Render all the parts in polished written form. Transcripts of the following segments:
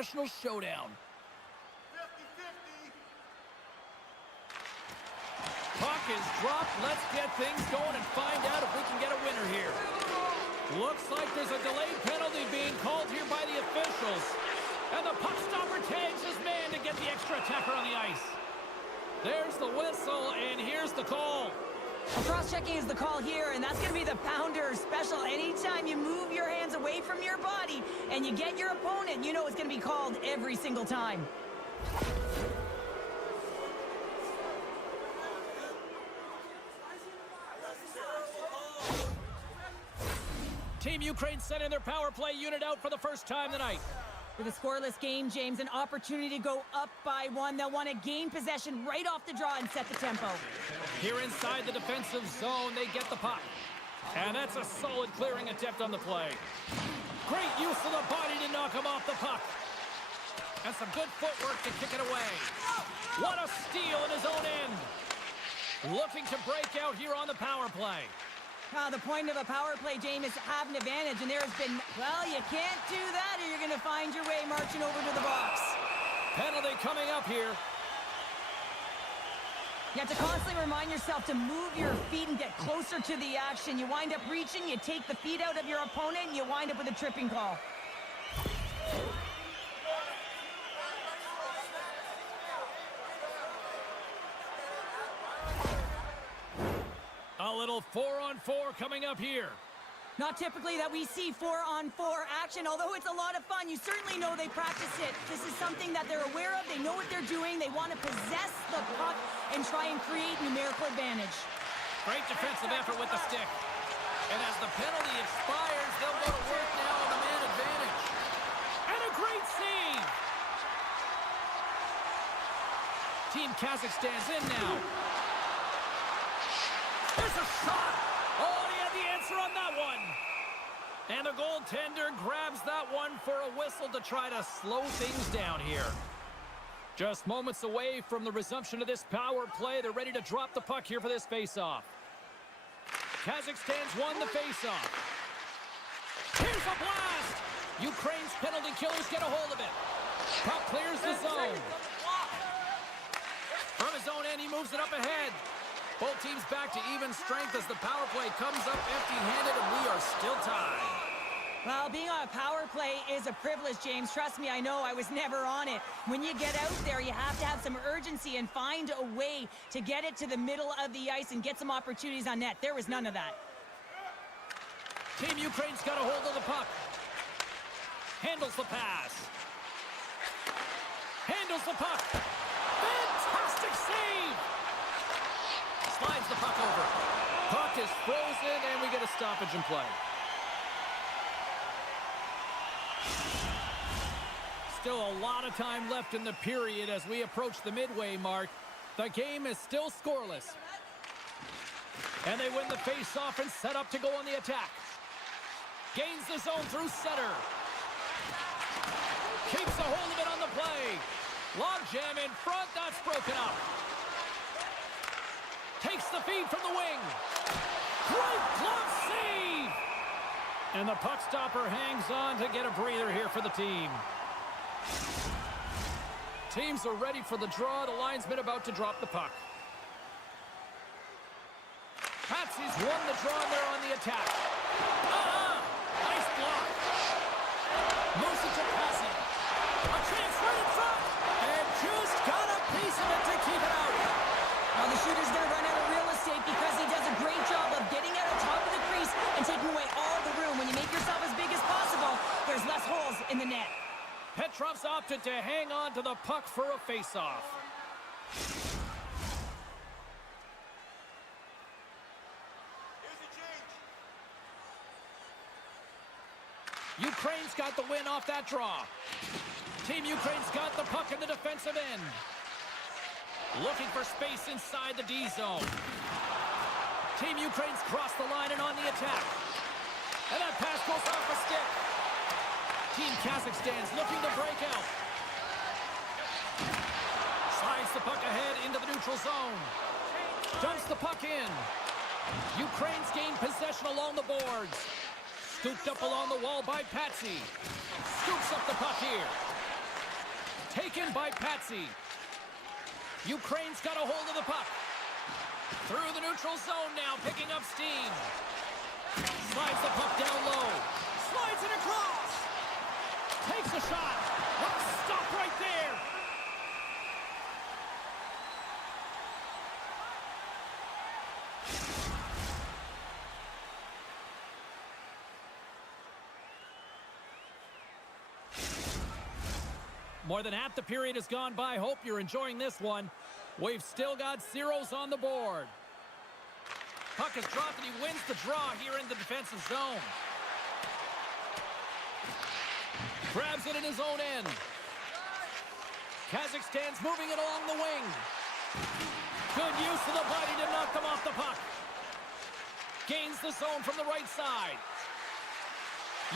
international showdown. 50-50. Puck is dropped. Let's get things going and find out if we can get a winner here. Looks like there's a delayed penalty being called here by the officials. And the puck stopper tags his man to get the extra attacker on the ice. There's the whistle, and here's the call. Well, cross-checking is the call here, and that's going to be the pounder special. Anytime you move your hands away from your body and you get your opponent, you know it's going to be called every single time. Team Ukraine sent in their power play unit out for the first time tonight. With a scoreless game, James, an opportunity to go up by one. They'll want to gain possession right off the draw and set the tempo. Here inside the defensive zone, they get the puck. And that's a solid clearing attempt on the play. Great use of the body to knock him off the puck. And some good footwork to kick it away. What a steal in his own end. Looking to break out here on the power play. The point of a power play, James, is to have an advantage, and there has been, well, you can't do that or you're going to find your way marching over to the box. Penalty coming up here. You have to constantly remind yourself to move your feet and get closer to the action. You wind up reaching, you take the feet out of your opponent, and you wind up with a tripping call. A little 4-on-4 coming up here. Not typically that we see 4-on-4 action, although it's a lot of fun. You certainly know they practice it. This is something that they're aware of. They know what they're doing. They want to possess the puck and try and create numerical advantage. Great defensive effort with the stick. And as the penalty expires, they'll go to work now on the man advantage. And a great save! Team Kazakhstan's in now. There's a shot! Oh, he had the answer on that one! And the goaltender grabs that one for a whistle to try to slow things down here. Just moments away from the resumption of this power play. They're ready to drop the puck here for this face-off. Kazakhstan's won the face-off. Here's a blast! Ukraine's penalty killers get a hold of it. Puck clears the zone. From his own end, he moves it up ahead. Both teams back to even strength as the power play comes up empty-handed, and we are still tied. Well, being on a power play is a privilege, James. Trust me, I know. I was never on it. When you get out there, you have to have some urgency and find a way to get it to the middle of the ice and get some opportunities on net. There was none of that. Team Ukraine's got a hold of the puck. Handles the pass. Handles the puck. Fantastic save! Slides the puck over. Puck is frozen, and we get a stoppage in play. Still a lot of time left in the period as we approach the midway mark. The game is still scoreless. And they win the face-off and set up to go on the attack. Gains the zone through center. Keeps a hold of it on the play. Logjam in front, that's broken up. Takes the feed from the wing. Great glove save! And the puck stopper hangs on to get a breather here for the team. Teams are ready for the draw. The linesman about to drop the puck. Patsy's won the draw and they're on the attack. Nice block. Moves it to Patsy. A chance right in front. And just got a piece of it to keep it out. Well, the shooter's going to run out of real estate because he does a great job of getting out of top of the crease and taking away all the room. When you make yourself as big as possible, there's less holes in the net. Petrov's opted to hang on to the puck for a face-off. Ukraine's got the win off that draw. Team Ukraine's got the puck in the defensive end. Looking for space inside the D zone. Team Ukraine's crossed the line and on the attack. And that pass goes off a stick. Team Kazakhstan's looking to break out. Slides the puck ahead into the neutral zone. Dumps the puck in. Ukraine's gained possession along the boards. Scooped up along the wall by Patsy. Scoops up the puck here. Taken by Patsy. Ukraine's got a hold of the puck. Through the neutral zone now, picking up steam. Slides the puck down low. Slides it across. Takes a shot. Let's stop right there. More than half the period has gone by. Hope you're enjoying this one. We've still got zeros on the board. Puck is dropped and he wins the draw here in the defensive zone. Grabs it in his own end. Kazakhstan's moving it along the wing. Good use of the body to knock them off the puck. Gains the zone from the right side.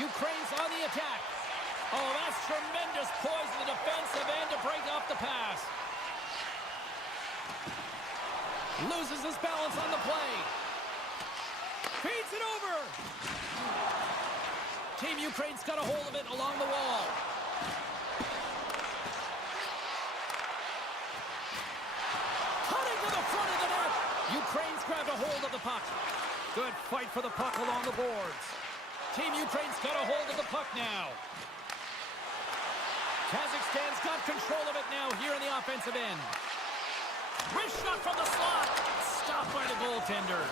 Ukraine's on the attack. Oh, that's tremendous poise in the defensive end to break off the pass. Loses his balance on the play. Feeds it over. Team Ukraine's got a hold of it along the wall. Cutting to the front of the net. Ukraine's grabbed a hold of the puck. Good fight for the puck along the boards. Team Ukraine's got a hold of the puck now. Kazakhstan's got control of it now here in the offensive end. Wrist shot from the slot. Stopped by the goaltender.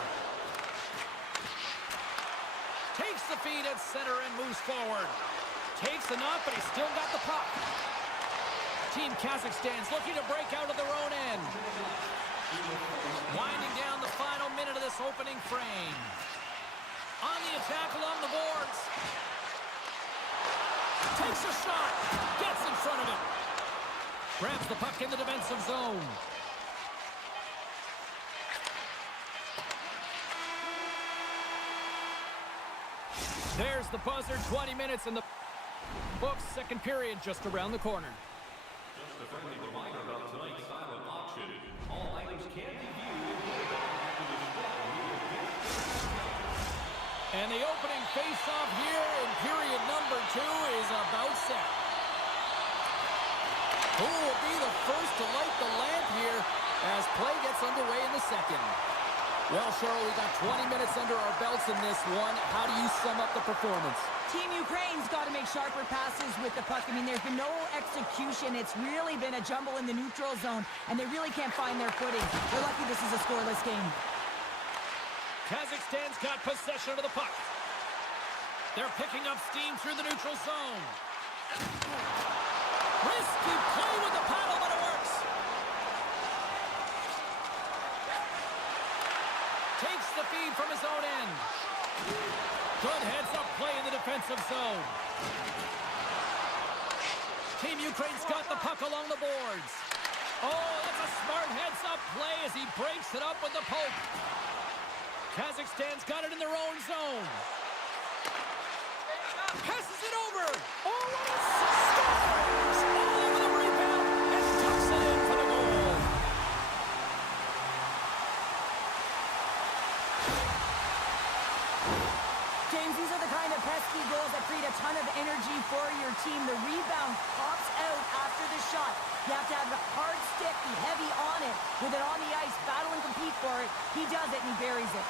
Takes the feed at center and moves forward. Takes the knock, but he's still got the puck. Team Kazakhstan's looking to break out of their own end. Winding down the final minute of this opening frame. On the attack along the boards. Takes a shot. Gets in front of it. Grabs the puck in the defensive zone. There's the buzzer. 20 minutes in the books. Second period just around the corner. Just a friendly reminder about tonight's silent auction. All items can be viewed after the And the opening face-off here in period number 2 is about set. Who will be the first to light the lamp here as play gets underway in the second? Well, Cheryl, we got 20 minutes under our belts in this one. How do you sum up the performance? Team Ukraine's got to make sharper passes with the puck. I mean, there's been no execution. It's really been a jumble in the neutral zone, and they really can't find their footing. They're lucky this is a scoreless game. Kazakhstan's got possession of the puck. They're picking up steam through the neutral zone. Risky play with the paddle, but it works. Takes the feed from his own end. Good heads-up play in the defensive zone. Team Ukraine's got the puck along the boards. Oh, that's a smart heads-up play as he breaks it up with the poke. Kazakhstan's got it in their own zone. Passes it over. Oh, what a scores! All over the rebound and tucks it in for the goal. James, these are the kind of pesky goals that create a ton of energy for your team. The rebound pops out after the shot. You have to have a hard stick, be heavy on it, with it on the ice, battle and compete for it. He does it and he buries it.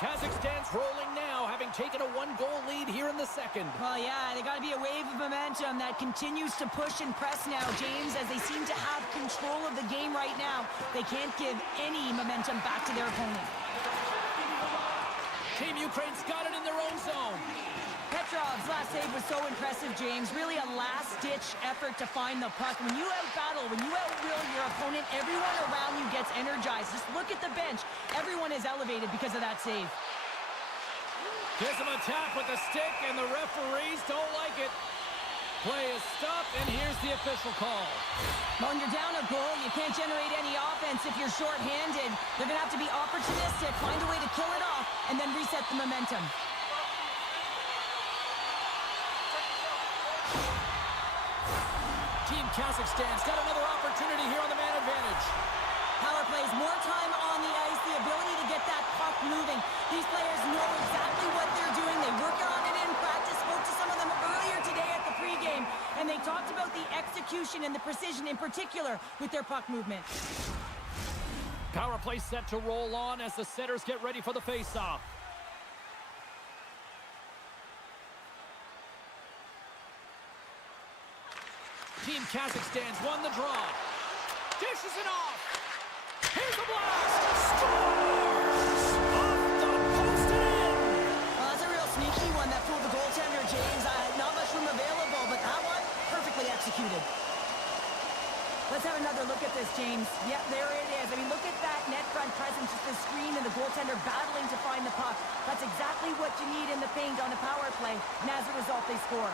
Kazakhstan's rolling now, having taken a one-goal lead here in the second. Well, yeah, they got to be a wave of momentum that continues to push and press now, James, as they seem to have control of the game right now. They can't give any momentum back to their opponent. Team Ukraine's got it in their own zone. Petrov's last save was so impressive, James. Really a last-ditch effort to find the puck. When you out-battle, when you out-will your opponent, everyone around you gets energized. Just look at the bench. Everyone is elevated because of that save. Gives him a tap with the stick, and the referees don't like it. Play is stopped, and here's the official call. When you're down a goal, you can't generate any offense if you're short-handed. They're going to have to be opportunistic, find a way to kill it off, and then reset the momentum. Team Kazakhstan's got another opportunity here on the man advantage. Power plays, more time on the ice, the ability to get that puck moving. These players know exactly what they're doing. They work on it in practice. Spoke to some of them earlier today at the pregame, and they talked about the execution and the precision in particular with their puck movement. Power play set to roll on as the setters get ready for the face-off. Team Kazakhstan's won the draw. Dishes it off. Here's a blast. Scores! Off the post and in. Well, that's a real sneaky one that fooled the goaltender, James. Not much room available, but that one, perfectly executed. Let's have another look at this, James. Yep, there it is. I mean, look at that net front presence, just the screen and the goaltender battling to find the puck. That's exactly what you need in the paint on a power play, and as a result, they score.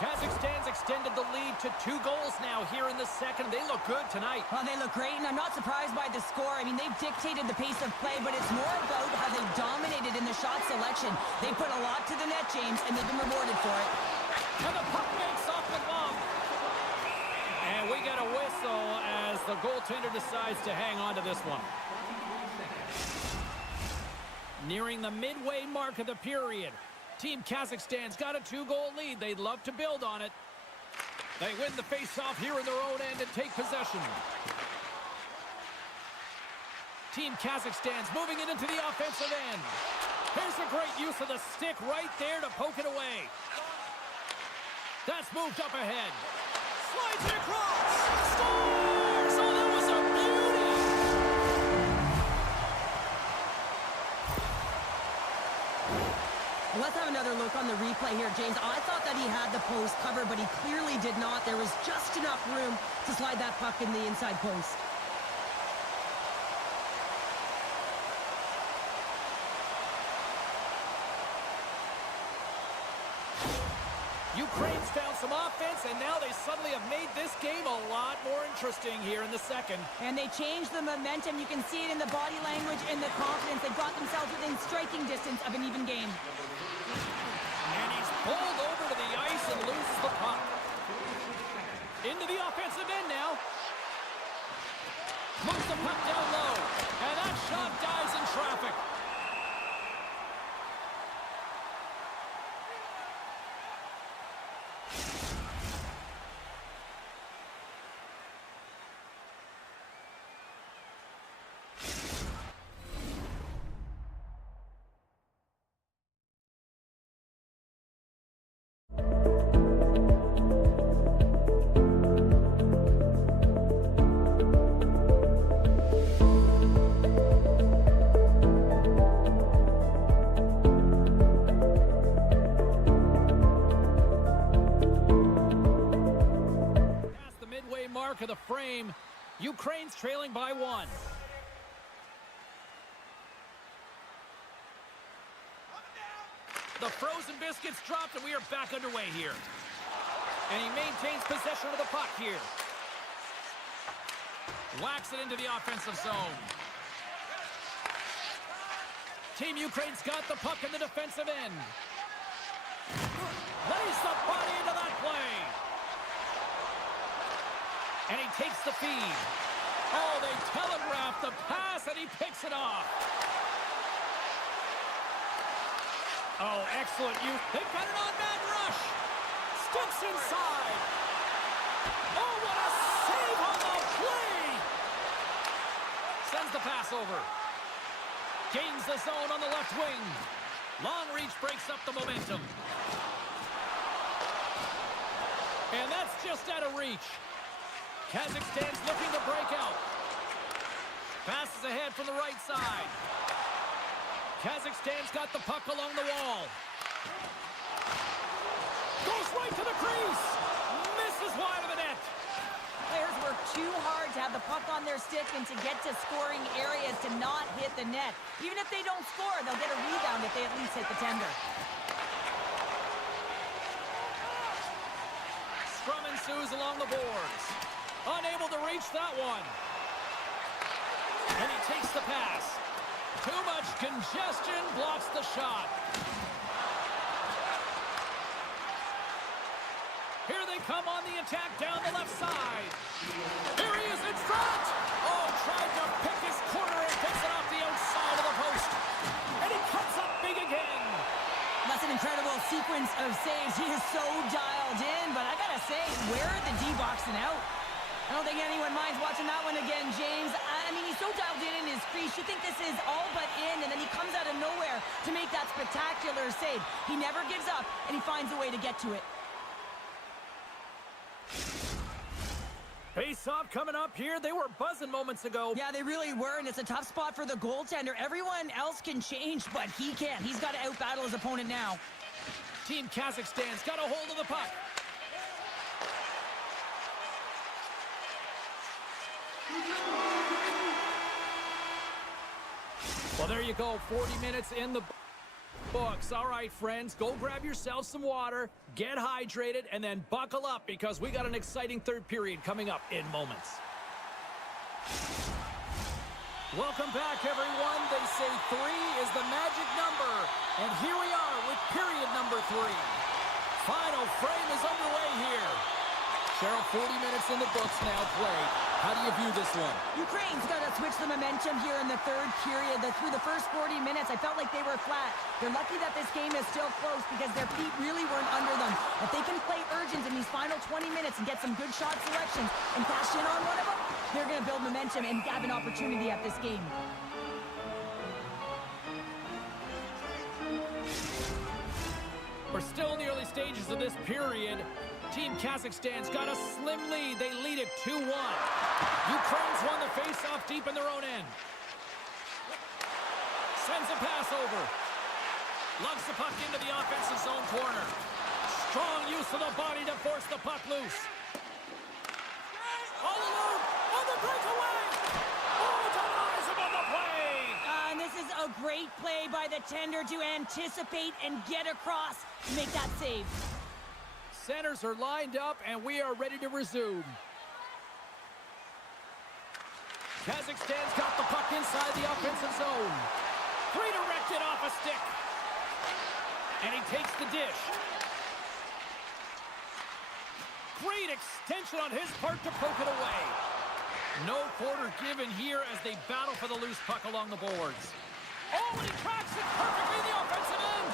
Kazakhstan's extended the lead to 2 goals now here in the second. They look good tonight. Well, they look great, and I'm not surprised by the score. I mean, they've dictated the pace of play, but it's more about how they've dominated in the shot selection. They put a lot to the net, James, and they've been rewarded for it. And the puck makes off the glove. And we get a whistle as the goaltender decides to hang on to this one. Nearing the midway mark of the period. Team Kazakhstan's got a 2-goal lead. They'd love to build on it. They win the face-off here in their own end and take possession. Team Kazakhstan's moving it into the offensive end. Here's a great use of the stick right there to poke it away. That's moved up ahead. Slides it across. Scores! Oh, that was a beauty! Let's have another look on the replay here, James. I thought that he had the post covered, but he clearly did not. There was just enough room to slide that puck in the inside post. Ukraine's found some offense, and now they suddenly have made this game a lot more interesting here in the second. And they changed the momentum. You can see it in the body language and the confidence. They got themselves within striking distance of an even game. And he's pulled over to the ice and loses the puck. Into the offensive end now. Moves the puck down low. And that shot dies in traffic. Mark of the frame. Ukraine's trailing by 1. The frozen biscuits dropped, and we are back underway here. And he maintains possession of the puck here. Whacks it into the offensive zone. Team Ukraine's got the puck in the defensive end. Lays the body into that play. And he takes the feed. Oh, they telegraph the pass, and he picks it off. Oh, excellent use. They've got an on-man rush. Steps inside. Oh, what a save on the play. Sends the pass over. Gains the zone on the left wing. Long reach breaks up the momentum. And that's just out of reach. Kazakhstan's looking to break out. Passes ahead from the right side. Kazakhstan's got the puck along the wall. Goes right to the crease. Misses wide of the net. Players work too hard to have the puck on their stick and to get to scoring areas to not hit the net. Even if they don't score, they'll get a rebound if they at least hit the tender. Scrum ensues along the boards. Unable to reach that one. And he takes the pass. Too much congestion blocks the shot. come on the attack down the left side. Here he is in front. Oh, tried to pick his corner and picks it off the outside of the post. And he comes up big again. That's an incredible sequence of saves. He is so dialed in, but I gotta say, where are the D-boxing out? I don't think anyone minds watching that one again, James. I mean, he's so dialed in his crease. You think this is all but in, and then he comes out of nowhere to make that spectacular save. He never gives up, and he finds a way to get to it. Face-off coming up here. They were buzzing moments ago. Yeah, they really were, and it's a tough spot for the goaltender. Everyone else can change, but he can't. He's got to out-battle his opponent now. Team Kazakhstan's got a hold of the puck. Well, there you go. 40 minutes in the books. All right, friends, go grab yourself some water, get hydrated, and then buckle up because we got an exciting third period coming up in moments. Welcome back, everyone. They say 3 is the magic number, and here we are with period number 3. Final frame is underway here. Cheryl, 40 minutes in the books now played. How do you view this one? Ukraine's got to switch the momentum here in the third period. Through the first 40 minutes, I felt like they were flat. They're lucky that this game is still close because their feet really weren't under them. If they can play urgent in these final 20 minutes and get some good shot selections and cash in on one of them, they're going to build momentum and have an opportunity at this game. We're still in the early stages of this period. Team Kazakhstan's got a slim lead. They lead it 2-1. Ukraine's won the face-off deep in their own end. Sends a pass over. Lugs the puck into the offensive zone corner. Strong use of the body to force the puck loose. All alone on the breakaway. Oh, denies him on the play. And this is a great play by the tender to anticipate and get across to make that save. Centers are lined up, and we are ready to resume. Kazakhstan's got the puck inside the offensive zone. Redirected off a stick. And he takes the dish. Great extension on his part to poke it away. No quarter given here as they battle for the loose puck along the boards. Oh, and he tracks it perfectly in the offensive end.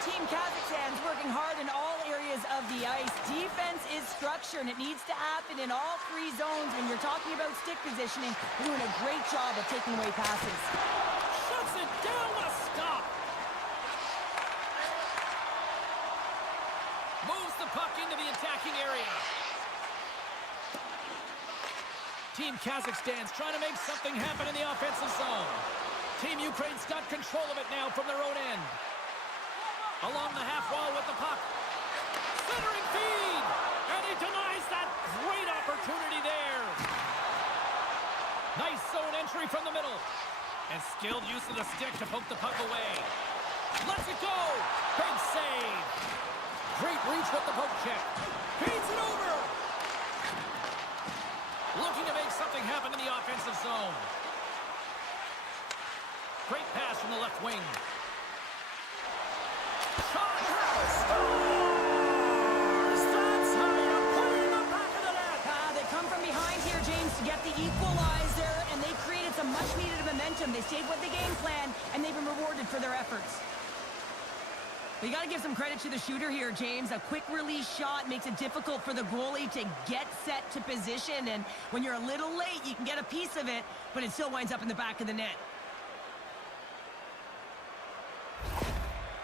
Team Kazakhstan's working hard in all areas of the ice. Defense is structure, and it needs to happen in all 3 zones. When you're talking about stick positioning, they're doing a great job of taking away passes. Shuts it down, a stop. Moves the puck into the attacking area. Team Kazakhstan's trying to make something happen in the offensive zone. Team Ukraine's got control of it now from their own end. Along the half wall with the puck. Centering feed! And he denies that great opportunity there. Nice zone entry from the middle. And skilled use of the stick to poke the puck away. Lets it go! Big save! Great reach with the poke check. Feeds it over! Looking to make something happen in the offensive zone. Great pass from the left wing. Shot! Scores! That's how you play in the back of the net! They come from behind here, James, to get the equalizer, and they created some much-needed momentum. They stayed with the game plan, and they've been rewarded for their efforts. But you got to give some credit to the shooter here, James. A quick release shot makes it difficult for the goalie to get set to position, and when you're a little late, you can get a piece of it, but it still winds up in the back of the net.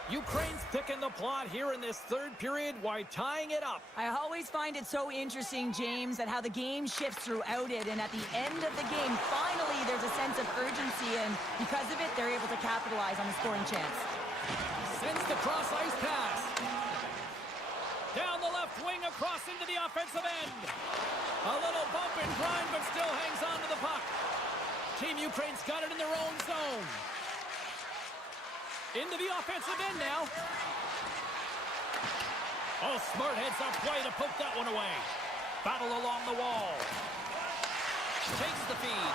Ukraine's picking the plot here in this third period while tying it up. I always find it so interesting, James, that how the game shifts throughout it, and at the end of the game, finally there's a sense of urgency, and because of it, they're able to capitalize on the scoring chance. Sends the cross-ice pass. Down the left wing, across into the offensive end. A little bump and grind, but still hangs on to the puck. Team Ukraine's got it in their own zone. Into the offensive end now. Oh, smart heads-up play to poke that one away. Battle along the wall. Takes the feed.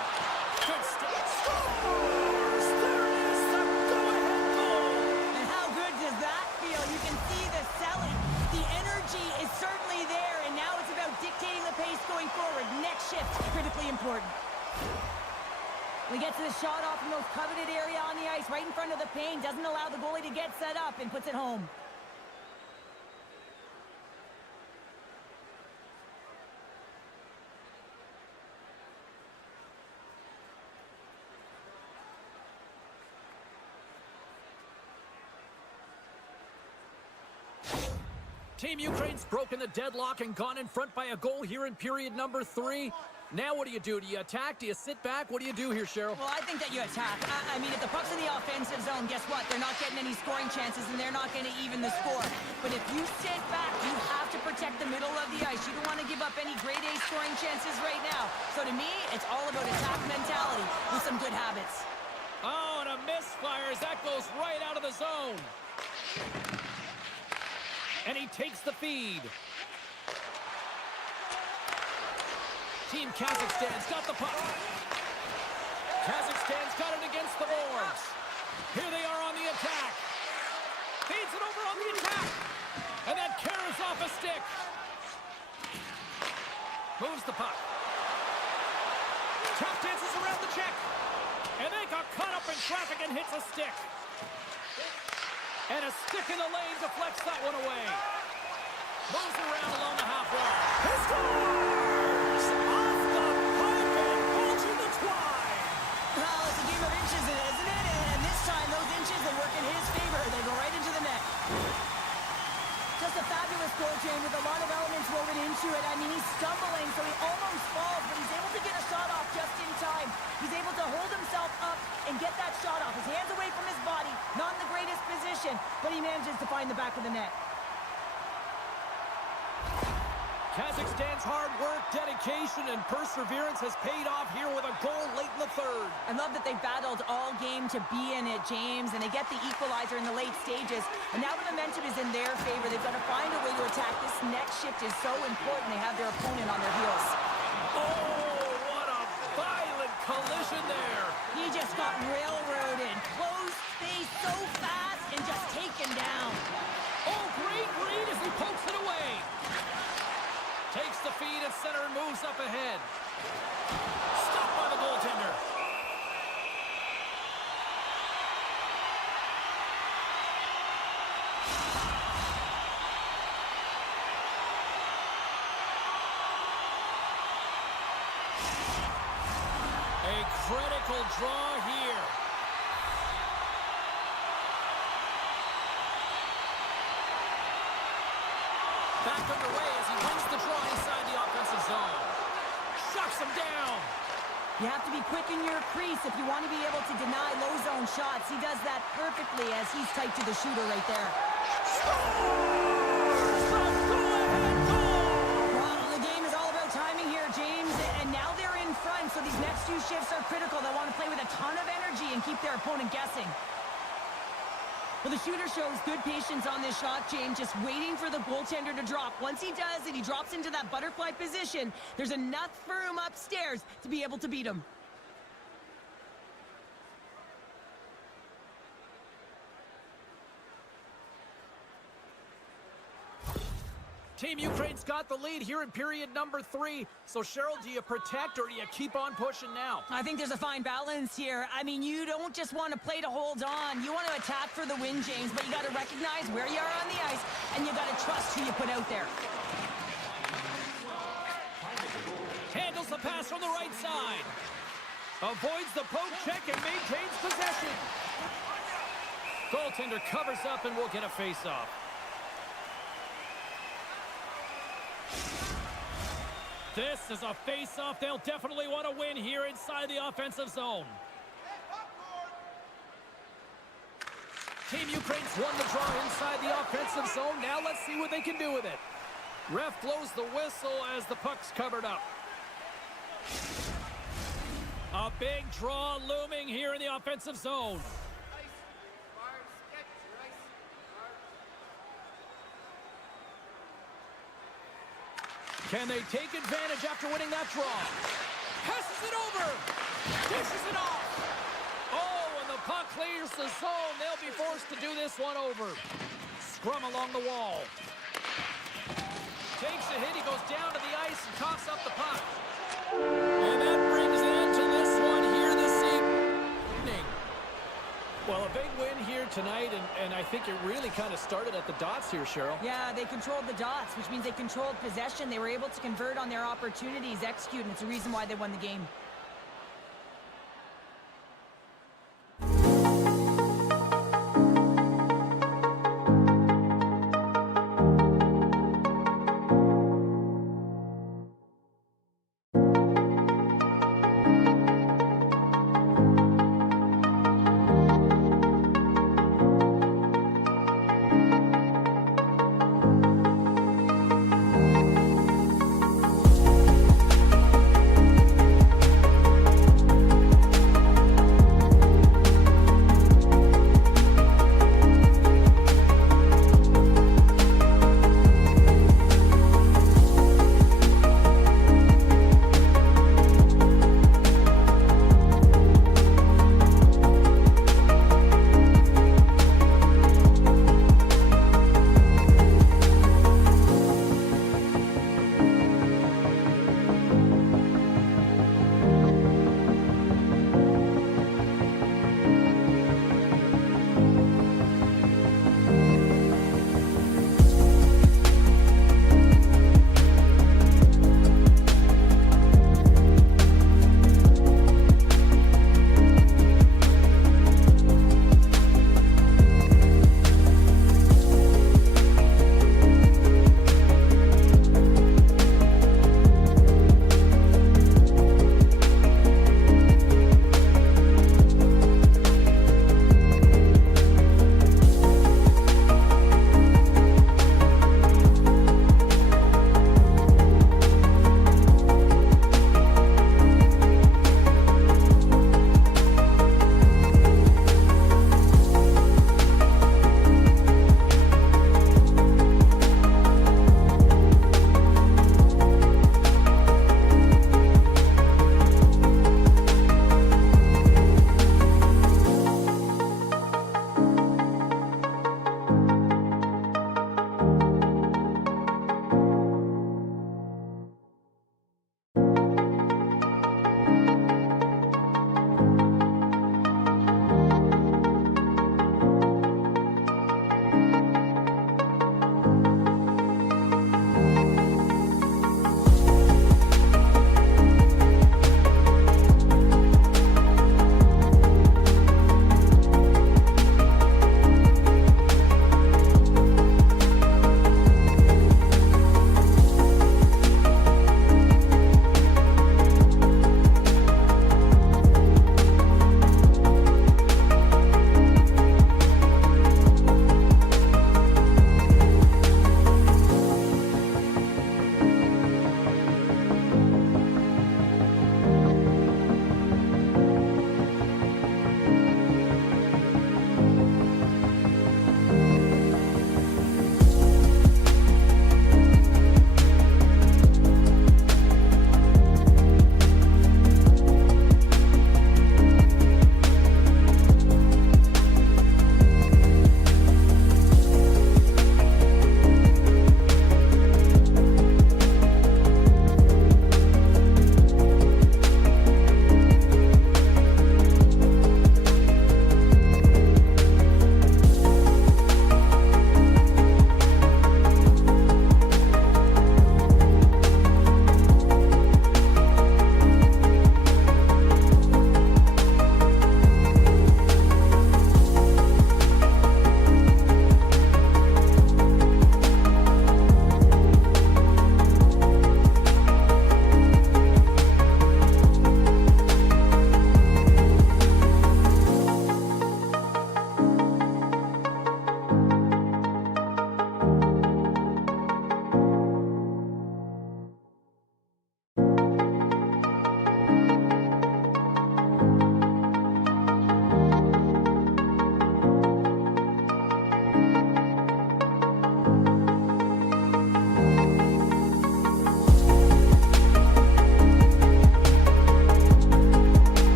Good stop. Scores! There it is, the go-ahead goal! And how good does that feel? You can see the selling. The energy is certainly there, and Gets the shot off the most coveted area on the ice, right in front of the paint. Doesn't allow the goalie to get set up and puts it home. Team Ukraine's broken the deadlock and gone in front by a goal here in period number 3. Now what do? Do you attack? Do you sit back? What do you do here, Cheryl? Well, I think that you attack. I mean, if the puck's in the offensive zone, guess what? They're not getting any scoring chances, and they're not going to even the score. But if you sit back, you have to protect the middle of the ice. You don't want to give up any grade A scoring chances right now. So to me, it's all about attack mentality with some good habits. Oh, and a misfire as that goes right out of the zone. And he takes the feed. Team Kazakhstan's got the puck. Kazakhstan's got it against the boards. Here they are on the attack. Feeds it over on the attack. And that carries off a stick. Moves the puck. Tap dances around the check. And they got caught up in traffic and hits a stick. And a stick in the lane deflects that one away. Moves around along the half wall. He scores! Off the pipe and pulls you the twine. Well, it's a game of inches, isn't it? And this time, those inches, they work in his favor. They go right into the net. Just a fabulous goal, Jane, with a lot of elements woven into it. I mean, he's stumbling, so he almost falls, but he's able to get a shot off just in time. He's able to hold himself up and get that shot off. His hands away from his body, not in the greatest position, but he manages to find the back of the net. Kazakhstan's hard work, dedication, and perseverance has paid off here with a goal late in the third. I love that they battled all game to be in it, James, and they get the equalizer in the late stages. And now the momentum is in their favor. They've got to find a way to attack. This next shift is so important. They have their opponent on their heels. Oh, what a violent collision there. He just got railroaded. Closed space so fast and just taken down. Oh, great read as he pokes it away. Takes the feed at center and moves up ahead. Stopped by the goaltender. A critical draw here. Back underway as he wins the draw inside the offensive zone. Shuts him down. You have to be quick in your crease if you want to be able to deny low zone shots. He does that perfectly as he's tight to the shooter right there. Well, the game is all about timing here, James, and now they're in front, so these next few shifts are critical. They want to play with a ton of energy and keep their opponent guessing. Well, the shooter shows good patience on this shot, James, just waiting for the goaltender to drop. Once he does and he drops into that butterfly position, there's enough room upstairs to be able to beat him. Team Ukraine's got the lead here in period number 3. So, Cheryl, do you protect or do you keep on pushing now? I think there's a fine balance here. I mean, you don't just want to play to hold on. You want to attack for the win, James, but you got to recognize where you are on the ice, and you got to trust who you put out there. Handles the pass from the right side. Avoids the poke check and maintains possession. Goaltender covers up and will get a face-off. This is a face-off they'll definitely want to win here inside the offensive zone. Team Ukraine's won the draw inside the offensive zone. Now let's see what they can do with it. Ref blows the whistle as the puck's covered up. A big draw looming here in the offensive zone. Can they take advantage after winning that draw? Passes it over. Dishes it off. Oh, and the puck clears the zone. They'll be forced to do this one over. Scrum along the wall. Takes a hit. He goes down to the ice and coughs up the puck. And that brings an end to this one here this evening. Well, a big win here tonight, and I think it really kind of started at the dots here, Cheryl. Yeah, they controlled the dots, which means they controlled possession. They were able to convert on their opportunities, execute, and it's a reason why they won the game.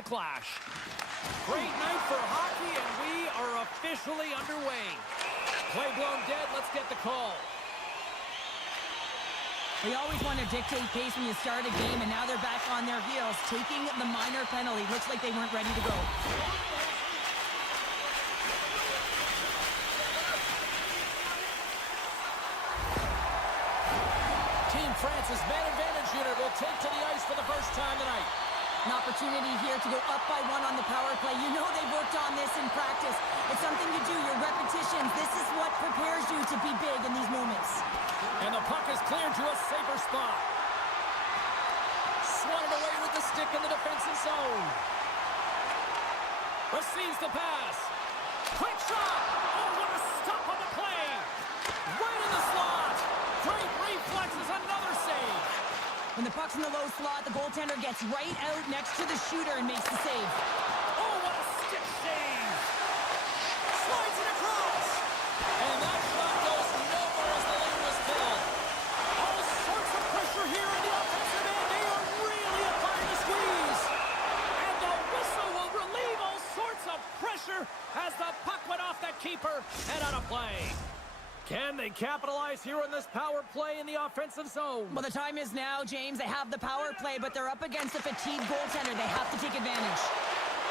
to clash. Great night for hockey, and we are officially underway. Play blown dead. Let's get the call. They always want to dictate pace when you start a game, and now they're back on their heels, taking the minor penalty. Looks like they weren't ready to go. Team France's man advantage unit will take to the ice for the first time tonight. An opportunity here to go up by 1 on the power play. You know they've worked on this in practice. It's something you do, your repetitions. This is what prepares you to be big in these moments. And the puck is cleared to a safer spot. Swatted away with the stick in the defensive zone. Receives the pass. Quick shot. Oh, what a stop on the play. Right in the slot. Great reflexes, another save. When the puck's in the low slot, the goaltender gets right out next to the shooter and makes the save. Oh, what a stick save. Slides it across. And that shot goes nowhere as the lead was killed. All sorts of pressure here in the offensive end. They are really applying the squeeze. And the whistle will relieve all sorts of pressure as the puck went off the keeper and out of play. Can they capitalize here on this power play in the offensive zone? Well, the time is now, James. They have the power play, but they're up against a fatigued goaltender. They have to take advantage.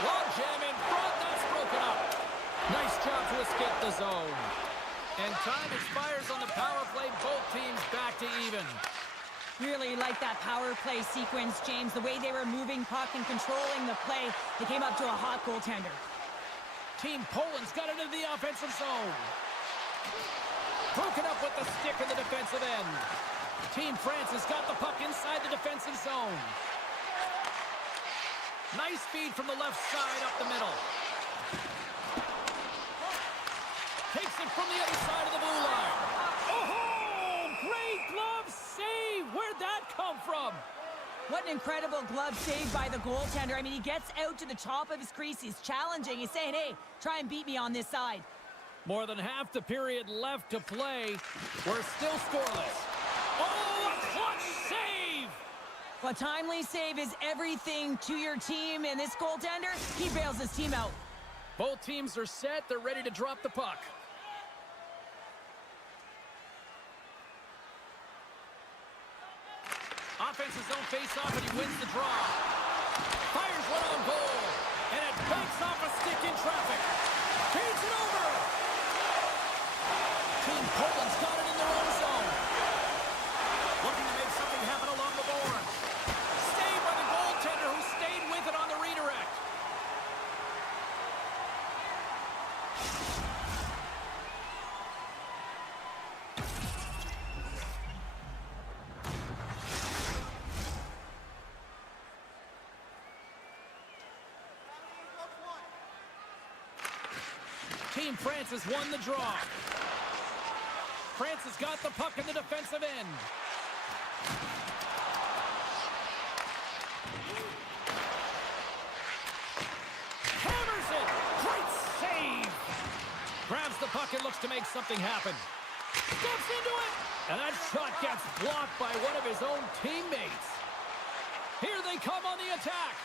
Long jam in front. That's broken up. Nice job to escape the zone. And time expires on the power play. Both teams back to even. Really like that power play sequence, James. The way they were moving puck and controlling the play, they came up to a hot goaltender. Team Poland's got it into the offensive zone. Broken up with the stick in the defensive end. Team France has got the puck inside the defensive zone. Nice feed from the left side up the middle. Takes it from the other side of the blue line. Oh, great glove save. Where'd that come from? What an incredible glove save by the goaltender. I mean, he gets out to the top of his crease. He's challenging. He's saying, hey, try and beat me on this side. More than half the period left to play. We're still scoreless. Oh, a clutch save! Well, a timely save is everything to your team, and this goaltender, he bails his team out. Both teams are set. They're ready to drop the puck. Offense's own face-off, and he wins the draw. Fires one on goal, and it banks off a stick in traffic. Feeds it over. Team Poland's got it in their own zone. Looking to make something happen along the board. Saved by the goaltender who stayed with it on the redirect. Team France has won the draw. France has got the puck in the defensive end. Hammers it! Great save! Grabs the puck and looks to make something happen. Steps into it! And that shot gets blocked by one of his own teammates. Here they come on the attack.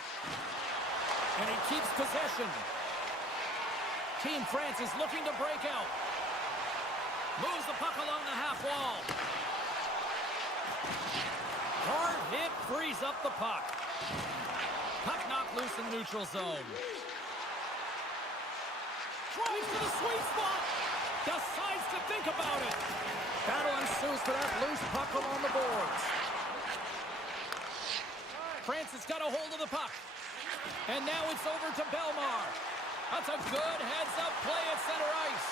And he keeps possession. Team France is looking to break out. Moves the puck along the half wall. Hard hit frees up the puck. Puck knocked loose in the neutral zone. Drives to the sweet spot. Decides to think about it. Battle ensues for that loose puck along the boards. France has got a hold of the puck. And now it's over to Belmar. That's a good heads-up play at center ice.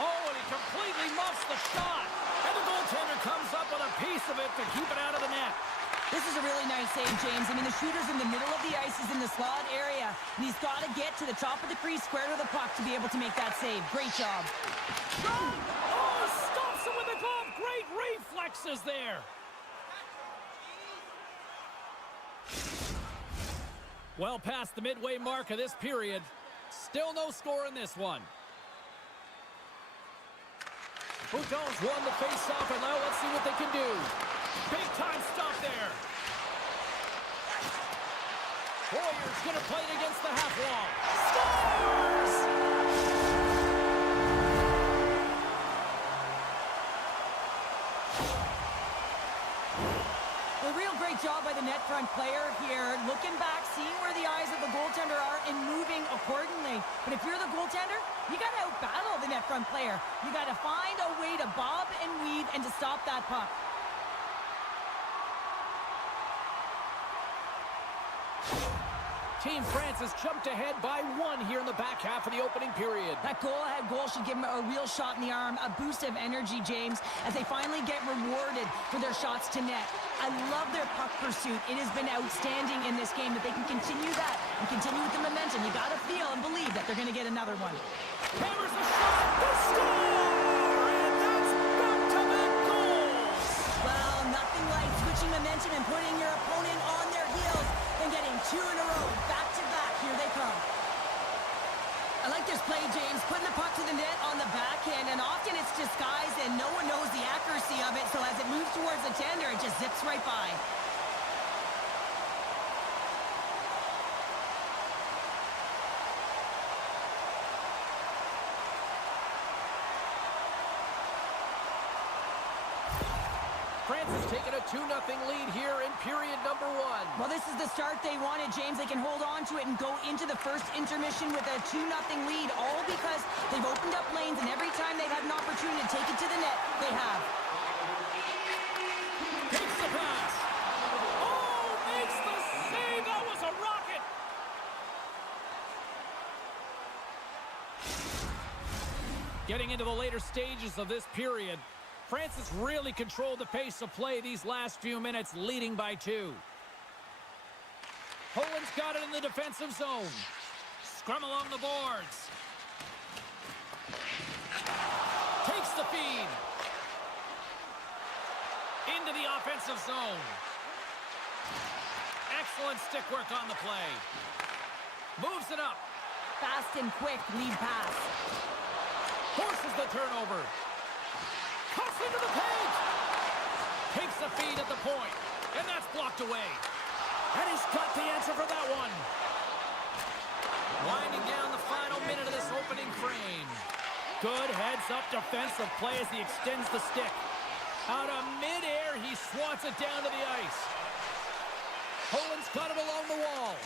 Oh, and he completely muffs the shot. And the goaltender comes up with a piece of it to keep it out of the net. This is a really nice save, James. I mean, the shooter's in the middle of the ice. He's in the slot area. And he's got to get to the top of the crease, square to the puck, to be able to make that save. Great job. Oh, stops him with the glove. Great reflexes there. Well past the midway mark of this period. Still no score in this one. Bouton's won the face-off, and now let's see what they can do. Big-time stop there. Warriors going to play it against the half wall. Scores! A real great job by the net front player here, looking back, seeing where the eyes of the goaltender are, and moving accordingly. But if you're the goaltender, you got to out-battle the net front player. You got to find a way to bob and weave and to stop that puck. Team France has jumped ahead by 1 here in the back half of the opening period. That go-ahead goal should give them a real shot in the arm, a boost of energy, James, as they finally get rewarded for their shots to net. I love their puck pursuit. It has been outstanding in this game. If they can continue that and continue with the momentum, you got to feel and believe that they're going to get another one. Hammers the shot, the score! And that's back-to-back goals! Well, nothing like switching momentum and putting your opponent on their heels and getting 2 in a row, back-to-back. Here they come. I like this play, James, putting the puck to the net on the backhand, and often it's disguised and no one knows the accuracy of it, so as it moves towards the tender, it just zips right by. France has taken a 2-0 lead here in period number 1. Well, this is the start they wanted, James. They can hold on to it and go into the first intermission with a 2-0 lead, all because they've opened up lanes, and every time they've had an opportunity to take it to the net, they have. Takes the pass. Oh, makes the save. That was a rocket. Getting into the later stages of this period, France has really controlled the pace of play these last few minutes, leading by 2. Poland's got it in the defensive zone. Scrum along the boards. Takes the feed. Into the offensive zone. Excellent stick work on the play. Moves it up. Fast and quick lead pass. Forces the turnover. Cuts into the paint. Takes the feed at the point. And that's blocked away. And he's got the answer for that one. Winding down the final minute of this opening frame. Good heads-up defensive play as he extends the stick. Out of midair, he swats it down to the ice. Poland's got it along the wall.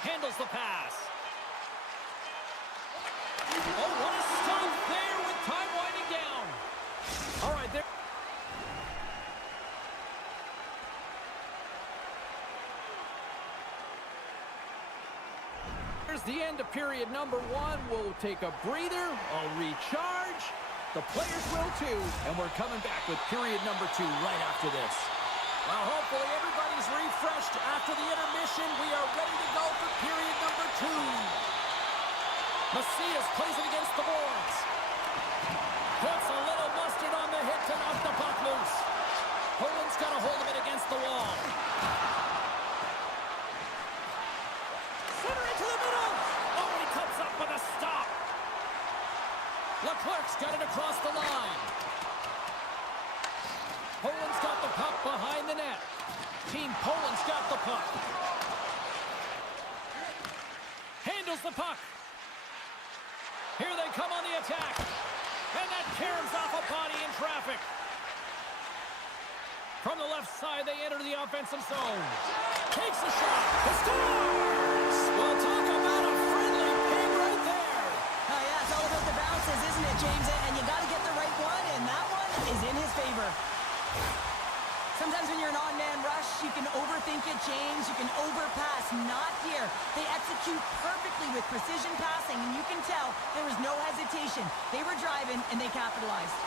Handles the pass. Oh, what a stop there with time winding down. All right, there. Here's the end of period number 1. We'll take a breather. I'll recharge. The players will too. And we're coming back with period number 2 right after this. Well, hopefully everybody's refreshed after the intermission. We are ready to go for period number 2. Macias plays it against the boards. Puts a little mustard on the hit to knock the puck loose. Poland's got a hold of it against the wall. Center into the middle. Oh, he comes up with a stop. Leclerc's got it across the line. Poland's got the puck behind the net. Team Poland's got the puck. Handles the puck. Here they come on the attack. And that caroms off a body in traffic. From the left side, they enter the offensive zone. Takes a shot. Scores! Well, talk about a friendly ping right there. Oh, yeah, it's all about the bounces, isn't it, James? And you got to get the right one, and that one is in his favor. Sometimes when you're an on-man rush, you can overthink it, James. You can overpass. Not here. They execute perfectly with precision passing, and you can tell there was no hesitation. They were driving, and they capitalized.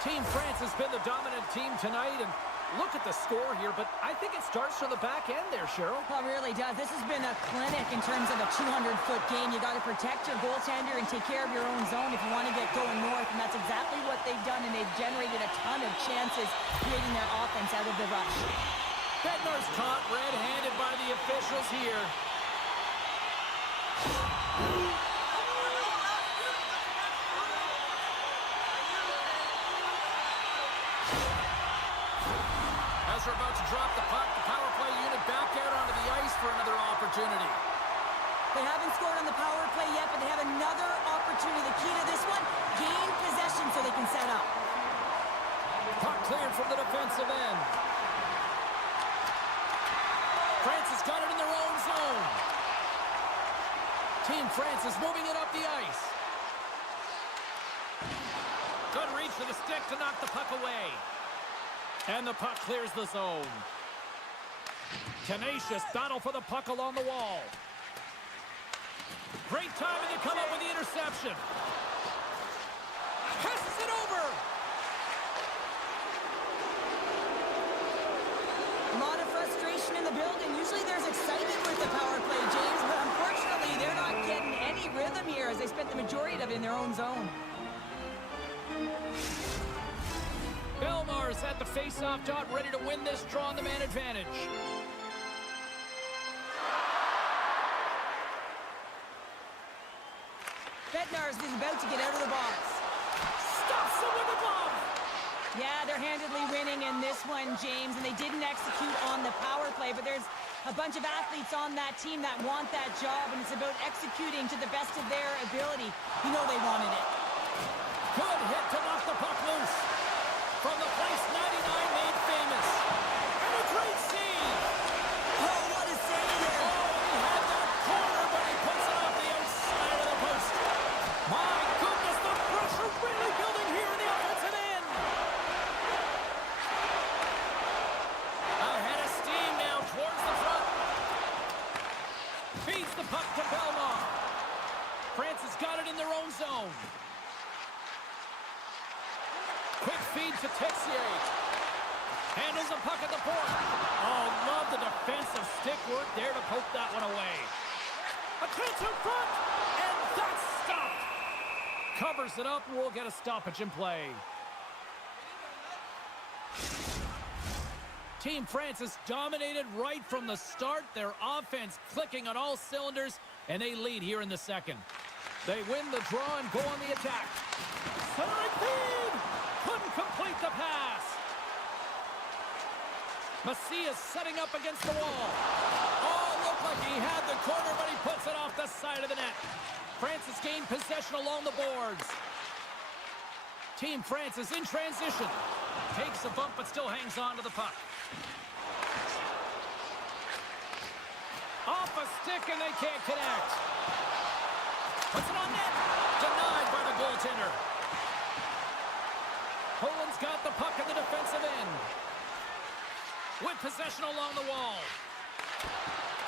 Team France has been the dominant team tonight, and look at the score here, but I think it starts from the back end there, Cheryl. Well, it really does. This has been a clinic in terms of a 200-foot game. You got to protect your goaltender and take care of your own zone if you want to get going north, and that's exactly what they've done, and they've generated a ton of chances creating their offense out of the rush. Bednar's caught red-handed by the officials here. As we're about to drop the puck, the power play unit back out onto the ice for another opportunity. They haven't scored on the power play yet, but they have another opportunity. The key to this one, cleared from the defensive end. France has got it in their own zone. Team France is moving it up the ice. Good reach for the stick to knock the puck away. And the puck clears the zone. Tenacious battle for the puck along the wall. Great timing to come up with the interception. Passes it over. A lot of frustration in the building. Usually there's excitement with the power play, James, but unfortunately they're not getting any rhythm here as they spent the majority of it in their own zone. Belmar's at the face-off dot, ready to win this draw on the man advantage. Bednarz is about to get out of the box. Stops him with the glove. Yeah, they're handedly winning in this one, James, and they didn't execute on the power play, but there's a bunch of athletes on that team that want that job, and it's about executing to the best of their ability. You know they wanted it. Good hit to knock the puck loose. From the place 99 made famous. And a great save. Oh, what a save there. Oh, he had that corner, but he puts it off the outside of the post. My goodness, the pressure really building here in the offensive end. Ahead of steam now towards the front. Feeds the puck to Belmar. France has got it in their own zone. Quick feed to Texier. Handles the puck at the point. Oh, love the defensive stick work there to poke that one away. A chance in front, and that's stopped. Covers it up, and we'll get a stoppage in play. Team France has dominated right from the start. Their offense clicking on all cylinders, and they lead here in the second. They win the draw and go on the attack. Centering feed! Couldn't complete the pass. Macias setting up against the wall. Oh, looked like he had the corner, but he puts it off the side of the net. France has gained possession along the boards. Team France is in transition. Takes a bump, but still hangs on to the puck. Off a stick, and they can't connect. Puts it on net. Denied by the goaltender. Poland's got the puck in the defensive end. With possession along the wall.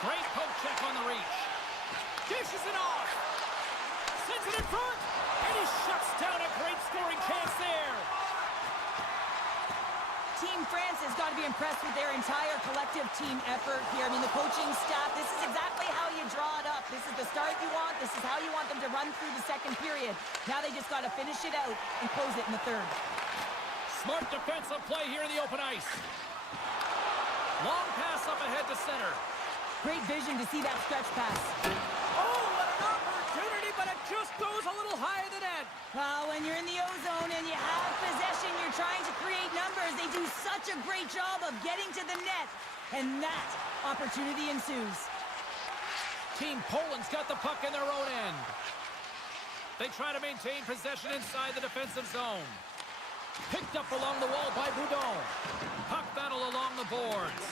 Great poke check on the reach. Dishes it off. Sends it in front. And he shuts down a great scoring chance there. Team France has got to be impressed with their entire collective team effort here. I mean, the coaching staff, this is exactly how you draw it up. This is the start you want. This is how you want them to run through the second period. Now they just got to finish it out and close it in the third. Smart defensive play here in the open ice. Long pass up ahead to center. Great vision to see that stretch pass. Oh, what an opportunity, but it just goes a little higher than that. When you're in the O-zone and you have possession, you're trying to create numbers. They do such a great job of getting to the net, and that opportunity ensues. Team Poland's got the puck in their own end. They try to maintain possession inside the defensive zone. Picked up along the wall by Boudon. Puck battle along the boards.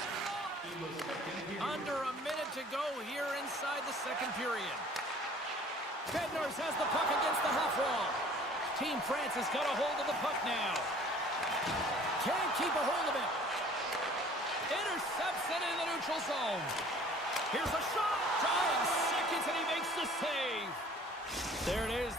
Under a minute to go here inside the second period. Bednarz has the puck against the half wall. Team France has got a hold of the puck now. Can't keep a hold of it. Intercepts it in the neutral zone. Here's a shot. Dying seconds, and he makes the save. There it is.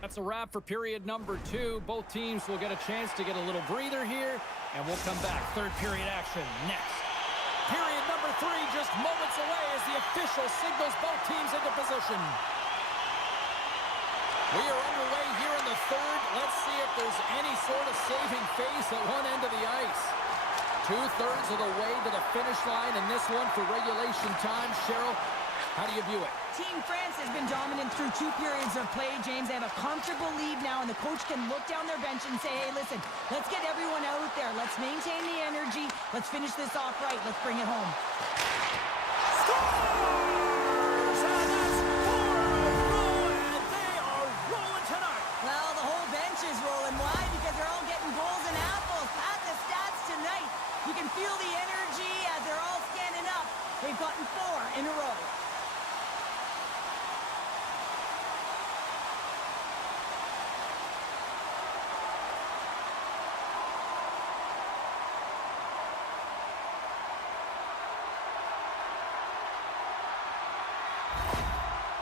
That's a wrap for period number 2. Both teams will get a chance to get a little breather here, and we'll come back. Third period action next. Period number 3 just moments away as the official signals both teams into position. We are underway here in the third. Let's see if there's any sort of saving face at one end of the ice. 2/3 of the way to the finish line in this one for regulation time. Cheryl, how do you view it? Team France has been dominant through 2 periods of play, James. They have a comfortable lead now, and the coach can look down their bench and say, hey, listen, let's get everyone out there. Let's maintain the energy. Let's finish this off right. Let's bring it home. Score! scores! And that's 4 in a row, and they are rolling tonight. Well, the whole bench is rolling. Why? Because they're all getting goals and apples. At the stats tonight, you can feel the energy as they're all standing up. They've gotten 4 in a row.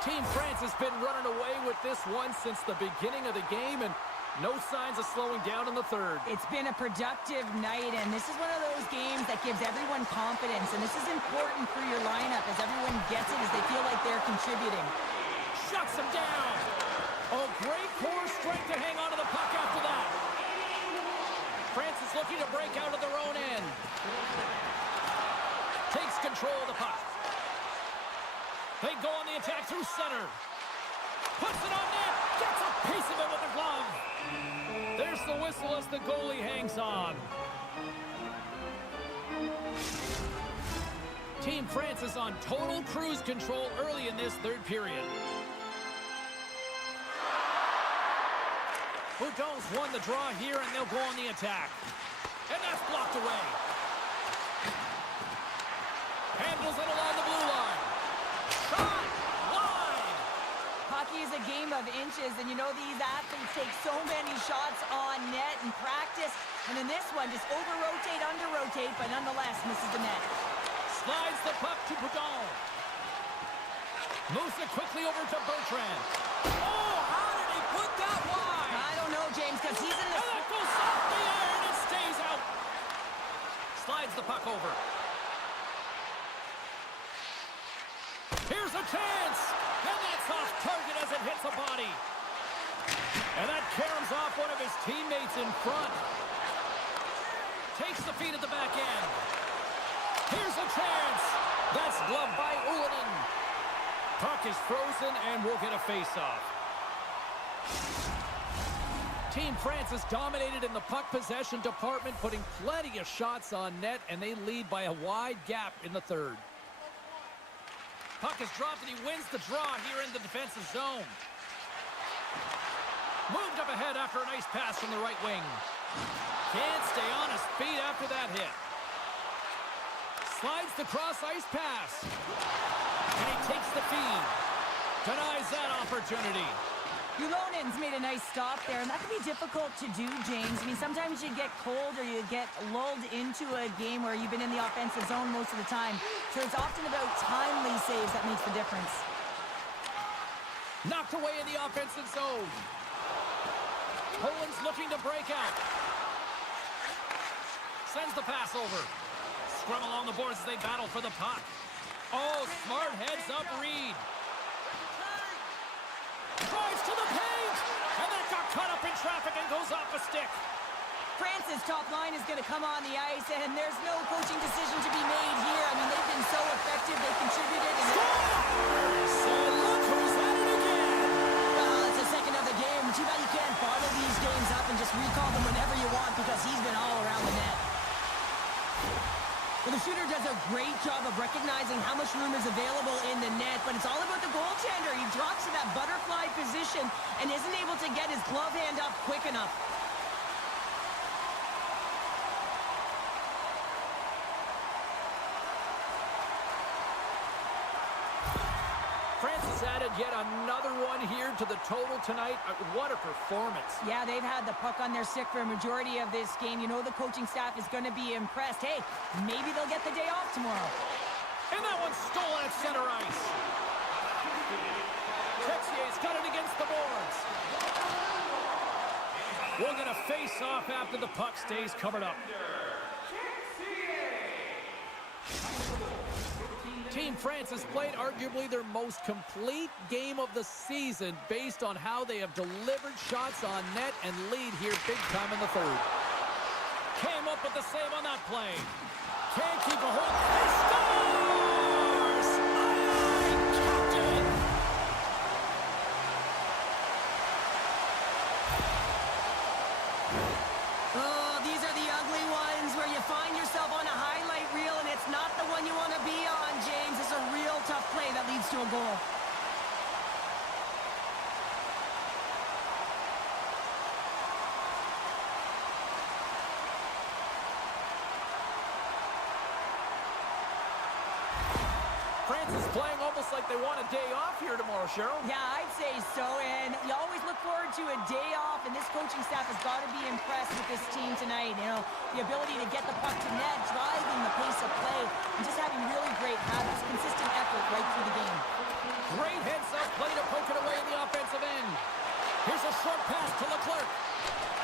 Team France has been running away with this one since the beginning of the game, and no signs of slowing down in the third. It's been a productive night, and this is one of those games that gives everyone confidence, and this is important for your lineup as everyone gets it, as they feel like they're contributing. Shuts him down. Oh, great core strength to hang on to the puck after that. France is looking to break out of their own end. Takes control of the puck. They go on the attack through center. Puts it on net. Gets a piece of it with the glove. There's the whistle as the goalie hangs on. Team France is on total cruise control early in this third period. Boudon's won the draw here, and they'll go on the attack. And that's blocked away. Handles it along the blue line. Shot! Wide! Hockey is a game of inches, and you know these athletes take so many shots on net in practice, and in this one, just over-rotate, under-rotate, but nonetheless misses the net. Slides the puck to Boudon. Moves it quickly over to Bertrand. Oh, how did he put that wide? I don't know, James, because he's in the... And that goes off the iron and stays out. Slides the puck over. Here's a chance. And that's off target as it hits a body. And that caroms off one of his teammates in front. Takes the feed at the back end. Here's a chance. That's gloved by Ullinen. Puck is frozen and we'll get a face-off. Team France is dominated in the puck possession department, putting plenty of shots on net, and they lead by a wide gap in the third. Puck is dropped and he wins the draw here in the defensive zone. Moved up ahead after a nice pass from the right wing. Can't stay on his feet after that hit. Slides the cross-ice pass. And he takes the feed. Denies that opportunity. Ulonin's made a nice stop there, and that can be difficult to do, James. I mean, sometimes you get cold or you get lulled into a game where you've been in the offensive zone most of the time. So it's often about timely saves that makes the difference. Knocked away in the offensive zone. Poland's looking to break out. Sends the pass over. Scrum along the boards as they battle for the puck. Oh, smart heads up read. Drives to the paint, and that got caught up in traffic and goes off a stick. France's top line is going to come on the ice, and there's no coaching decision to be made here. I mean, they've been so effective. They've contributed. So look who's at it again. Well, it's the second of the game. Too bad you can't bottle these games up and just recall them whenever you want, because he's been all around the net. Well, the shooter does a great job of recognizing how much room is available in the net, but it's all about the goaltender. He drops to that butterfly position and isn't able to get his glove hand up quick enough. France has added yet another one here to the total tonight. What a performance. Yeah, they've had the puck on their stick for a majority of this game. You know the coaching staff is going to be impressed. Hey, maybe they'll get the day off tomorrow. And that one's stolen at center ice. Texier's got it against the boards. We'll get a face-off after the puck stays covered up. Team France has played arguably their most complete game of the season based on how they have delivered shots on net and lead here big time in the third. Came up with the save on that play. Can't keep a hold. He scores! Aye, captain! Oh, these are the ugly ones where you find yourself on a highlight reel and it's not the one you want to be on, James. It's a real France is playing almost like they want a day off here tomorrow, Cheryl. Yeah, I'd say so, and you always look forward to a day off, and this coaching staff has got to be impressed with this team tonight. You know, the ability to get the puck to net, driving the pace of play, and just having really great habits, consistent effort right through the game. Great heads-up play to poke it away in the offensive end. Here's a short pass to Leclerc,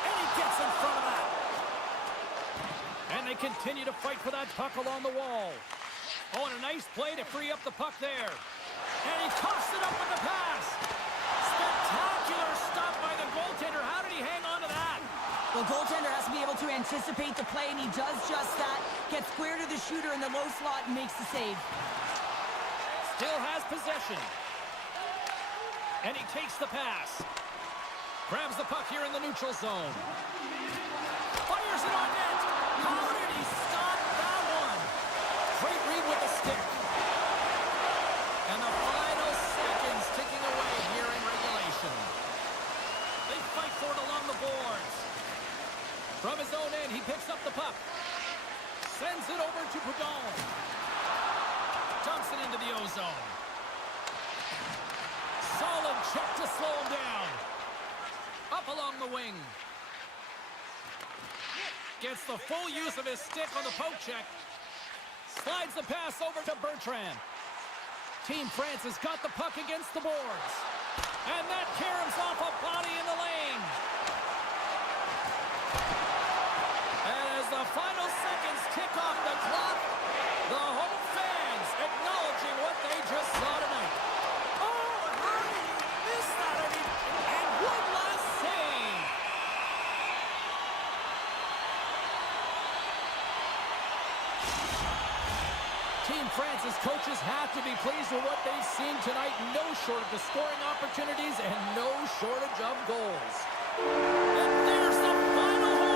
and he gets in front of that. And they continue to fight for that puck along the wall. Oh, and a nice play to free up the puck there. And he coughs it up with the pass. Spectacular stop by the goaltender. How did he hang on to that? The goaltender has to be able to anticipate the play, and he does just that. Gets square to the shooter in the low slot and makes the save. Still has possession. And he takes the pass. Grabs the puck here in the neutral zone. Fires it on net. How did he stop that one? Great read with the stick. And the final seconds ticking away here in regulation. They fight for it along the boards. From his own end, he picks up the puck. Sends it over to Poudon. Dumps it into the ozone. Solid check to slow him down. Up along the wing. Gets the full use of his stick on the poke check. Slides the pass over to Bertrand. Team France has got the puck against the boards. And that caroms off a body in the lane. And as the final seconds tick off the clock, the home fans acknowledging what they just saw tonight. Oh, how did you miss that? I mean, and one last save. Team France's coaches have to be pleased with what they've seen tonight. No shortage of scoring opportunities and no shortage of goals. And there's the final horn.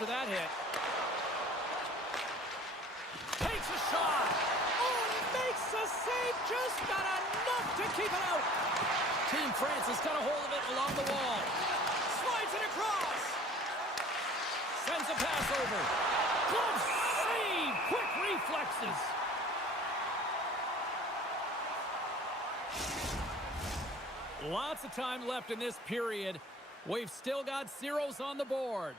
after that hit. Takes a shot. Oh, he makes a save. Just got enough to keep it out. Team France has got a hold of it along the wall. Slides it across. Sends a pass over. Glove save. Quick reflexes. Lots of time left in this period. We've still got zeros on the board.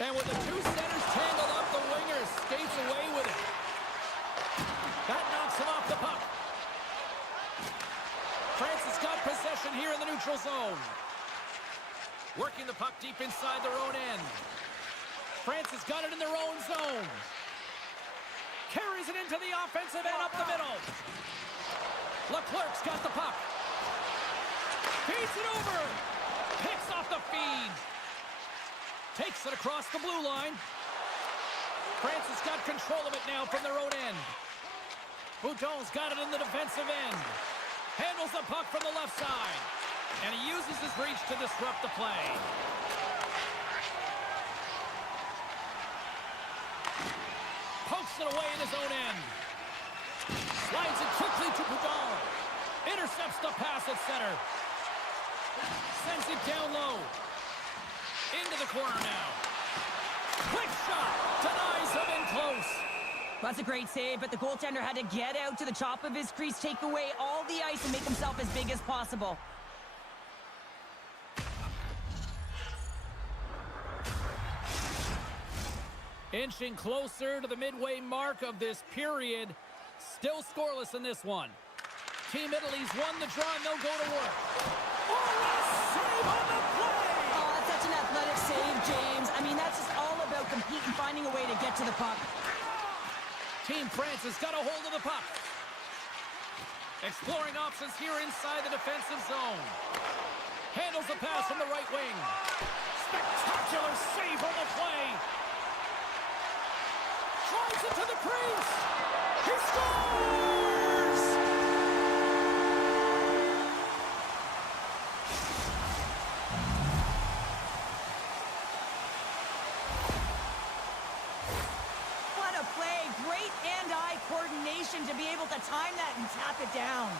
And with the two centers tangled up, the winger skates away with it. That knocks him off the puck. France has got possession here in the neutral zone. Working the puck deep inside their own end. France has got it in their own zone. Carries it into the offensive end up the middle. Leclerc's got the puck. Feeds it over. Picks off the feed. Takes it across the blue line. France has got control of it now from their own end. Bouton's got it in the defensive end. Handles the puck from the left side. And he uses his reach to disrupt the play. Pokes it away in his own end. Slides it quickly to Bouton. Intercepts the pass at center. Sends it down low. Into the corner now. Quick shot. Denies him in close. That's a great save, but the goaltender had to get out to the top of his crease, take away all the ice, and make himself as big as possible. Inching closer to the midway mark of this period. Still scoreless in this one. Team Italy's won the draw, and they'll go to work. Oh, what a save on the play! Oh, that's such an athletic save, James. I mean, that's just all about competing, finding a way to get to the puck. Team France has got a hold of the puck. Exploring options here inside the defensive zone. Handles the pass from the right wing. Spectacular save on the play. Drives it to the crease. He scores! What a play. Great hand-eye coordination to be able to time that and tap it down.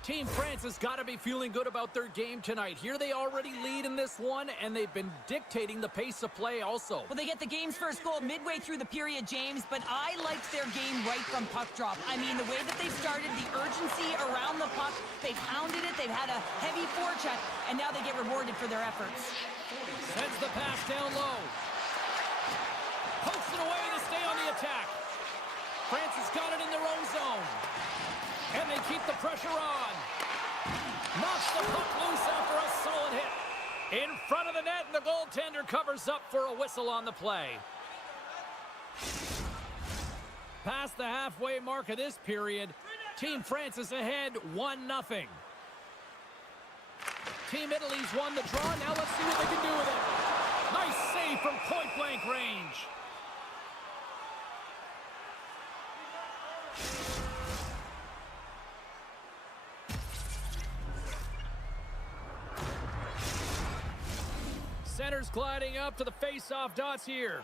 Team France has got to be feeling good about their game tonight. Here they already lead in this one, and they've been dictating the pace of play also. Well, they get the game's first goal midway through the period, James, but I liked their game right from puck drop. I mean, the way that they've started, the urgency around the puck, they've hounded it, they've had a heavy forecheck, and now they get rewarded for their efforts. Sends the pass down low. Pokes it away to stay on the attack. France has got it in their own zone. And they keep the pressure on. Knocks the puck loose after a solid hit. In front of the net, and the goaltender covers up for a whistle on the play. Past the halfway mark of this period, Team France is ahead 1-0. Team Italy's won the draw. Now let's see what they can do with it. Nice save from point-blank range. Center's gliding up to the face-off dots here.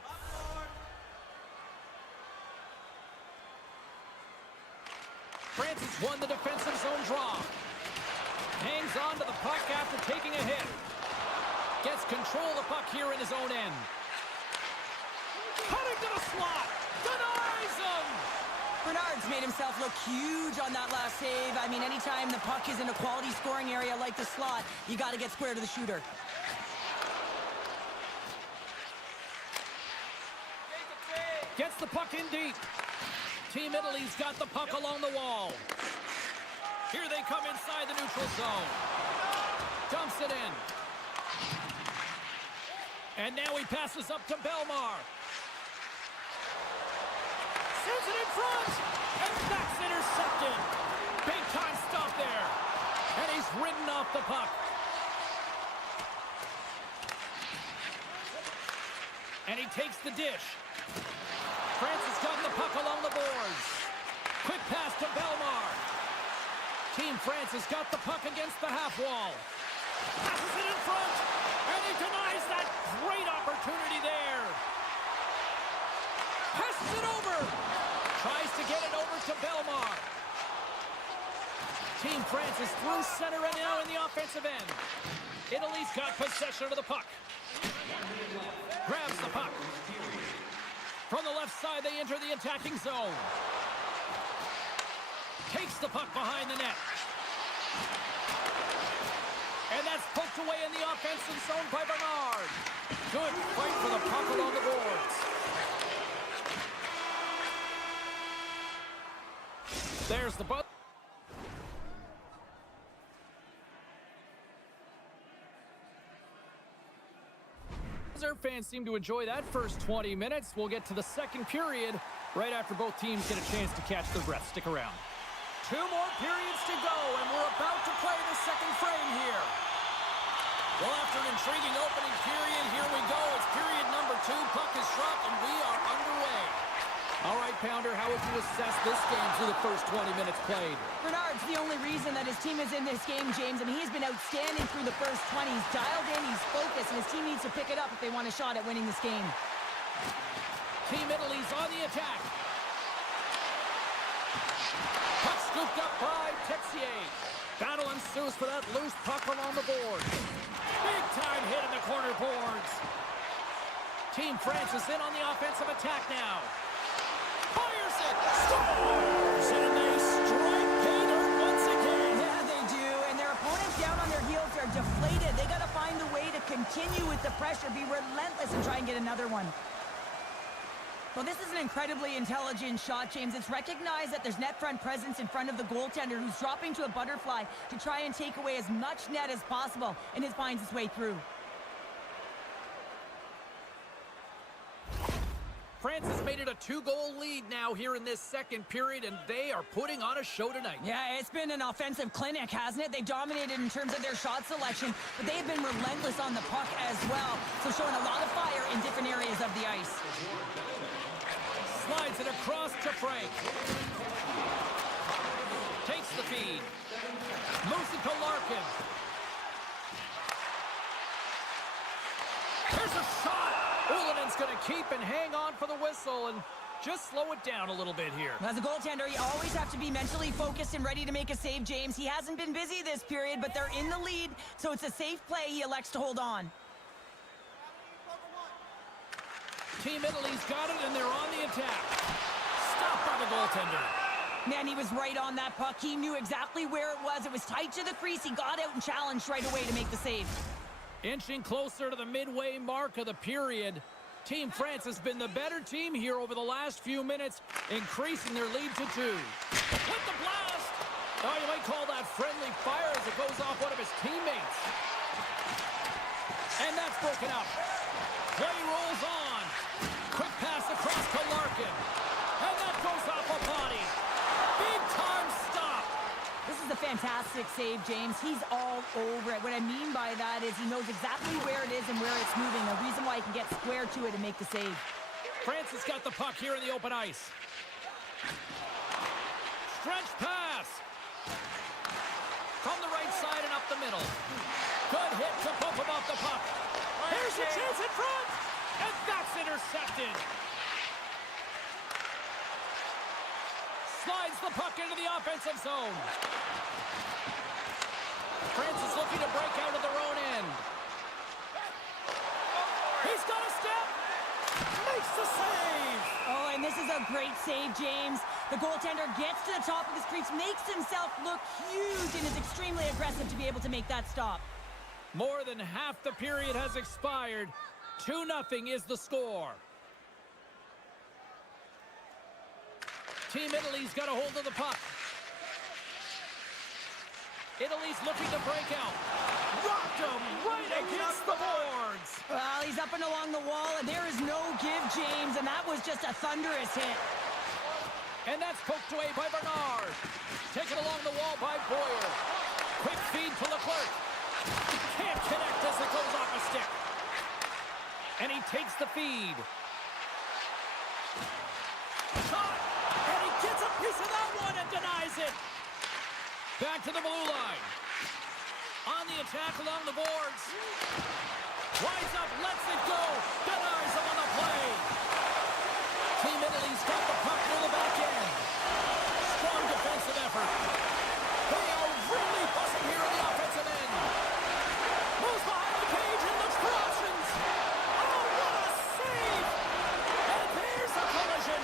France has won the defensive zone draw. Hangs on to the puck after taking a hit. Gets control of the puck here in his own end. Cutting to the slot. Denies him. Bernard's made himself look huge on that last save. I mean, anytime the puck is in a quality scoring area like the slot, you got to get square to the shooter. Gets the puck in deep. Team Italy's got the puck along the wall. Here they come inside the neutral zone. Dumps it in. And now he passes up to Belmar. Sends it in front. And that's intercepted. Big time stop there. And he's ridden off the puck. And he takes the dish. France has gotten the puck along the boards. Quick pass to Belmar. Team France has got the puck against the half wall. Passes it in front. And he denies that great opportunity there. Passes it over. Tries to get it over to Belmar. Team France is through center and now in the offensive end. Italy's got possession of the puck. Grabs the puck. From the left side, they enter the attacking zone. Takes the puck behind the net. And that's poked away in the offensive zone by Bernard. Good fight for the puck along the boards. There's the buzzer. Fans seem to enjoy that first 20 minutes. We'll get to the second period right after both teams get a chance to catch their breath. Stick around. 2 more periods to go, and we're about to play the second frame here. Well, after an intriguing opening period, here we go. It's period number 2. Puck is dropped, and we are underway. All right, Pounder, how would you assess this game through the first 20 minutes played? Bernard's the only reason that his team is in this game, James. I mean, he's been outstanding through the first 20. He's dialed in, he's focused, and his team needs to pick it up if they want a shot at winning this game. Team Italy's on the attack. Puck scooped up by Texier. Battle ensues for that loose puck along the board. Big time hit in the corner boards. Team France is in on the offensive attack now. Fires it! Scores! And they strike pay dirt once again. Yeah, they do. And their opponents down on their heels are deflated. They got to find a way to continue with the pressure, be relentless, and try and get another one. Well, this is an incredibly intelligent shot, James. It's recognized that there's net front presence in front of the goaltender who's dropping to a butterfly to try and take away as much net as possible, and it finds its way through. France has made it a 2-goal lead now here in this second period, and they are putting on a show tonight. Yeah, it's been an offensive clinic, hasn't it? They dominated in terms of their shot selection, but they've been relentless on the puck as well, so showing a lot of fire in different areas of the ice. Slides it across to Frank. Takes the feed. Moves it to Larkin. Here's a shot! Ulanen's going to keep and hang on for the whistle and just slow it down a little bit here. As a goaltender, you always have to be mentally focused and ready to make a save, James. He hasn't been busy this period, but they're in the lead, so it's a safe play. He elects to hold on. Team Italy's got it, and they're on the attack. Stopped by the goaltender. Man, he was right on that puck. He knew exactly where it was. It was tight to the crease. He got out and challenged right away to make the save. Inching closer to the midway mark of the period. Team France has been the better team here over the last few minutes, increasing their lead to 2. With the blast! Oh, you might call that friendly fire as it goes off one of his teammates. And that's broken up. Play rolls on. Quick pass across to Larkin. And that goes off a body. Big time stop. This is a fantastic save, James. He's all over it. What I mean by that is he knows exactly where it is and where it's moving. The reason why he can get square to it and make the save. France has got the puck here in the open ice. Stretch pass. From the right side and up the middle. Good hit to bump him off the puck. Here's a chance in front. And that's intercepted. Slides the puck into the offensive zone. France is looking to break out of their own end. He's got a step. Makes the save. Oh, and this is a great save, James. The goaltender gets to the top of his crease, makes himself look huge, and is extremely aggressive to be able to make that stop. More than half the period has expired. 2-0 is the score. Team Italy's got a hold of the puck. Italy's looking to break out. Rocked him right against the boards. Well, he's up and along the wall, and there is no give, James, and that was just a thunderous hit. And that's poked away by Bernard. Taken along the wall by Boyer. Quick feed to Leclerc. Can't connect as it goes off a stick. And he takes the feed. Shot! And he gets a piece of that one and denies it. Back to the blue line. On the attack along the boards. Winds up, lets it go. Denies him on the play. Team Italy's got the puck near the back end. Strong defensive effort. They are really buzzing here in the offensive end. Moves behind the cage and looks for options. Oh, what a save! And there's a collision.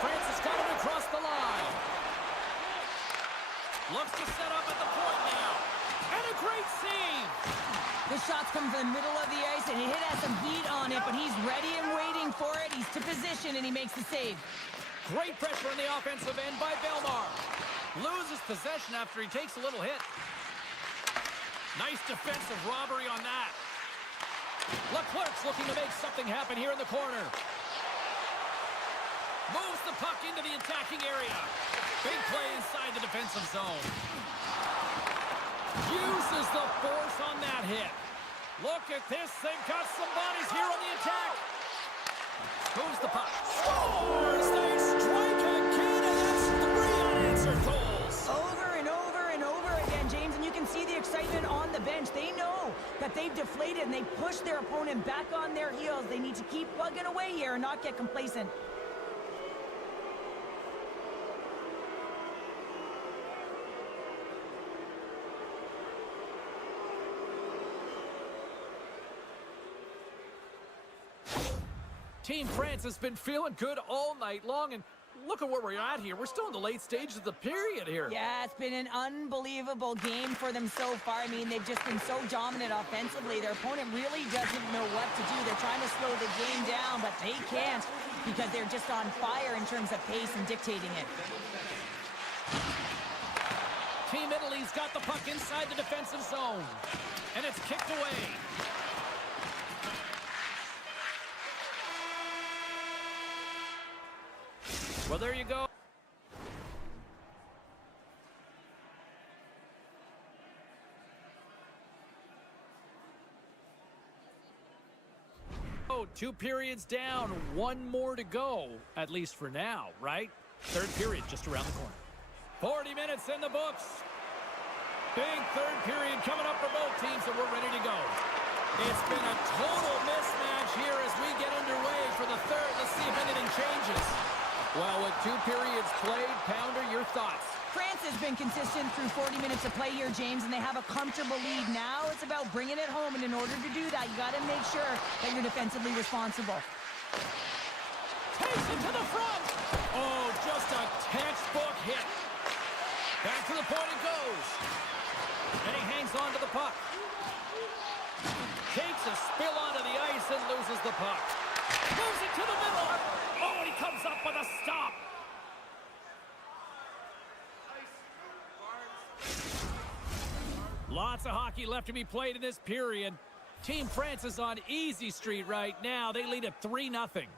France has got it across the line. Looks to set up at the point now. And a great save. The shot's coming from the middle of the ice, and it has some heat on it, but he's ready and waiting for it. He's to position, and he makes the save. Great pressure on the offensive end by Belmar. Loses possession after he takes a little hit. Nice defensive robbery on that. Leclerc's looking to make something happen here in the corner. Moves the puck into the attacking area. Big play inside the defensive zone. Uses the force on that hit. Look at this. They've got some bodies here on the attack. Moves the puck. Scores! They strike again, and that's 3 unanswered goals. Over and over and over again, James, and you can see the excitement on the bench. They know that they've deflated, and they push their opponent back on their heels. They need to keep plugging away here and not get complacent. Team France has been feeling good all night long, and look at where we're at here. We're still in the late stages of the period here. Yeah, it's been an unbelievable game for them so far. I mean, they've just been so dominant offensively. Their opponent really doesn't know what to do. They're trying to slow the game down, but they can't because they're just on fire in terms of pace and dictating it. Team Italy's got the puck inside the defensive zone, and it's kicked away. Well, there you go. Oh, 2 periods down, 1 more to go, at least for now, right? Third period just around the corner. 40 minutes in the books. Big third period coming up for both teams, and we're ready to go. It's been a total mismatch here as we get underway for the third. Let's see if anything changes. Well, with 2 periods played, Pounder, your thoughts? France has been consistent through 40 minutes of play here, James, and they have a comfortable lead. Now it's about bringing it home, and in order to do that, you got to make sure that you're defensively responsible. Takes it to the front. Oh, just a textbook hit. Back to the point it goes. And he hangs on to the puck. Takes a spill onto the ice and loses the puck. Moves it to the middle. Oh, and he comes up with a stop. Lots of hockey left to be played in this period. Team France is on easy street right now. They lead at 3-0.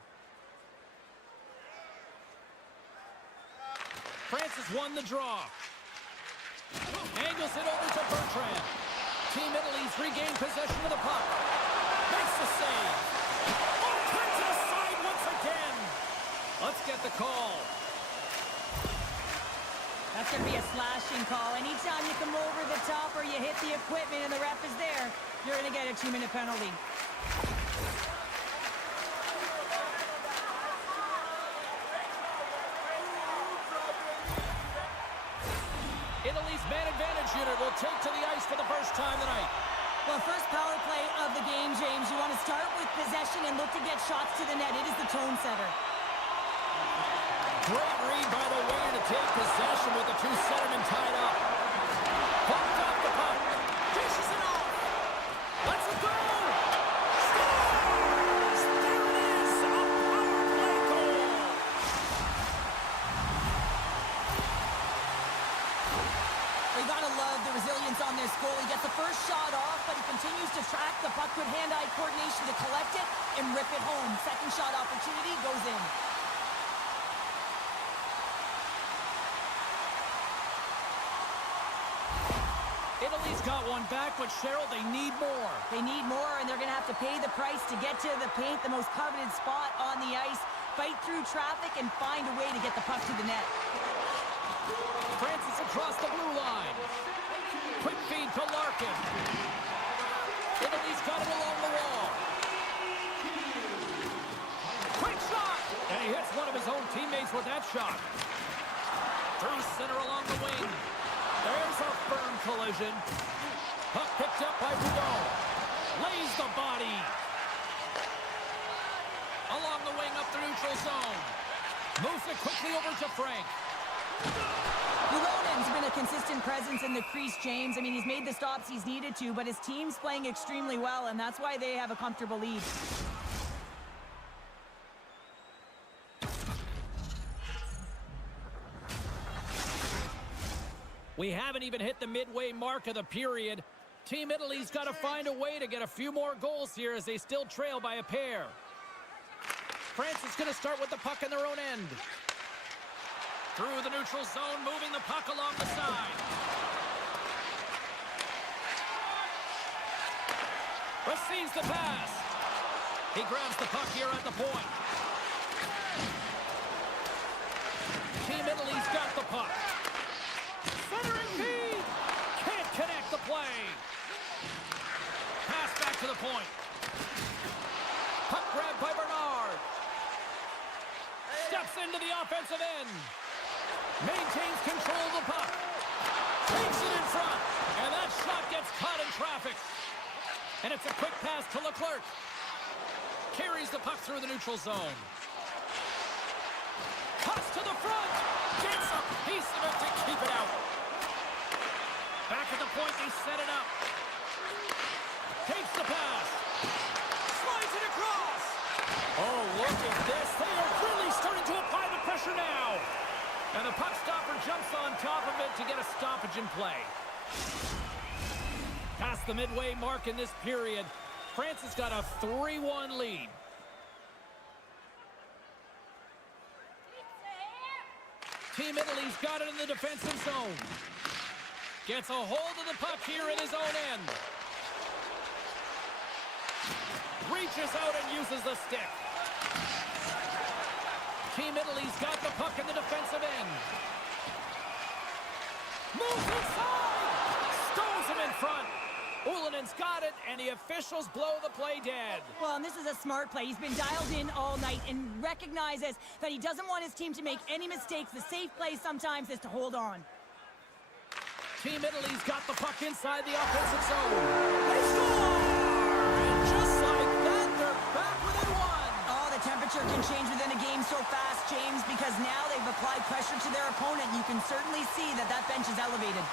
France has won the draw. Angles it over to Bertrand. Team Italy's regained possession of the puck. Makes the save. Oh, turns it aside once again. Let's get the call. That's going to be a slashing call. Anytime you come over the top or you hit the equipment and the ref is there, you're going to get a 2-minute penalty. Italy's man advantage unit will take to the ice for the first time tonight. Well, first power play of the game, James. You want to start with possession and look to get shots to the net. It is the tone setter. Great read by the winger to take possession with the 2 centermen tied up. Pumped off the puck. Dishes it off. Let's it go. Scores! There it is. A power play goal. You gotta love the resilience on this goal. He gets the first shot off, but he continues to track the puck. Good hand-eye coordination to collect it and rip it home. Second shot opportunity goes in. Italy's got one back, but Cheryl, they need more. They need more, and they're going to have to pay the price to get to the paint, the most coveted spot on the ice, fight through traffic, and find a way to get the puck to the net. Francis across the blue line. Quick feed to Larkin. Italy's got it along the wall. Quick shot! And he hits one of his own teammates with that shot. Through center along the wing. There's a firm collision. Puck picked up by Boudreau. Lays the body. Along the wing up the neutral zone. Moves it quickly over to Frank. Ronan's been a consistent presence in the crease, James. I mean, he's made the stops he's needed to, but his team's playing extremely well, and that's why they have a comfortable lead. We haven't even hit the midway mark of the period. Team Italy's got to find a way to get a few more goals here as they still trail by a pair. France is going to start with the puck in their own end. Through the neutral zone, moving the puck along the side. Receives the pass. He grabs the puck here at the point. Team Italy's got the puck. Centering feed. Can't connect the play. Pass back to the point. Puck grab by Bernard. Steps into the offensive end. Maintains control of the puck. Takes it in front. And that shot gets caught in traffic. And it's a quick pass to Leclerc. Carries the puck through the neutral zone. Cuts to the front. Gets a piece of it to keep it out. Back at the point, they set it up. Takes the pass. Slides it across. Oh, look at this. They are really starting to apply the pressure now. And the puck stopper jumps on top of it to get a stoppage in play. Past the midway mark in this period, France has got a 3-1 lead. Team Italy's got it in the defensive zone. Gets a hold of the puck here in his own end. Reaches out and uses the stick. Team Italy's got the puck in the defensive end. Moves inside! Stones him in front. Ulanen's got it, and the officials blow the play dead. Well, and this is a smart play. He's been dialed in all night and recognizes that he doesn't want his team to make any mistakes. The safe play sometimes is to hold on. Team Italy's got the puck inside the offensive zone. They score! And just like that, they're back within one. Oh, the temperature can change within a game so fast, James, because now they've applied pressure to their opponent. You can certainly see that that bench is elevated.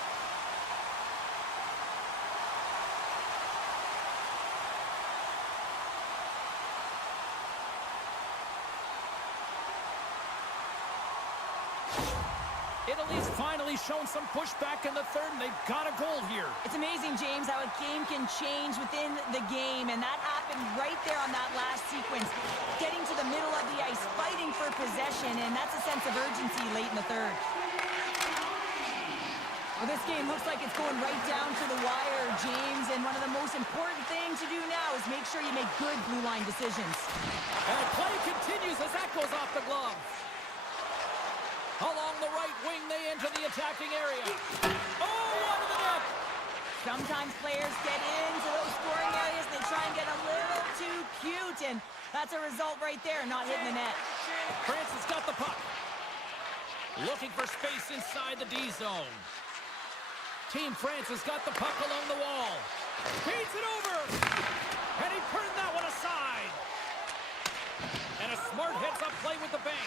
Italy's finally shown some pushback in the third, and they've got a goal here. It's amazing, James, how a game can change within the game, and that happened right there on that last sequence. Getting to the middle of the ice, fighting for possession, and that's a sense of urgency late in the third. Well, this game looks like it's going right down to the wire, James, and one of the most important things to do now is make sure you make good blue line decisions. And play continues as that goes off the glove. Along the right wing, they enter the attacking area. Oh, one to the net! Sometimes players get into those scoring areas and they try and get a little too cute, and that's a result right there, not hitting the net. France has got the puck. Looking for space inside the D zone. Team France has got the puck along the wall. Feeds it over! And he turned that one aside. And a smart heads-up play with the bank.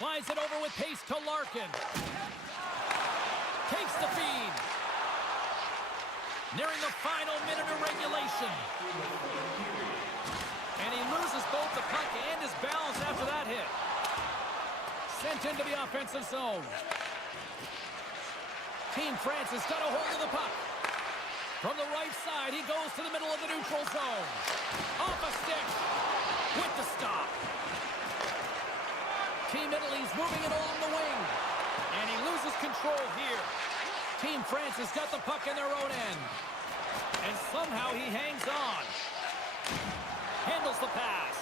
Slides it over with pace to Larkin. Takes the feed. Nearing the final minute of regulation. And he loses both the puck and his balance after that hit. Sent into the offensive zone. Team France has got a hold of the puck. From the right side, he goes to the middle of the neutral zone. Off a stick. With the stop. Team Italy's moving it along the wing. And he loses control here. Team France has got the puck in their own end. And somehow he hangs on. Handles the pass.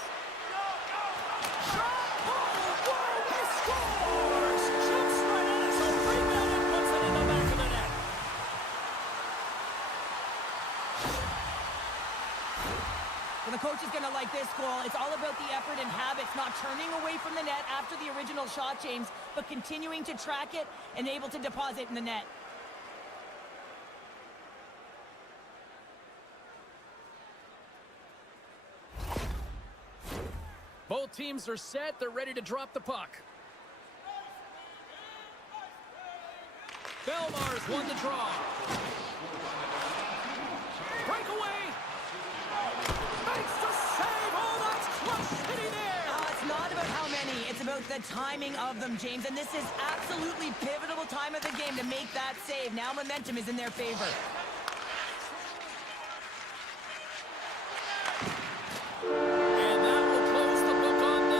Shot! Oh, whoa, he scores! Jumps right on his own rebound and puts it in the back of the net. Well, the coach is going to like this goal. It's all about the effort and habits, not turning away from the net after the original shot, James, but continuing to track it and able to deposit in the net. Both teams are set. They're ready to drop the puck. Belmar's won the draw. Breakaway. Makes the save. Oh, that's clutch hitting there. It's not about how many. It's about the timing of them, James. And this is absolutely pivotal time of the game to make that save. Now momentum is in their favor. And that will close the book on the...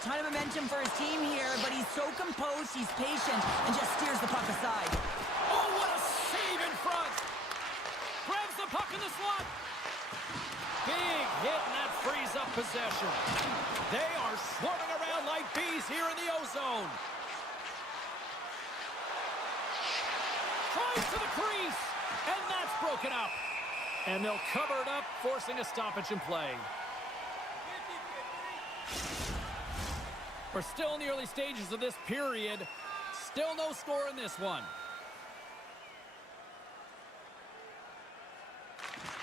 a ton of momentum for his team here, but he's so composed, he's patient, and just steers the puck aside. Oh, what a save in front! Grabs the puck in the slot. Big hit, and that frees up possession. They are swarming around like bees here in the O-zone. Tries to the crease, and that's broken up. And they'll cover it up, forcing a stoppage in play. We're still in the early stages of this period. Still no score in this one.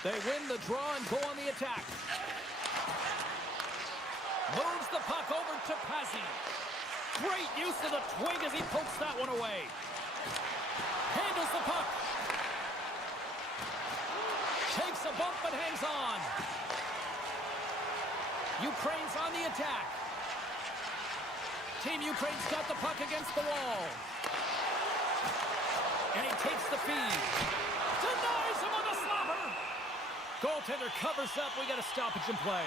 They win the draw and go on the attack. Moves the puck over to Pazzi. Great use of the twig as he pokes that one away. Handles the puck. Takes a bump but hangs on. Ukraine's on the attack. Team Ukraine's got the puck against the wall. And he takes the feed. Denies him on the slobber. Goaltender covers up. We got a stoppage in play.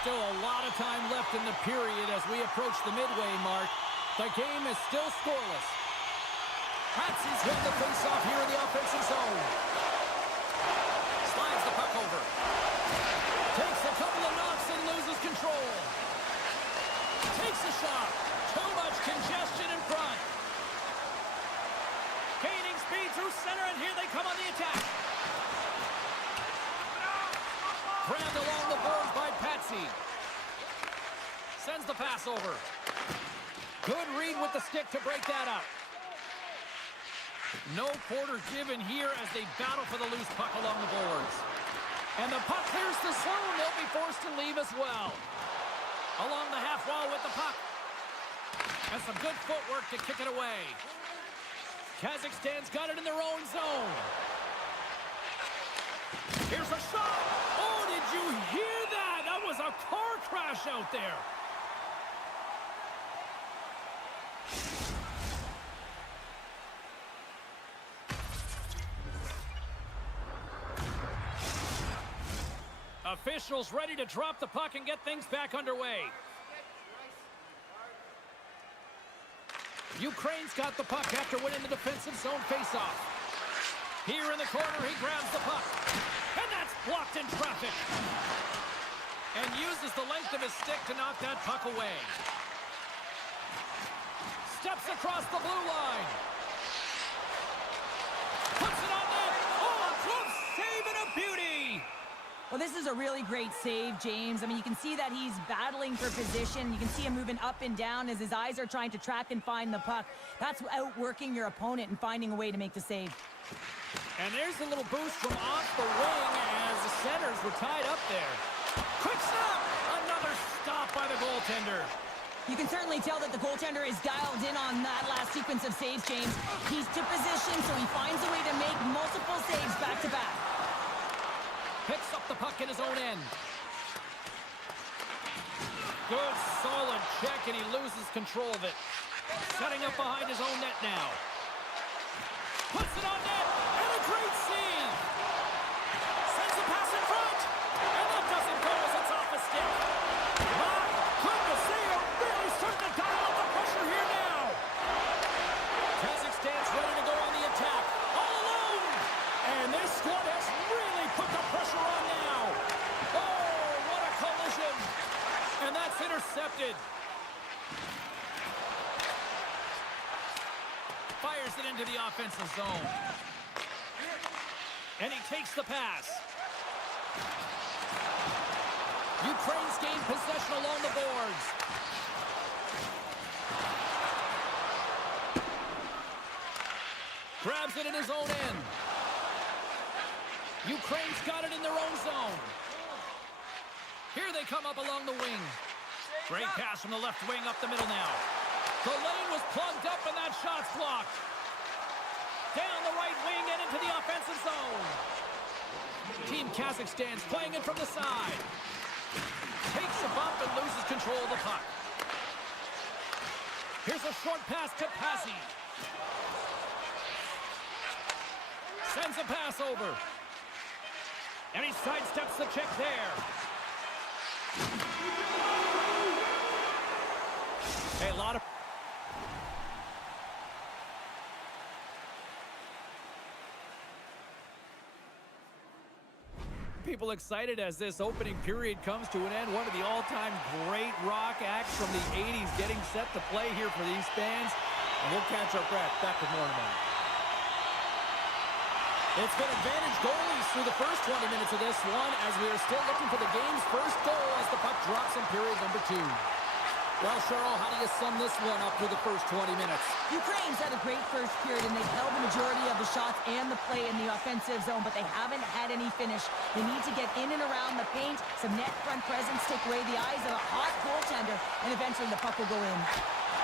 Still a lot of time left in the period as we approach the midway mark. The game is still scoreless. Patsy's hitting the face-off here in the offensive zone. Slides the puck over. Takes a couple of knocks and loses control. Takes a shot. Too much congestion in front. Gaining speed through center, and here they come on the attack. Grabbed along the boards by Patsy. Sends the pass over. Good read with the stick to break that up. No quarter given here as they battle for the loose puck along the boards. And the puck clears the zone. They'll be forced to leave as well. Along the half wall with the puck. And some good footwork to kick it away. Kazakhstan's got it in their own zone. Here's a shot. Oh, did you hear that? That was a car crash out there. Officials ready to drop the puck and get things back underway. Ukraine's got the puck after winning the defensive zone faceoff. Here in the corner, he grabs the puck. And that's blocked in traffic. And uses the length of his stick to knock that puck away. Steps across the blue line. Puts it on net. Oh, a close save and a beauty. Well, this is a really great save, James. I mean, you can see that he's battling for position. You can see him moving up and down as his eyes are trying to track and find the puck. That's outworking your opponent and finding a way to make the save. And there's a little boost from off the wing as the centers were tied up there. Quick stop! Another stop by the goaltender. You can certainly tell that the goaltender is dialed in on that last sequence of saves, James. He's to position, so he finds a way to make multiple saves back-to-back. Picks up the puck in his own end. Good, solid check, and he loses control of it. Setting up behind his own net now. Puts it on net, and a great save. Sends the pass in front, and that doesn't go as it's off the stick. My goodness, they are really starting to dial up the pressure here now. Kazakhstan's ready to go on the attack, all alone. And this squad has really put the pressure on now. Oh, what a collision. And that's intercepted. Fires it into the offensive zone. And he takes the pass. Ukraine's gained possession along the boards. Grabs it in his own end. Ukraine's got it in their own zone. Here they come up along the wing. Great pass from the left wing up the middle now. The lane was plugged up and that shot's blocked. Down the right wing and into the offensive zone. Team Kazakhstan's playing it from the side. Takes a bump and loses control of the puck. Here's a short pass to Pazzi. Sends a pass over. And he sidesteps the check there. Hey, a lot of people excited as this opening period comes to an end. One of the all-time great rock acts from the 80s getting set to play here for these fans. And we'll catch our breath. Back with more in a minute. It's been advantage goalies through the first 20 minutes of this one as we are still looking for the game's first goal as the puck drops in period number 2. Well, Cheryl, how do you sum this one up through the first 20 minutes? Ukraine's had a great first period, and they've held the majority of the shots and the play in the offensive zone, but they haven't had any finish. They need to get in and around the paint, some net front presence, take away the eyes of a hot goaltender, and eventually the puck will go in.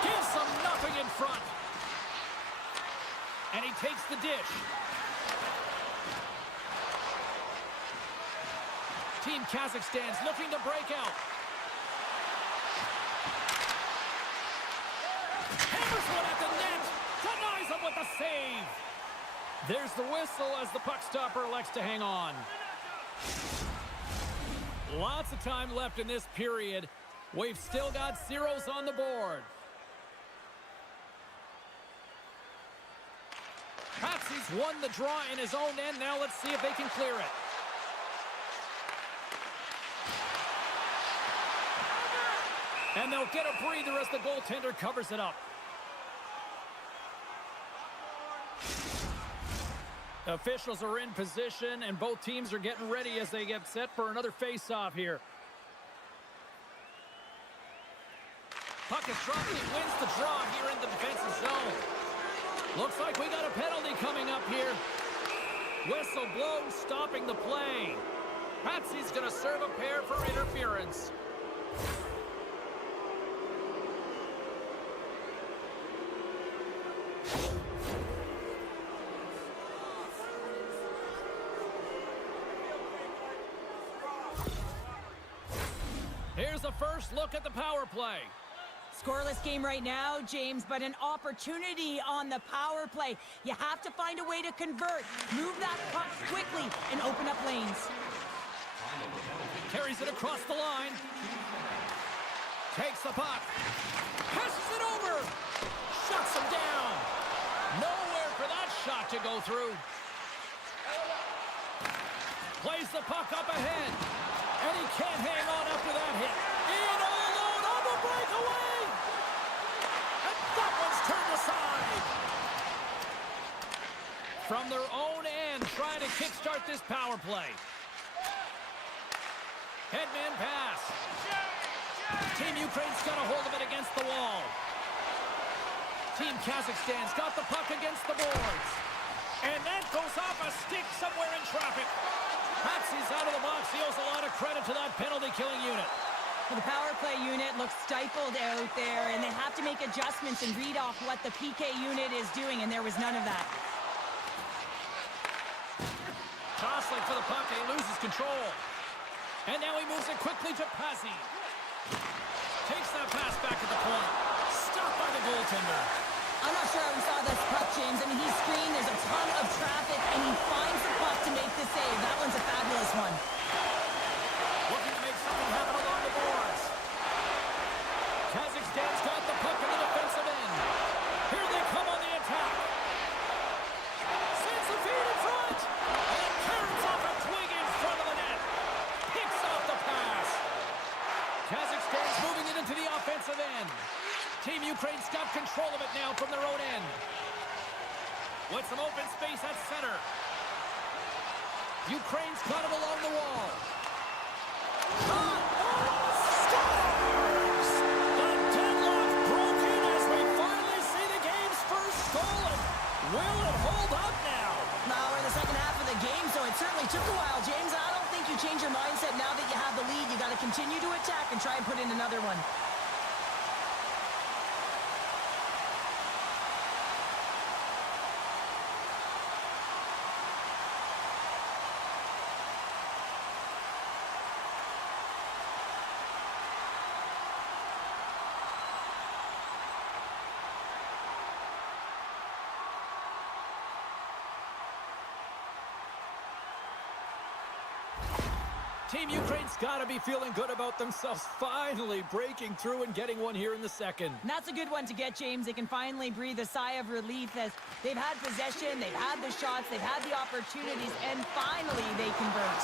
Gives them nothing in front. And he takes the dish. Team Kazakhstan's looking to break out. Hammers one at the net. Denies him with the save. There's the whistle as the puck stopper elects to hang on. Lots of time left in this period. We've still got zeros on the board. Patsy's won the draw in his own end. Now let's see if they can clear it. And they'll get a breather as the goaltender covers it up. Officials are in position, and both teams are getting ready as they get set for another face-off here. Puck is dropped. He wins the draw here in the defensive zone. Looks like we got a penalty coming up here. Whistle blows, stopping the play. Patsy's going to serve a pair for interference. Here's a first look at the power play. Scoreless game right now, James, but an opportunity on the power play. You have to find a way to convert. Move that puck quickly and open up lanes. Carries it across the line. Takes the puck. Passes it over. Shuts him down. Nowhere for that shot to go through. Plays the puck up ahead. And he can't hang on after that hit. In all alone on the breakaway. And that one's turned aside. From their own end, trying to kickstart this power play. Headman pass. Team Ukraine's got a hold of it against the wall. Team Kazakhstan's got the puck against the boards. And that goes off a stick somewhere in traffic. Patsy's out of the box. He owes a lot of credit to that penalty-killing unit. The power play unit looks stifled out there, and they have to make adjustments and read off what the PK unit is doing, and there was none of that. Jostling for the puck, and he loses control. And now he moves it quickly to Patsy. Takes that pass back at the point. Stopped by the goaltender. I'm not sure how we saw this puck, James. I mean, he's screened, there's a ton of traffic, and he finds the puck to make the save. That one's a fabulous one. Looking to make something happen along the boards. Kazakhstan's got the puck in the defensive end. Here they come on the attack. Sends the feed in front. And carries off a twig in front of the net. Picks off the pass. Kazakhstan's moving it into the offensive end. Team Ukraine's got control of it now from their own end. With some open space at center. Ukraine's got it along the wall. Scores! The deadlock broken as we finally see the game's first goal. Will it hold up now? Now we're in the second half of the game, so it certainly took a while, James. I don't think you change your mindset now that you have the lead. You got to continue to attack and try and put in another one. Team Ukraine's got to be feeling good about themselves, finally breaking through and getting one here in the second. And that's a good one to get, James. They can finally breathe a sigh of relief as they've had possession, they've had the shots, they've had the opportunities, and finally they convert.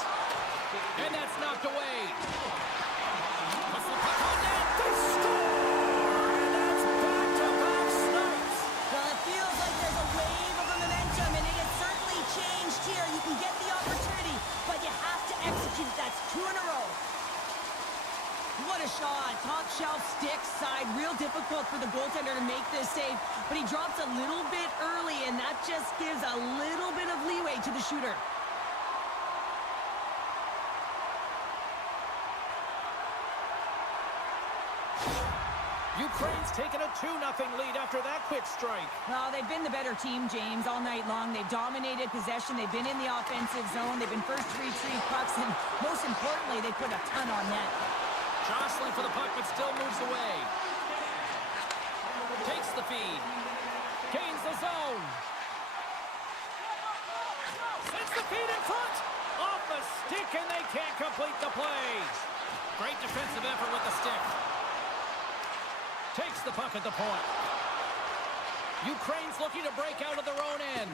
And that's knocked away. Puts the puck on net. They score! And that's back-to-back snipes. Well, it feels like there's a wave of momentum, and it has certainly changed here. You can get the opportunity, but you have to execute. That's 2 in a row. What a shot. Top shelf stick side. Real difficult for the goaltender to make this save, but he drops a little bit early, and that just gives a little bit of leeway to the shooter. Ukraine's taken a 2-0 lead after that quick strike. Well, they've been the better team, James, all night long. They've dominated possession. They've been in the offensive zone. They've been first to retrieve pucks, and most importantly, they put a ton on net. Jostling for the puck, but still moves away. Takes the feed. Gains the zone. Sends the feed in front. Off the stick, and they can't complete the play. Great defensive effort with the stick. Takes the puck at the point. Ukraine's looking to break out of their own end.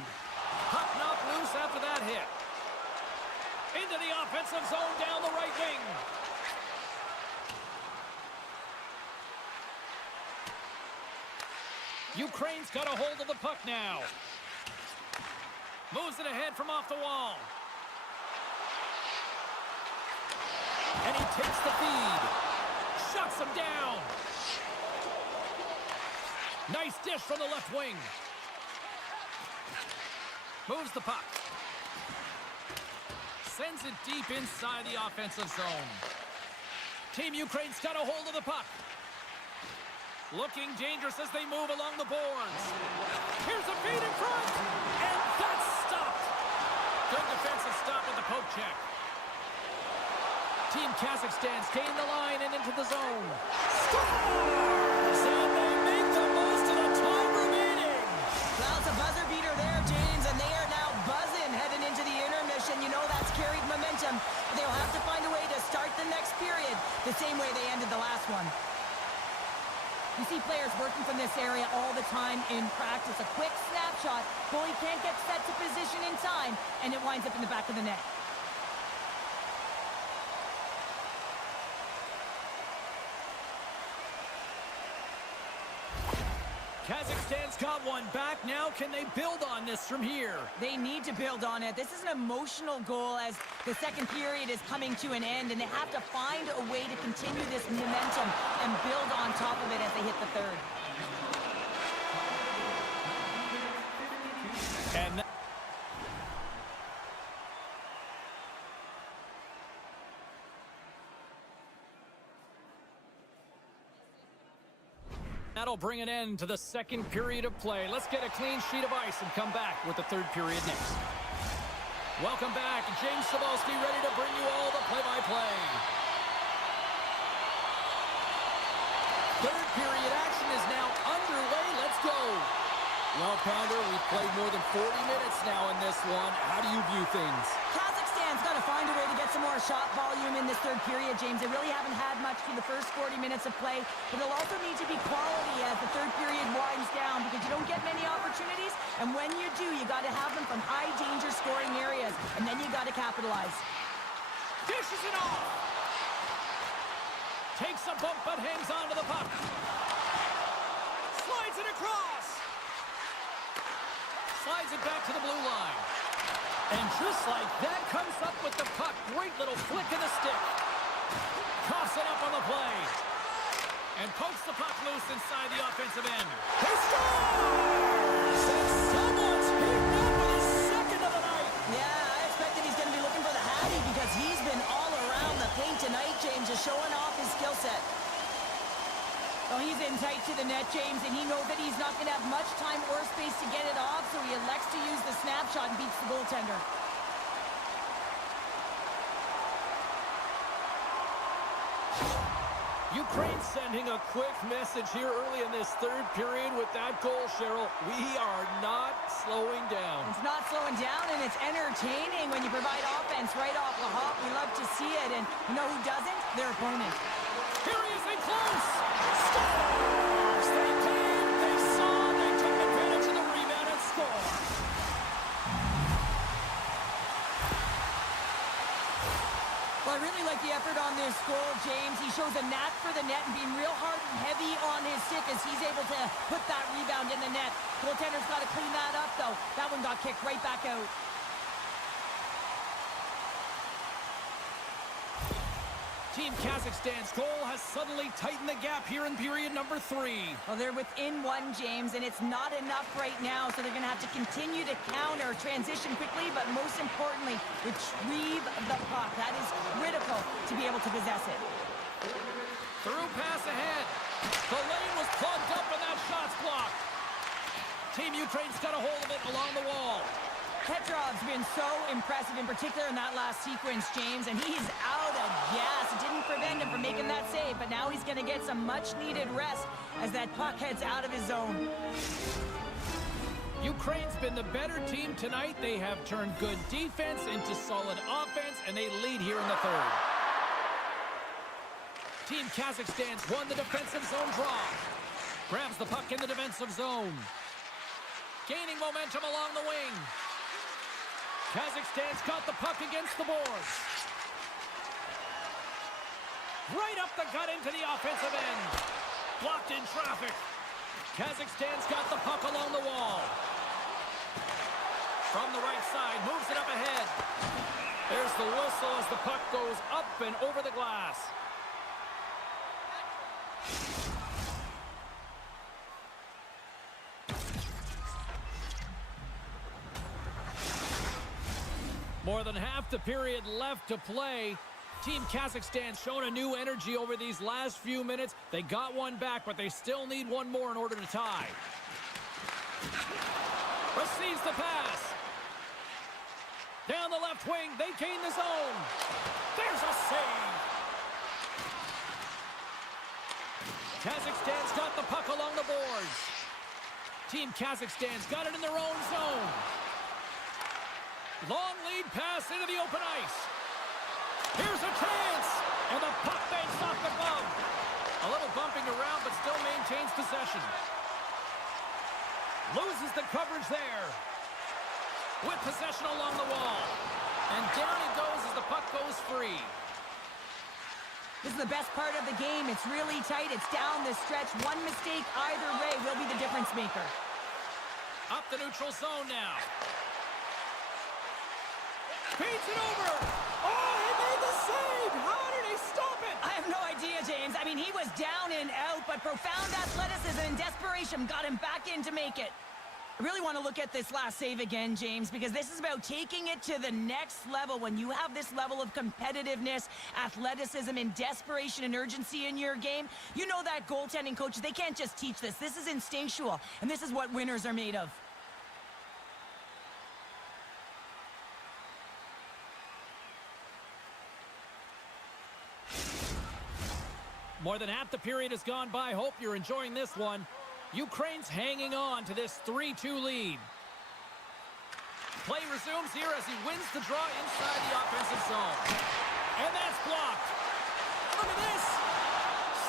Puck knocked loose after that hit. Into the offensive zone down the right wing. Ukraine's got a hold of the puck now. Moves it ahead from off the wall. And he takes the feed. Shuts him down. Nice dish from the left wing. Moves the puck. Sends it deep inside the offensive zone. Team Ukraine's got a hold of the puck. Looking dangerous as they move along the boards. Here's a feed in front. And that's stopped. Good defensive stop with the poke check. Team Kazakhstan's gained the line and into the zone. Scores! And they make the most of the time remaining. Well, it's a buzzer beater there, James, and they are now buzzing heading into the intermission. You know that's carried momentum. But they'll have to find a way to start the next period the same way they ended the last one. You see players working from this area all the time in practice. A quick snapshot, goalie can't get set to position in time, and it winds up in the back of the net. Kazakhstan's got one back. Now can they build on this from here? They need to build on it. This is an emotional goal as the second period is coming to an end, and they have to find a way to continue this momentum and build on top of it as they hit the third. And that'll bring an end to the second period of play. Let's get a clean sheet of ice and come back with the third period next. Welcome back. James Cebulski ready to bring you all the play-by-play. Third period action is now underway. Let's go. Well, Pounder, we've played more than 40 minutes now in this one. How do you view things? Kazakhstan's got to find a way to get some more shot volume in this third period, James. They really haven't had much through the first 40 minutes of play, but it'll also need to be quality as the third period winds down because you don't get many opportunities, and when you do, you got to have them from high-danger scoring areas, and then you got to capitalize. Dishes it off. Takes a bump but hangs on to the puck. Slides it across. Slides it back to the blue line. And just like that, comes up with the puck. Great little flick of the stick. Coughs it up on the play. And pokes the puck loose inside the offensive end. He scores! And someone's beaten up with his second of the night. Yeah, I expected he's going to be looking for the Hattie because he's been all around the paint tonight, James, just showing off his skill set. Well, he's in tight to the net, James, and he knows that he's not going to have much time or space to get it off, so he elects to use the snapshot and beats the goaltender. Ukraine sending a quick message here early in this third period with that goal, Cheryl. We are not slowing down. It's not slowing down, and it's entertaining when you provide offense right off the hop. We love to see it, and you know who doesn't? Their opponent. Here he is in close. Scores! They did. They saw. They took advantage of the rebound and score. Well, I really like the effort on this goal, James. He shows a knack for the net and being real hard and heavy on his stick as he's able to put that rebound in the net. Goaltender's got to clean that up, though. That one got kicked right back out. Team Kazakhstan's goal has suddenly tightened the gap here in period number 3. Well, they're within one, James, and it's not enough right now, so they're going to have to continue to counter, transition quickly, but most importantly, retrieve the puck. That is critical to be able to possess it. Through pass ahead. The lane was plugged up and that shot's blocked. Team Ukraine's got a hold of it along the wall. Petrov's been so impressive, in particular in that last sequence, James, and he's out of gas. It didn't prevent him from making that save, but now he's going to get some much-needed rest as that puck heads out of his zone. Ukraine's been the better team tonight. They have turned good defense into solid offense, and they lead here in the third. Team Kazakhstan's won the defensive zone draw. Grabs the puck in the defensive zone. Gaining momentum along the wing. Kazakhstan's got the puck against the boards. Right up the gut into the offensive end. Blocked in traffic. Kazakhstan's got the puck along the wall. From the right side, moves it up ahead. There's the whistle as the puck goes up and over the glass. More than half the period left to play. Team Kazakhstan showing a new energy over these last few minutes. They got one back, but they still need one more in order to tie. Receives the pass. Down the left wing, they gain the zone. There's a save. Kazakhstan's got the puck along the boards. Team Kazakhstan's got it in their own zone. Long lead pass into the open ice. Here's a chance. And the puck banks off the glove. A little bumping around, but still maintains possession. Loses the coverage there. With possession along the wall. And down he goes as the puck goes free. This is the best part of the game. It's really tight. It's down the stretch. One mistake either way will be the difference maker. Up the neutral zone now. Feeds it over. Oh, he made the save. How did he stop it? I have no idea, James. I mean, he was down and out, but profound athleticism and desperation got him back in to make it. I really want to look at this last save again, James, because this is about taking it to the next level. When you have this level of competitiveness, athleticism, and desperation and urgency in your game, you know that goaltending coaches, they can't just teach this. This is instinctual, and this is what winners are made of. More than half the period has gone by. Hope you're enjoying this one. Ukraine's hanging on to this 3-2 lead. Play resumes here as he wins the draw inside the offensive zone. And that's blocked. Look at this.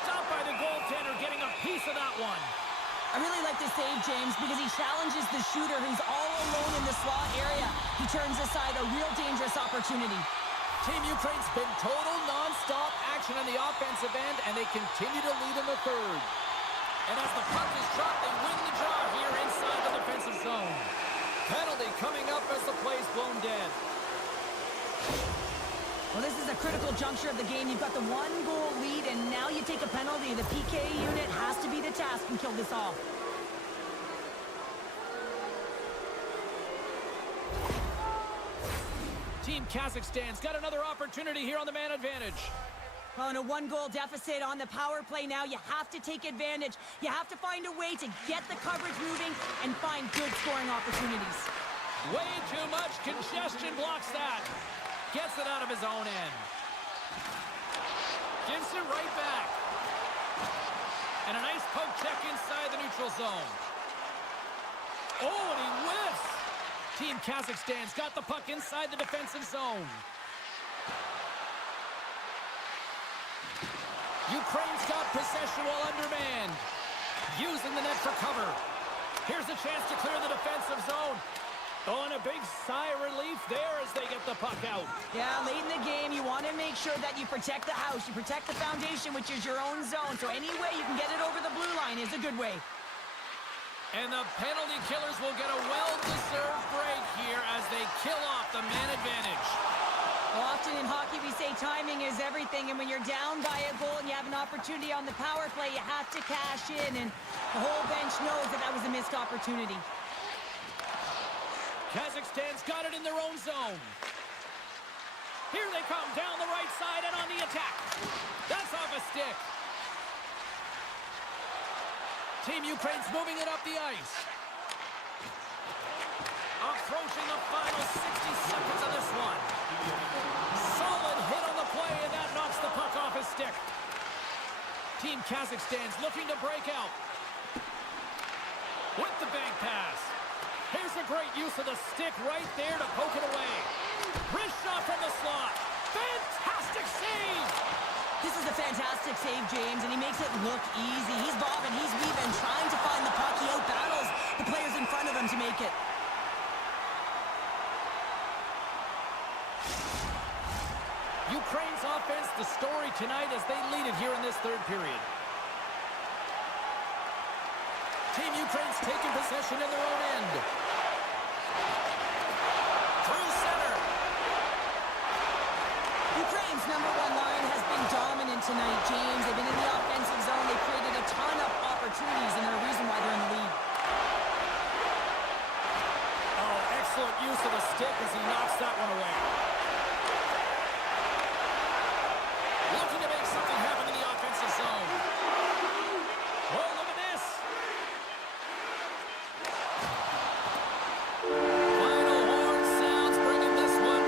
Stopped by the goaltender, getting a piece of that one. I really like this save, James, because he challenges the shooter who's all alone in the slot area. He turns aside a real dangerous opportunity. Team Ukraine's been total non-stop action on the offensive end, and they continue to lead in the third. And as the puck is dropped, they win the draw here inside the defensive zone. Penalty coming up as the play's blown dead. Well, this is a critical juncture of the game. You've got the one-goal lead, and now you take a penalty. The PK unit has to be the task and kill this off. Team Kazakhstan's got another opportunity here on the man advantage. Well, in a one-goal deficit on the power play now, you have to take advantage. You have to find a way to get the coverage moving and find good scoring opportunities. Way too much congestion blocks that. Gets it out of his own end. Gives it right back. And a nice poke check inside the neutral zone. Oh, and he whiffs. Team Kazakhstan's got the puck inside the defensive zone. Ukraine's got possession while undermanned. Using the net for cover. Here's a chance to clear the defensive zone. Oh, and a big sigh of relief there as they get the puck out. Yeah, late in the game, you want to make sure that you protect the house. You protect the foundation, which is your own zone. So any way you can get it over the blue line is a good way. And the penalty killers will get a well-deserved break here as they kill off the man advantage. Well, often in hockey, we say timing is everything. And when you're down by a goal and you have an opportunity on the power play, you have to cash in. And the whole bench knows that that was a missed opportunity. Kazakhstan's got it in their own zone. Here they come down the right side and on the attack. That's off a stick. Team Ukraine's moving it up the ice. Approaching the final 60 seconds of this one. Solid hit on the play, and that knocks the puck off his stick. Team Kazakhstan's looking to break out. With the bank pass. Here's a great use of the stick right there to poke it away. Wrist shot from the slot. Fantastic save! This is a fantastic save, James, and he makes it look easy. He's bobbing, he's weaving, trying to find the puck. He out-battles the players in front of him to make it. Ukraine's offense, the story tonight as they lead it here in this third period. Team Ukraine's taking possession in their own end. Through center. Ukraine's number one line has been dominant tonight, James. They've been in the offensive zone. They've created a ton of opportunities, and they're a reason why they're in the lead. Oh, excellent use of the stick as he knocks that one away. Looking to make something happen in the offensive zone. Oh, look at this. Final horn sounds bringing this one.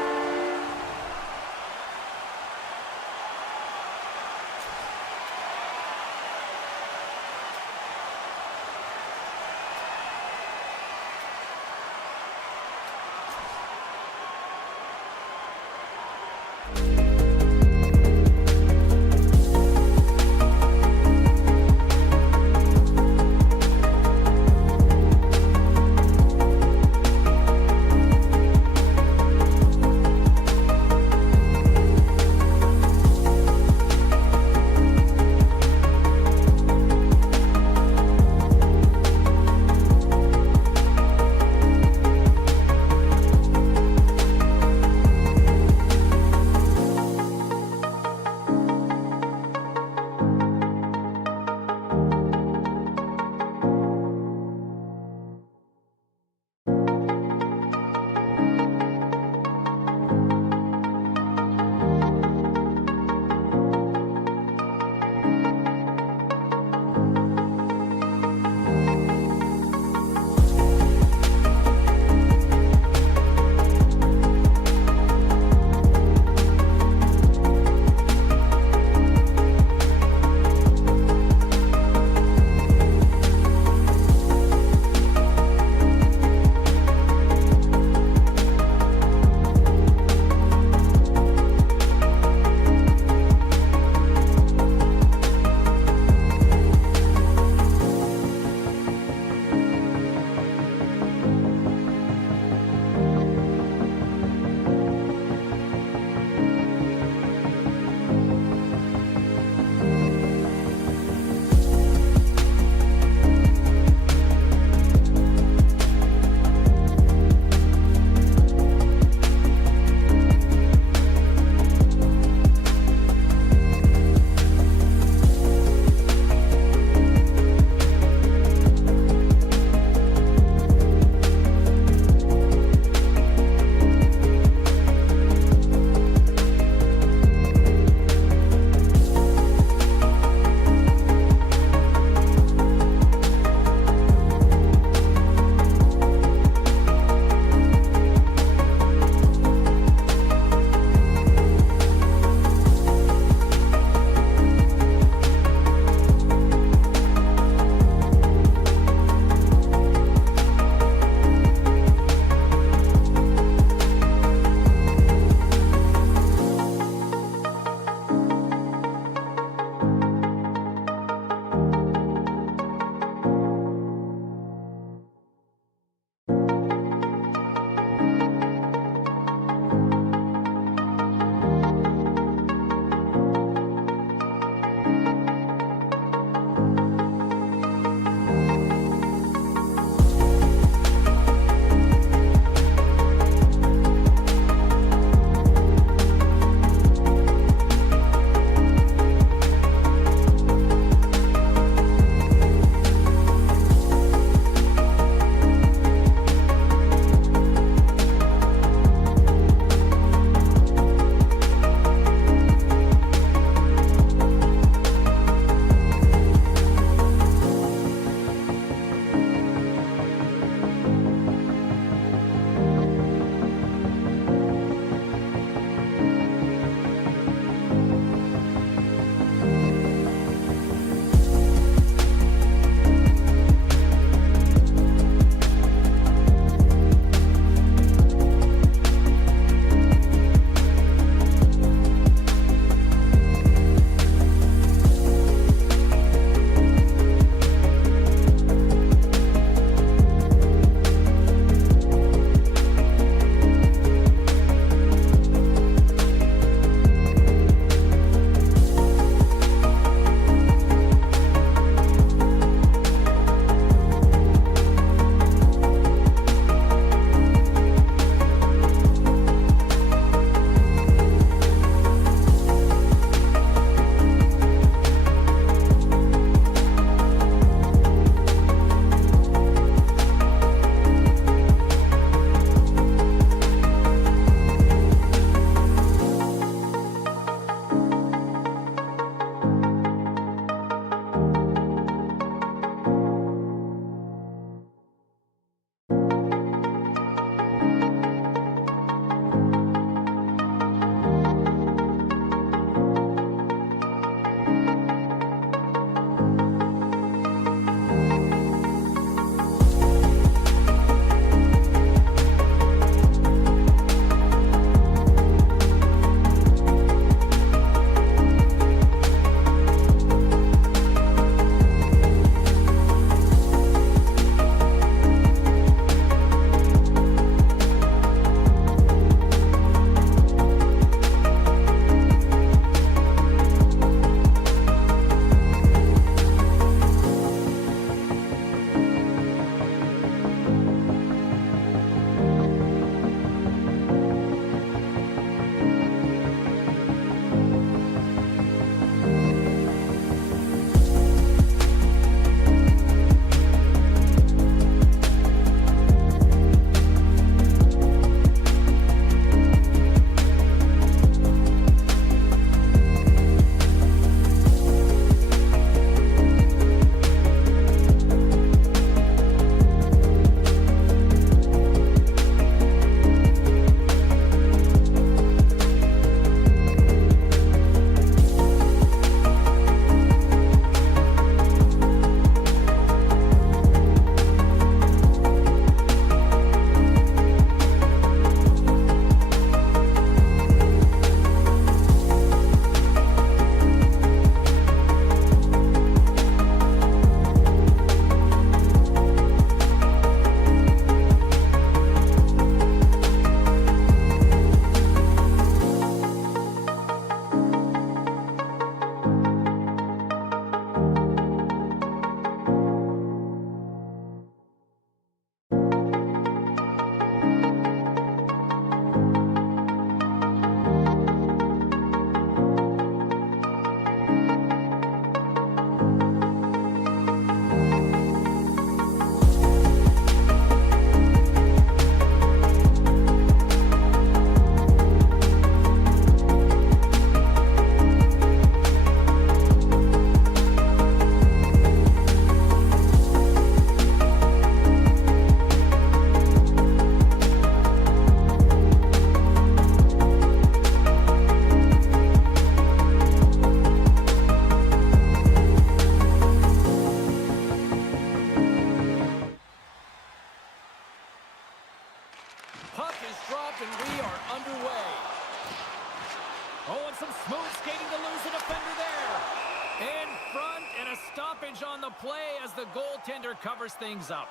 stoppage on the play as the goaltender covers things up.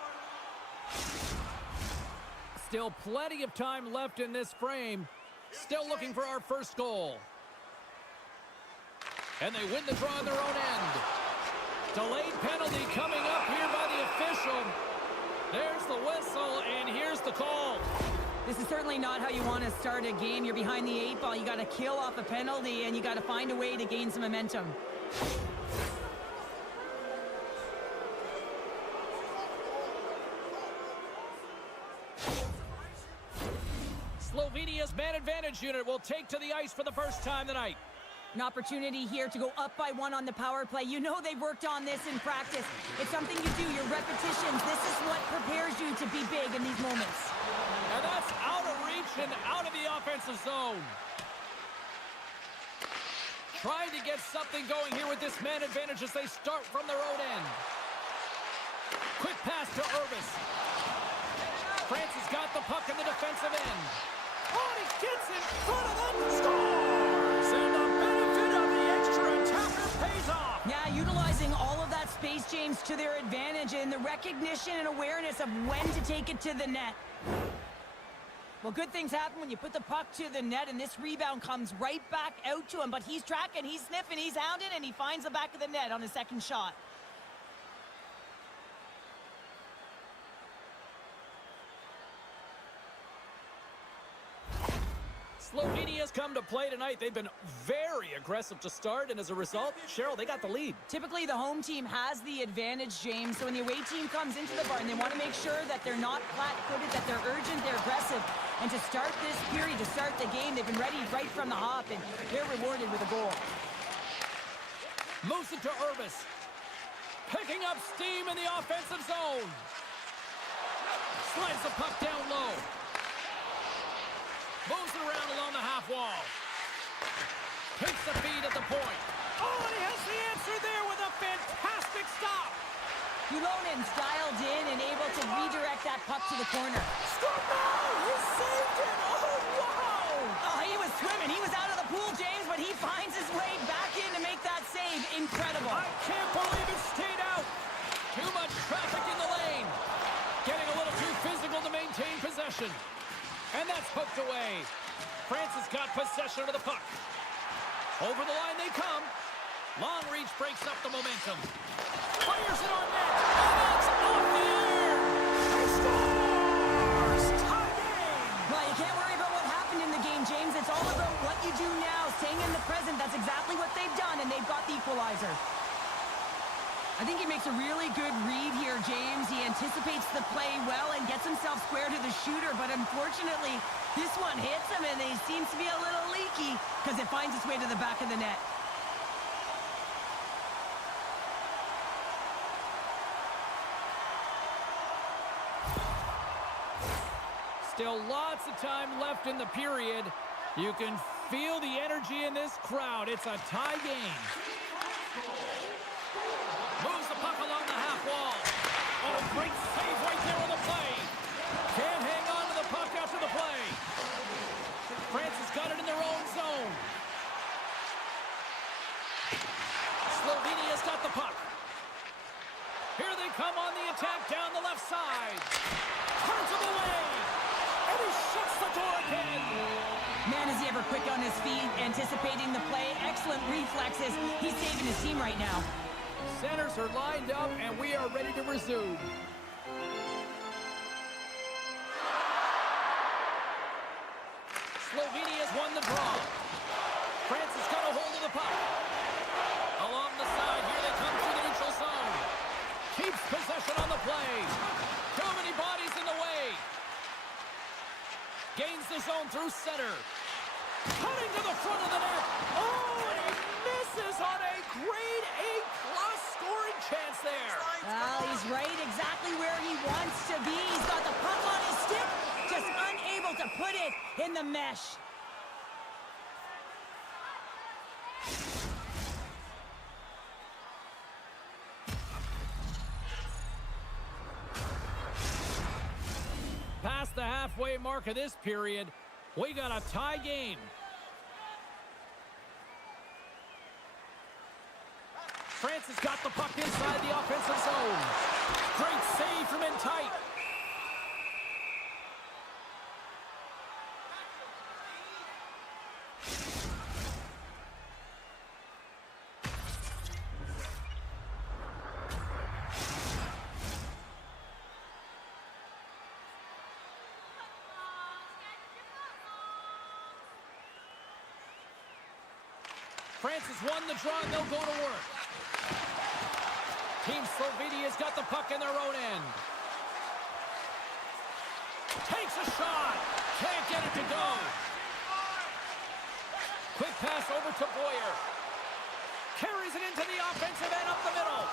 Still plenty of time left in this frame. Still looking for our first goal. And they win the draw on their own end. Delayed penalty coming up here by the official. There's the whistle, and here's the call. This is certainly not how you want to start a game. You're behind the 8 ball. You got to kill off a penalty, and you got to find a way to gain some momentum. Slovenia's man advantage unit will take to the ice for the first time tonight. An opportunity here to go up by 1 on the power play. You know they've worked on this in practice. It's something you do, your repetitions. This is what prepares you to be big in these moments. And that's out of reach and out of the offensive zone. Trying to get something going here with this man advantage as they start from their own end. Quick pass to Urbis. France has got the puck in the defensive end. Oh, he gets in front of them, scores! And the benefit of the extra attacker pays off. Yeah, utilizing all of that space, James, to their advantage and the recognition and awareness of when to take it to the net. Well, good things happen when you put the puck to the net, and this rebound comes right back out to him. But he's tracking, he's sniffing, he's hounding, and he finds the back of the net on his second shot. Slovenia's come to play tonight. They've been very aggressive to start, and as a result, Cheryl, they got the lead. Typically, the home team has the advantage, James. So when the away team comes into the barn, they want to make sure that they're not flat-footed, that they're urgent, they're aggressive. And to start this period, to start the game, they've been ready right from the hop, and they're rewarded with a goal. Moves it to Urbis. Picking up steam in the offensive zone. Slides the puck down low. Moves it around along the half wall. Takes the feed at the point. Oh, and he has the answer there with a fantastic stop. Ulonen's dialed in and able to redirect that puck to the corner. He saved it. Oh, wow. Oh, he was swimming. He was out of the pool, James, but he finds his way back in to make that save. Incredible. I can't believe it stayed out. Too much traffic in the lane. Getting a little too physical to maintain possession. And that's poked away. France has got possession of the puck. Over the line they come. Long reach breaks up the momentum. Fires it on net. And it's off the air. He scores! Tie game! Well, you can't worry about what happened in the game, James. It's all about what you do now. Staying in the present. That's exactly what they've done, and they've got the equalizer. I think he makes a really good read here, James. He anticipates the play well and gets himself square to the shooter, but unfortunately, this one hits him, and he seems to be a little leaky because it finds its way to the back of the net. Still lots of time left in the period. You can feel the energy in this crowd. It's a tie game. Moves the puck along the half wall. Oh, great save right there on the play. Can't hang on to the puck after the play. France has got it in their own zone. Slovenia's got the puck. Here they come on the attack down the left side. Turns him away. And he shuts the door again. Man, is he ever quick on his feet, anticipating the play. Excellent reflexes. He's saving his team right now. Centers are lined up, and we are ready to resume. Slovenia's won the draw. France has got a hold of the puck. Along the side, here they come through the neutral zone. Keeps possession on the play. Too many bodies in the way. Gains the zone through center. Cutting to the front of the net. Oh, and he misses on a grade A-plus scoring chance there. Well, he's right exactly where he wants to be. He's got the puck on his stick, just unable to put it in the mesh. Past the halfway mark of this period, we got a tie game. France has got the puck inside the offensive zone. Great save from in tight. France has won the draw and they'll go to work. Team Slovenia's got the puck in their own end. Takes a shot. Can't get it to go. Quick pass over to Boyer. Carries it into the offensive end up the middle.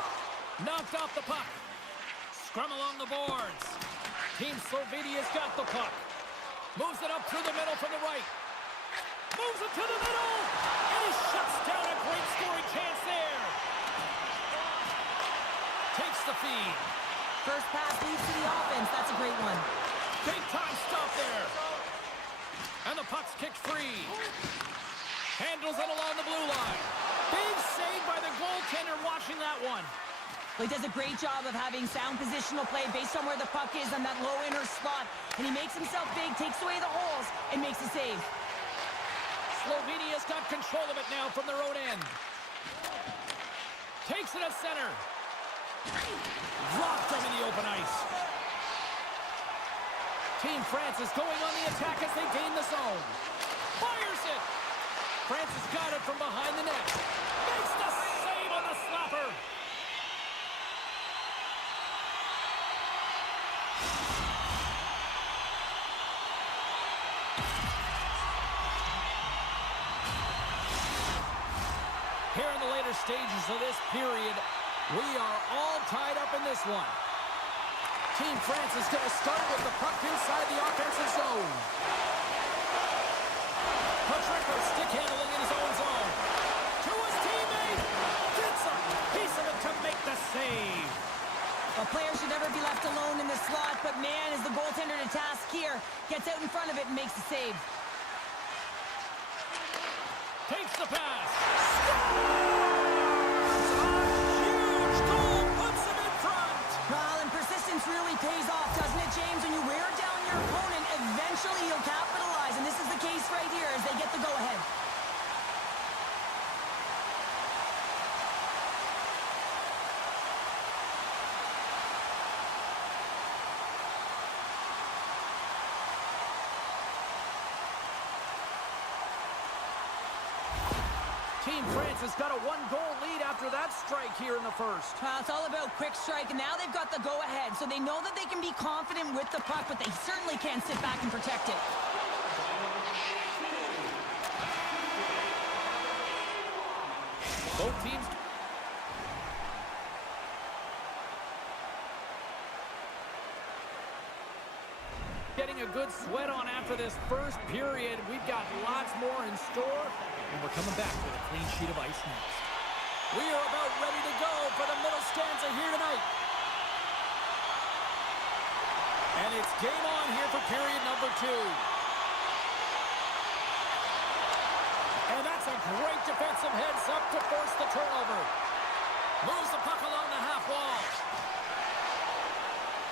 Knocked off the puck. Scrum along the boards. Team Slovenia's got the puck. Moves it up through the middle from the right. Moves it to the middle. And he shuts down a great scoring chance there. Takes the feed. First pass leads to the offense. That's a great one. Big time stop there. And the puck's kicked free. Handles it along the blue line. Big save by the goaltender watching that one. Well, he does a great job of having sound positional play based on where the puck is on that low inner slot. And he makes himself big, takes away the holes, and makes a save. Slovenia's got control of it now from their own end. Takes it at center. Blocked them in the open ice. Team France is going on the attack as they gain the zone. Fires it. France has got it from behind the net. Makes the save on the slapper. Here in the later stages of this period, we are all tied up in this one. Team France is going to start with the puck inside the offensive zone. Patrick stick handling in his own zone. To his teammate. Gets a piece of it to make the save. A player should never be left alone in the slot, but man, is the goaltender to task here. Gets out in front of it and makes the save. Takes the pass. Well, and persistence really pays off, doesn't it, James? When you wear down your opponent, eventually you'll capitalize, and this is the case right here as they get the go-ahead. Team France has got a one-goal lead after that strike here in the first. Well, it's all about quick strike, and now they've got the go-ahead, so they know that they can be confident with the puck, but they certainly can't sit back and protect it. Both teams getting a good sweat on after this first period. We've got lots more in store, and we're coming back with a clean sheet of ice next. We are about ready to go for the middle stanza here tonight. And it's game on here for period number 2. And that's a great defensive heads-up to force the turnover. Moves the puck along the half wall.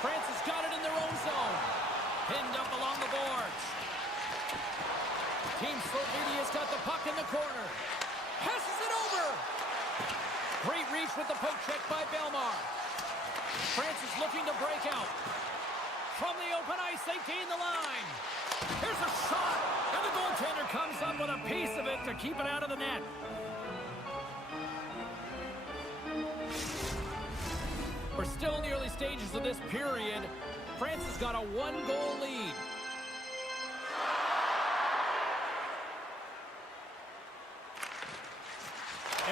France has got it in their own zone. Pinned up along the boards. Team Slovenia's got the puck in the corner. Passes it over. Great reach with the poke check by Belmar. France is looking to break out. From the open ice, they gain the line. Here's a shot, and the goaltender comes up with a piece of it to keep it out of the net. We're still in the early stages of this period. France has got a one-goal lead.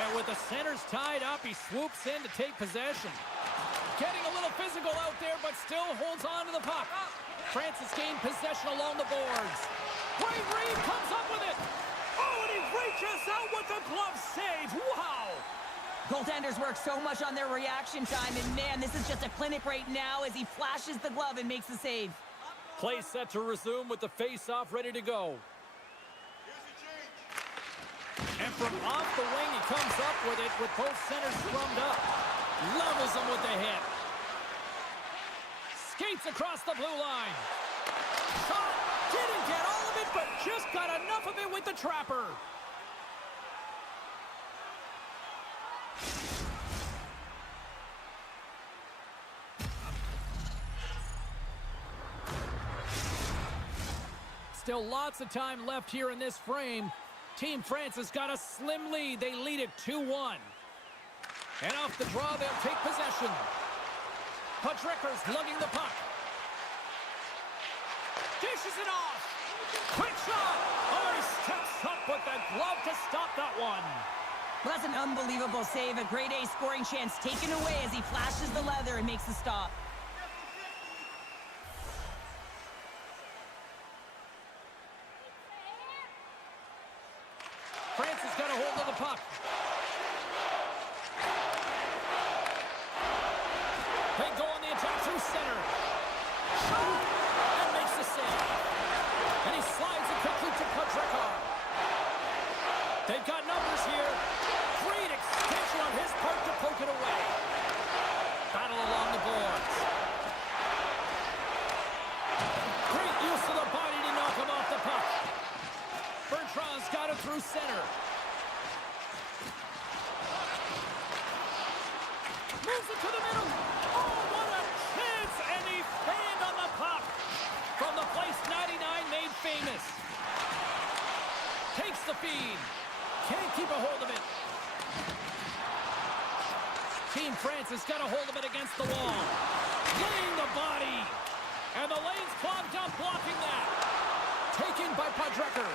And with the centers tied up, he swoops in to take possession. Getting a little physical out there, but still holds on to the puck. France has gained possession along the boards. Great read, comes up with it. Oh, and he reaches out with the glove save. Wow! Goaltenders work so much on their reaction time, and man, this is just a clinic right now as he flashes the glove and makes the save. Play set to resume with the face-off ready to go. Here's the change. And from off the wing. He comes up with it with both centers drummed up. Levels him with the hit. Skates across the blue line. Shot. Didn't get all of it, but just got enough of it with the trapper. Still lots of time left here in this frame. Team France has got a slim lead. They lead it 2-1. And off the draw, they'll take possession. Patrickers lugging the puck. Dishes it off. Quick shot. Oh, he steps up with the glove to stop that one. Well, that's an unbelievable save. A grade A scoring chance taken away as he flashes the leather and makes the stop. France has got a hold of the puck. They go on the attack through center. Shot! And makes the save. And he slides it quickly to Patrickar. They've got numbers here. Great extension on his part to poke it away. Battle along the boards. Great use of the body to knock him off the puck. Bertrand's got it through center. Moves it to the middle. Oh, what a chance! And he fanned on the puck. From the place 99 made famous. Takes the feed. Can't keep a hold of it. Team France has got a hold of it against the wall. Laying the body. And the lane's clogged up, blocking that. Taken by Patricker.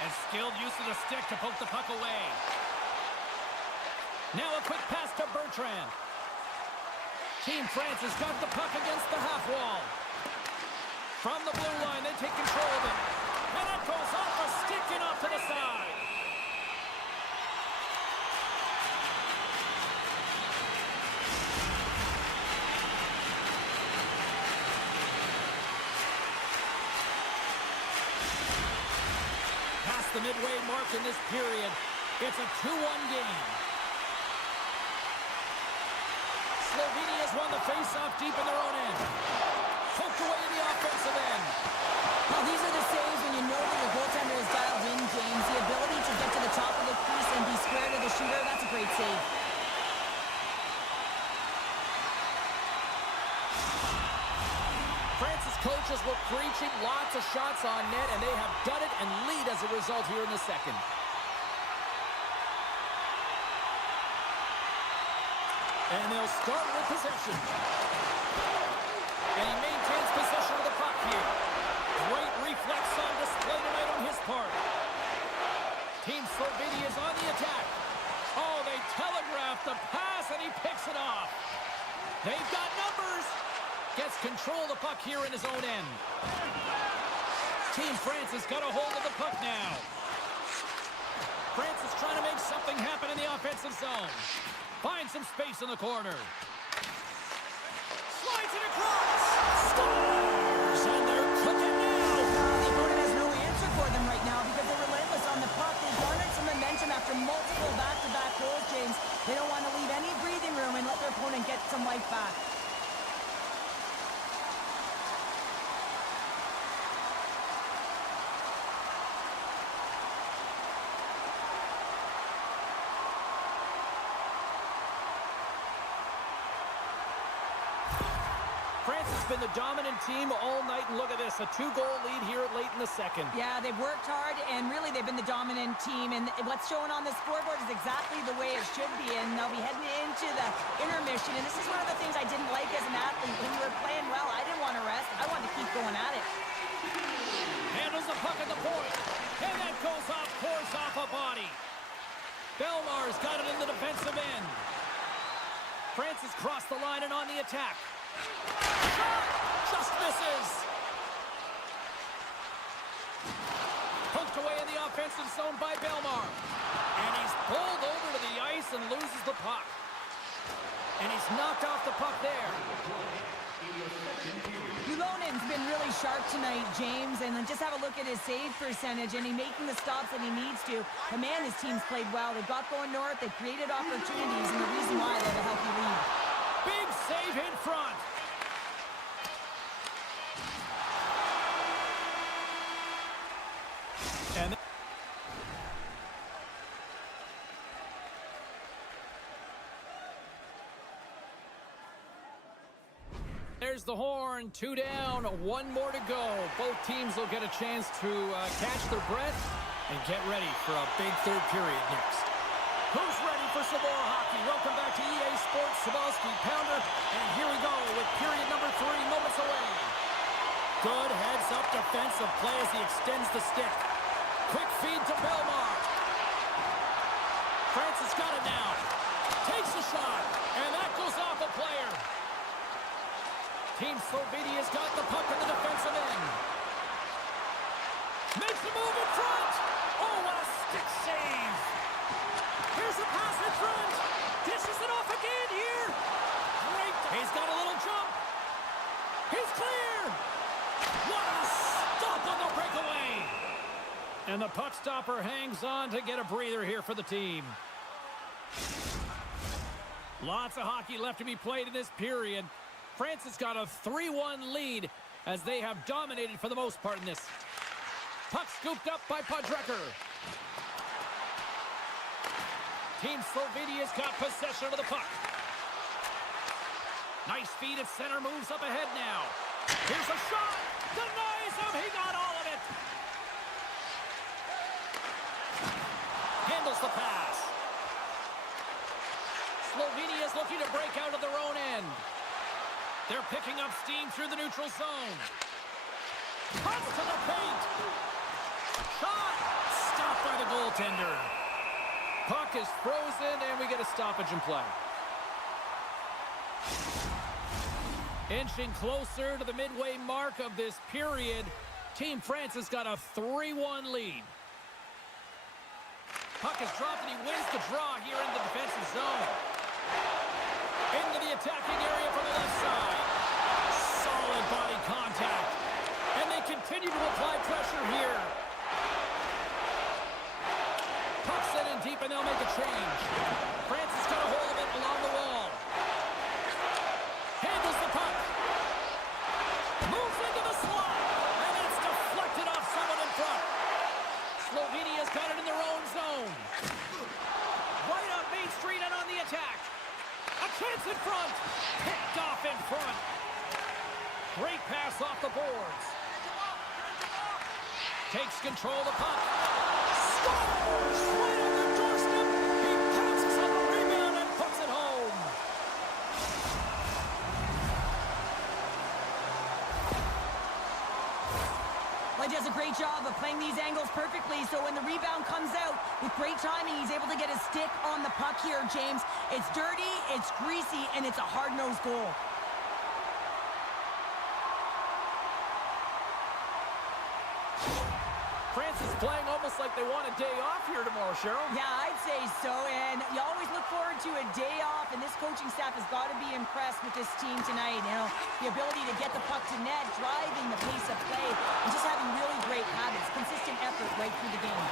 And skilled use of the stick to poke the puck away. Now a quick pass to Bertrand. Team France has got the puck against the half wall. From the blue line, they take control of it. And that goes off a stick and off to the side. Past the midway mark in this period, it's a 2-1 game. Slovenia has won the face-off deep in their own end. Poked away in the offensive end. Well, these are the saves when you know that your goaltender is dialed in, James. The ability to get to the top of the crease and be square to the shooter, that's a great save. France's coaches were preaching lots of shots on net, and they have done it and lead as a result here in the second. And they'll start with possession. And he maintains possession of the puck here. Great reflex on display tonight on his part. Team Slovenia is on the attack. Oh, they telegraph the pass, and he picks it off. They've got numbers. Gets control of the puck here in his own end. Team France has got a hold of the puck now. France is trying to make something happen in the offensive zone. Finds some space in the corner. Slides it across. Scores! And they're cooking now. The opponent has no answer for them right now because they're relentless on the puck. They garnered some momentum after multiple back-to-back goals, James. They don't want to leave any breathing room and let their opponent get some life back. France has been the dominant team all night, and look at this, a 2-goal lead here late in the second. Yeah, they've worked hard, and really they've been the dominant team, and what's shown on the scoreboard is exactly the way it should be, and they'll be heading into the intermission, and this is one of the things I didn't like as an athlete. When you were playing well, I didn't want to rest. I wanted to keep going at it. Handles the puck at the point, and that goes off, pours off a body. Belmar's got it in the defensive end. France has crossed the line and on the attack. Shot! Just misses. Poked away in the offensive zone by Belmar. And he's pulled over to the ice and loses the puck. And he's knocked off the puck there. Ulonen's been really sharp tonight, James, and then just have a look at his save percentage, and he's making the stops that he needs to. But man, his team's played well. They got going north, they created opportunities, and the reason why they have a healthy lead. Big save in front. And there's the horn. 2 down, 1 more to go. Both teams will get a chance to catch their breath and get ready for a big third period next. Who's ready for some more hockey? Welcome back to EA Sports Sabalski Pounder. And here we go with period number 3, moments away. Good heads-up defensive play as he extends the stick. Quick feed to Belmar. Francis got it now. Takes a shot, and that goes off a player. Team Slovenia's got the puck in the defensive end. Makes a move in front. Oh, what a stick save. Here's a pass in front. Dishes it off again here. Great. He's got a little jump. He's clear. What a stop on the breakaway. And the puck stopper hangs on to get a breather here for the team. Lots of hockey left to be played in this period. France has got a 3-1 lead as they have dominated for the most part in this. Puck scooped up by Podrecker. Team Slovenia's got possession of the puck. Nice feed at center, moves up ahead now. Here's a shot. Denies him. He got all of it. Handles the pass. Slovenia's looking to break out of their own end. They're picking up steam through the neutral zone. Cuts to the paint. Shot. Stopped by the goaltender. Puck is frozen, and we get a stoppage in play. Inching closer to the midway mark of this period, Team France has got a 3-1 lead. Puck is dropped, and he wins the draw here in the defensive zone. Into the attacking area from the left side. Solid body contact. And they continue to apply pressure here. Puck set in deep, and they'll make a change. France has got a hold of it along the wall. Handles the puck. Moves into the slot. And it's deflected off someone in front. Slovenia's got it in their own zone. Right on Main Street and on the attack. A chance in front. Picked off in front. Great pass off the boards. Takes control of the puck. Scores! Right on the doorstep. He pounces on the rebound and puts it home. Well, he does a great job of playing these angles perfectly, so when the rebound comes out, with great timing, he's able to get his stick on the puck here, James. It's dirty, it's greasy, and it's a hard-nosed goal. France is playing almost like they want a day off here tomorrow, Cheryl. Yeah, I'd say so, and you always look forward to a day off, and this coaching staff has got to be impressed with this team tonight. You know, the ability to get the puck to net, driving the pace of play, and just having really great habits, consistent effort right through the game.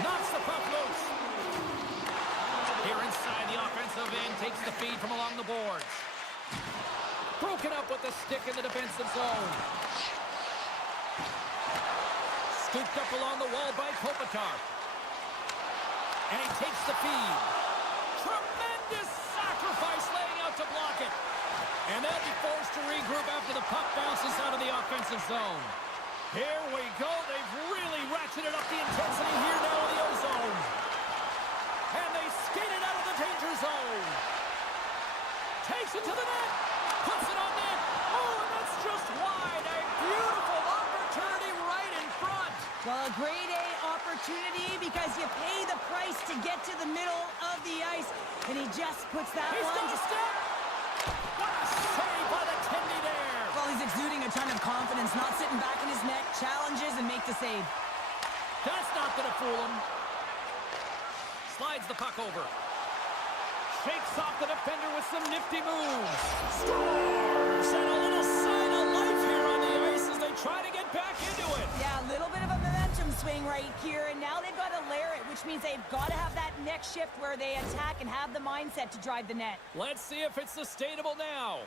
Knocks the puck loose. Here inside the offensive end, takes the feed from along the boards. Broken up with the stick in the defensive zone. Scooped up along the wall by Kopitar. And he takes the feed. Tremendous sacrifice laying out to block it. And they'll be forced to regroup after the puck bounces out of the offensive zone. Here we go. They've really ratcheted up the intensity here now in the O-zone. And they skate it out of the danger zone. Takes it to the net. Puts it on net. Oh, and that's just wide. A beautiful opportunity right in front. Well, a grade A opportunity because you pay the price to get to the middle of the ice. And he just puts that He's one. got a step. What a save by the Tendy there. Well, he's exuding a ton of confidence, not sitting back in his net, challenges and make the save. That's not going to fool him. Slides the puck over. Shakes off the defender with some nifty moves. Scores! And a little sign of life here on the ice as they try to get back into it. Yeah, a little bit of a momentum swing right here, and now they've got to layer it, which means they've got to have that next shift where they attack and have the mindset to drive the net. Let's see if it's sustainable now.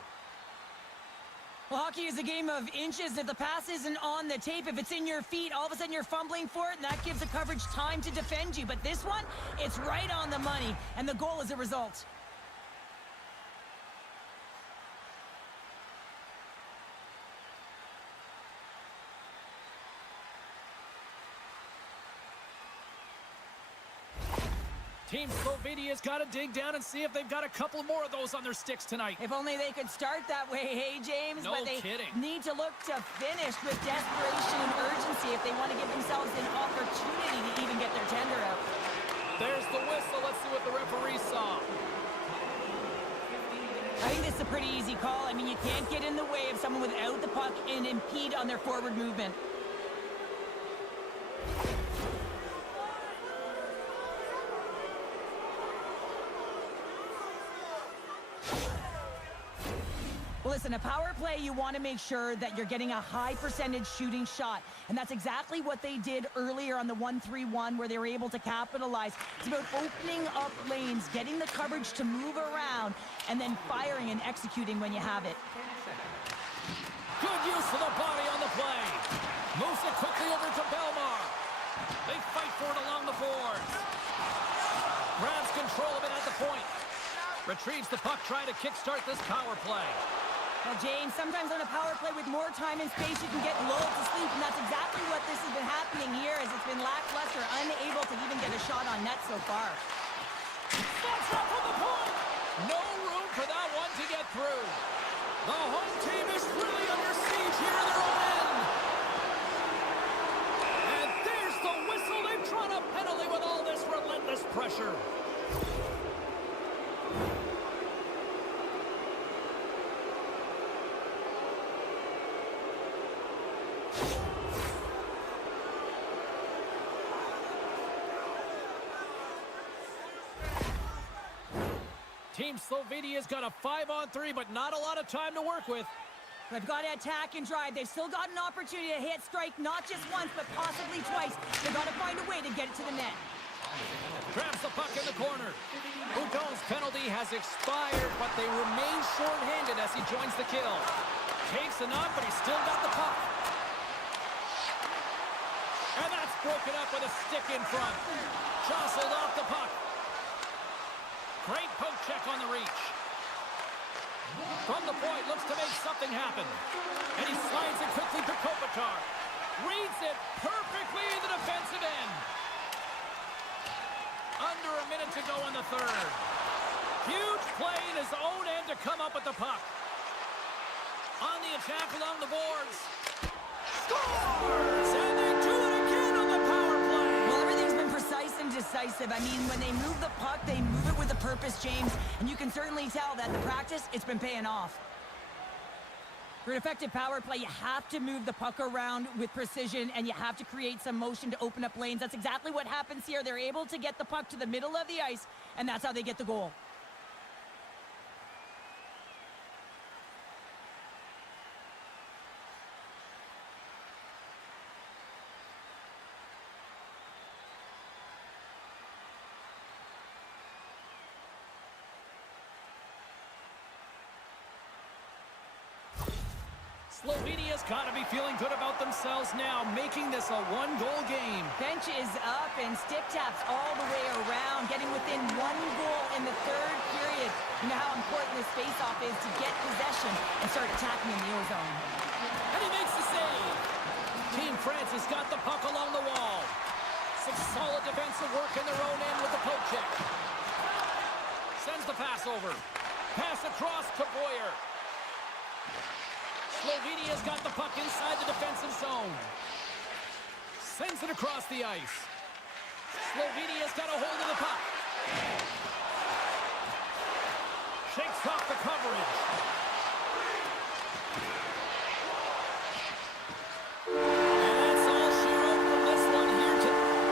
Well, hockey is a game of inches. If the pass isn't on the tape, if it's in your feet, all of a sudden you're fumbling for it, and that gives the coverage time to defend you. But this one, it's right on the money, and the goal is a result. Team Slovenia's got to dig down and see if they've got a couple more of those on their sticks tonight. If only they could start that way, hey, James? No but they kidding. need to look to finish with desperation and urgency if they want to give themselves an opportunity to even get their tender out. There's the whistle. Let's see what the referee saw. I think this is a pretty easy call. I mean, you can't get in the way of someone without the puck and impede on their forward movement. Well, listen, a power play, you want to make sure that you're getting a high percentage shooting shot. And that's exactly what they did earlier on the 1-3-1 where they were able to capitalize. It's about opening up lanes, getting the coverage to move around, and then firing and executing when you have it. Good use of the body on the play. Moves it quickly over to Belmar. They fight for it along the boards. Grabs control of it at the point. Retrieves the puck, trying to kickstart this power play. Well, James, sometimes on a power play with more time and space, you can get lulled to sleep, and that's exactly what this has been happening here, as it's been lackluster, unable to even get a shot on net so far. Slots up from the point. No room for that one to get through. The home team is really under siege here in their own end. And there's the whistle. They've drawn a penalty with all this relentless pressure. Team Slovenia's got a 5-on-3, but not a lot of time to work with. They've got to attack and drive. They've still got an opportunity to hit strike, not just once, but possibly twice. They've got to find a way to get it to the net. Grabs the puck in the corner. Udon's penalty has expired, but they remain short-handed as he joins the kill. Takes enough, but he's still got the puck. And that's broken up with a stick in front. Jostled off the puck. Great poke check on the reach. From the point, looks to make something happen. And he slides it quickly to Kopitar. Reads it perfectly in the defensive end. Under a minute to go in the third. Huge play in his own end to come up with the puck. On the attack along the boards. Scores! And they do it again on the power play. Well, everything's been precise and decisive. I mean, when they move the puck, they move it with a purpose, James. And you can certainly tell that the practice, it's been paying off. For an effective power play, you have to move the puck around with precision, and you have to create some motion to open up lanes. That's exactly what happens here. They're able to get the puck to the middle of the ice, and that's how they get the goal. Slovenia's got to be feeling good about themselves now, making this a one-goal game. Bench is up and stick taps all the way around, getting within one goal in the third period. You know how important this face-off is to get possession and start attacking in the O-zone. And he makes the save. Team France has got the puck along the wall. Some solid defensive work in their own end with the poke check. Sends the pass over. Pass across to Boyer. Slovenia's got the puck inside the defensive zone. Sends it across the ice. Slovenia's got a hold of the puck. Shakes off the coverage. And that's all she wrote from this one here tonight.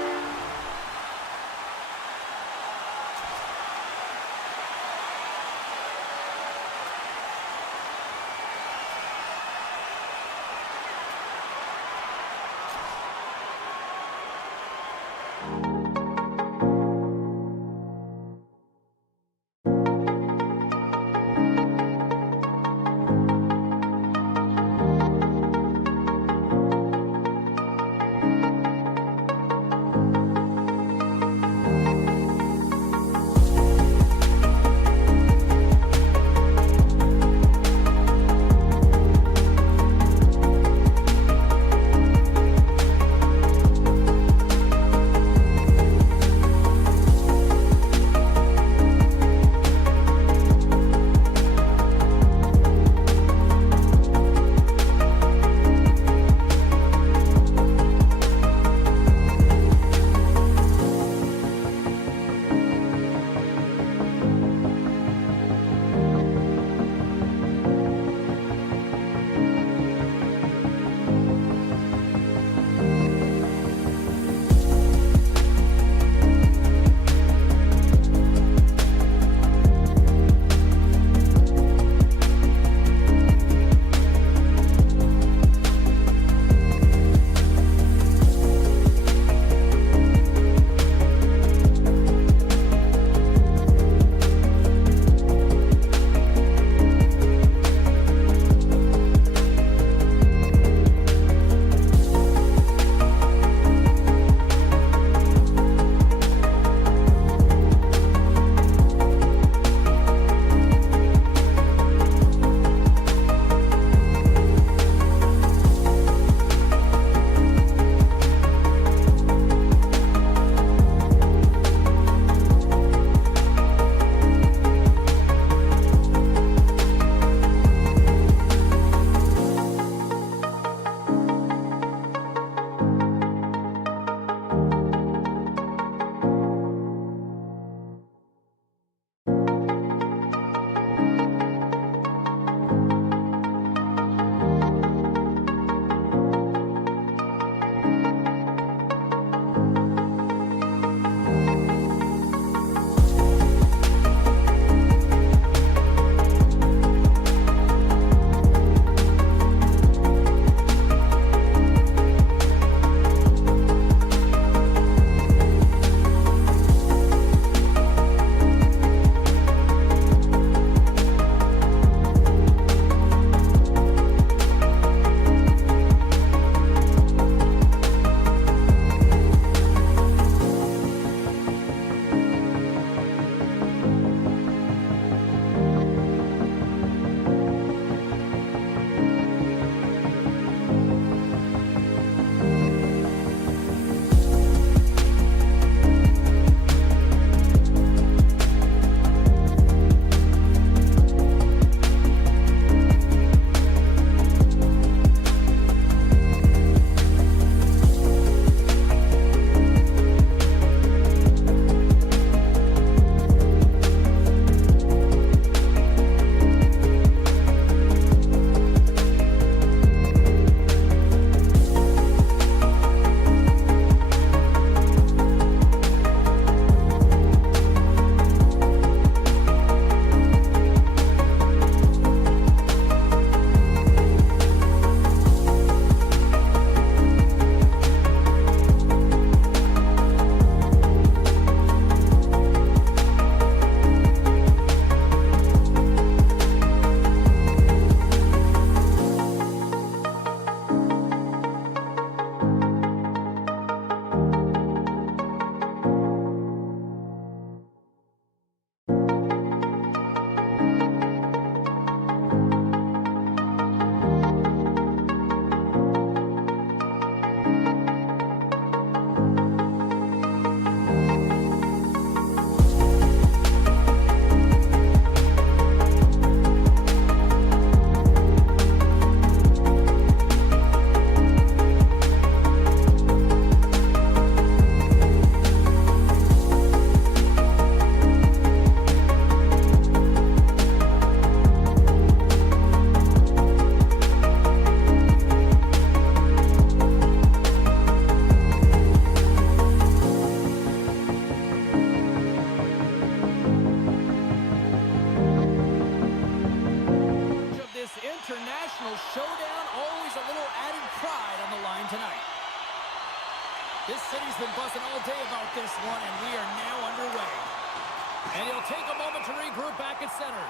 And he'll take a moment to regroup back at center.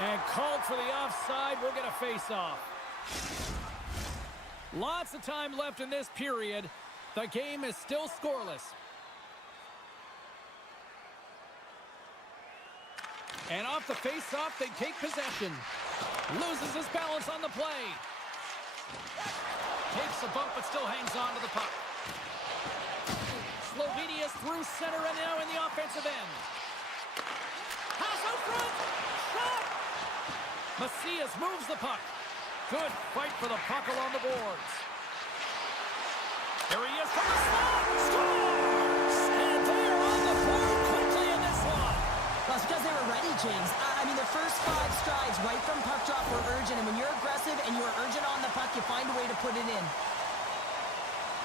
And called for the offside. We'll get a face-off. Lots of time left in this period. The game is still scoreless. And off the face-off, they take possession. Loses his balance on the play. Takes a bump, but still hangs on to the puck. Slovenia's through center and now in the offensive end. Pass out front. Shot. Macias moves the puck. Good fight for the puck along the boards. Here he is from the slot. Scores! And they're on the board quickly in this one. Well, it's because they were ready, James. I mean, the first 5 strides right from puck drop were urgent, and when you're aggressive and you're urgent on the puck, you find a way to put it in.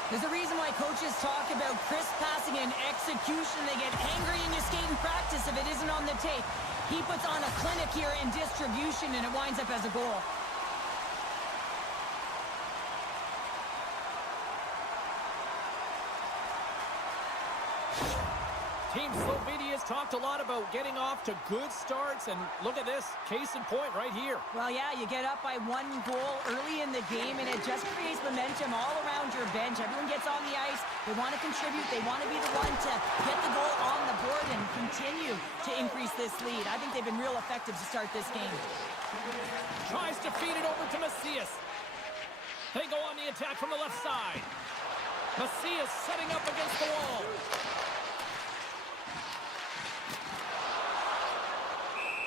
There's a reason why coaches talk about crisp passing and execution. They get angry and you skate in practice if it isn't on the tape. He puts on a clinic here in distribution, and it winds up as a goal. Team Slovenia's talked a lot about getting off to good starts, and look at this, case in point right here. Well, yeah, you get up by 1 goal early in the game, and it just creates momentum all around your bench. Everyone gets on the ice. They want to contribute. They want to be the one to get the goal on the board and continue to increase this lead. I think they've been real effective to start this game. Tries to feed it over to Macias. They go on the attack from the left side. Macias setting up against the wall.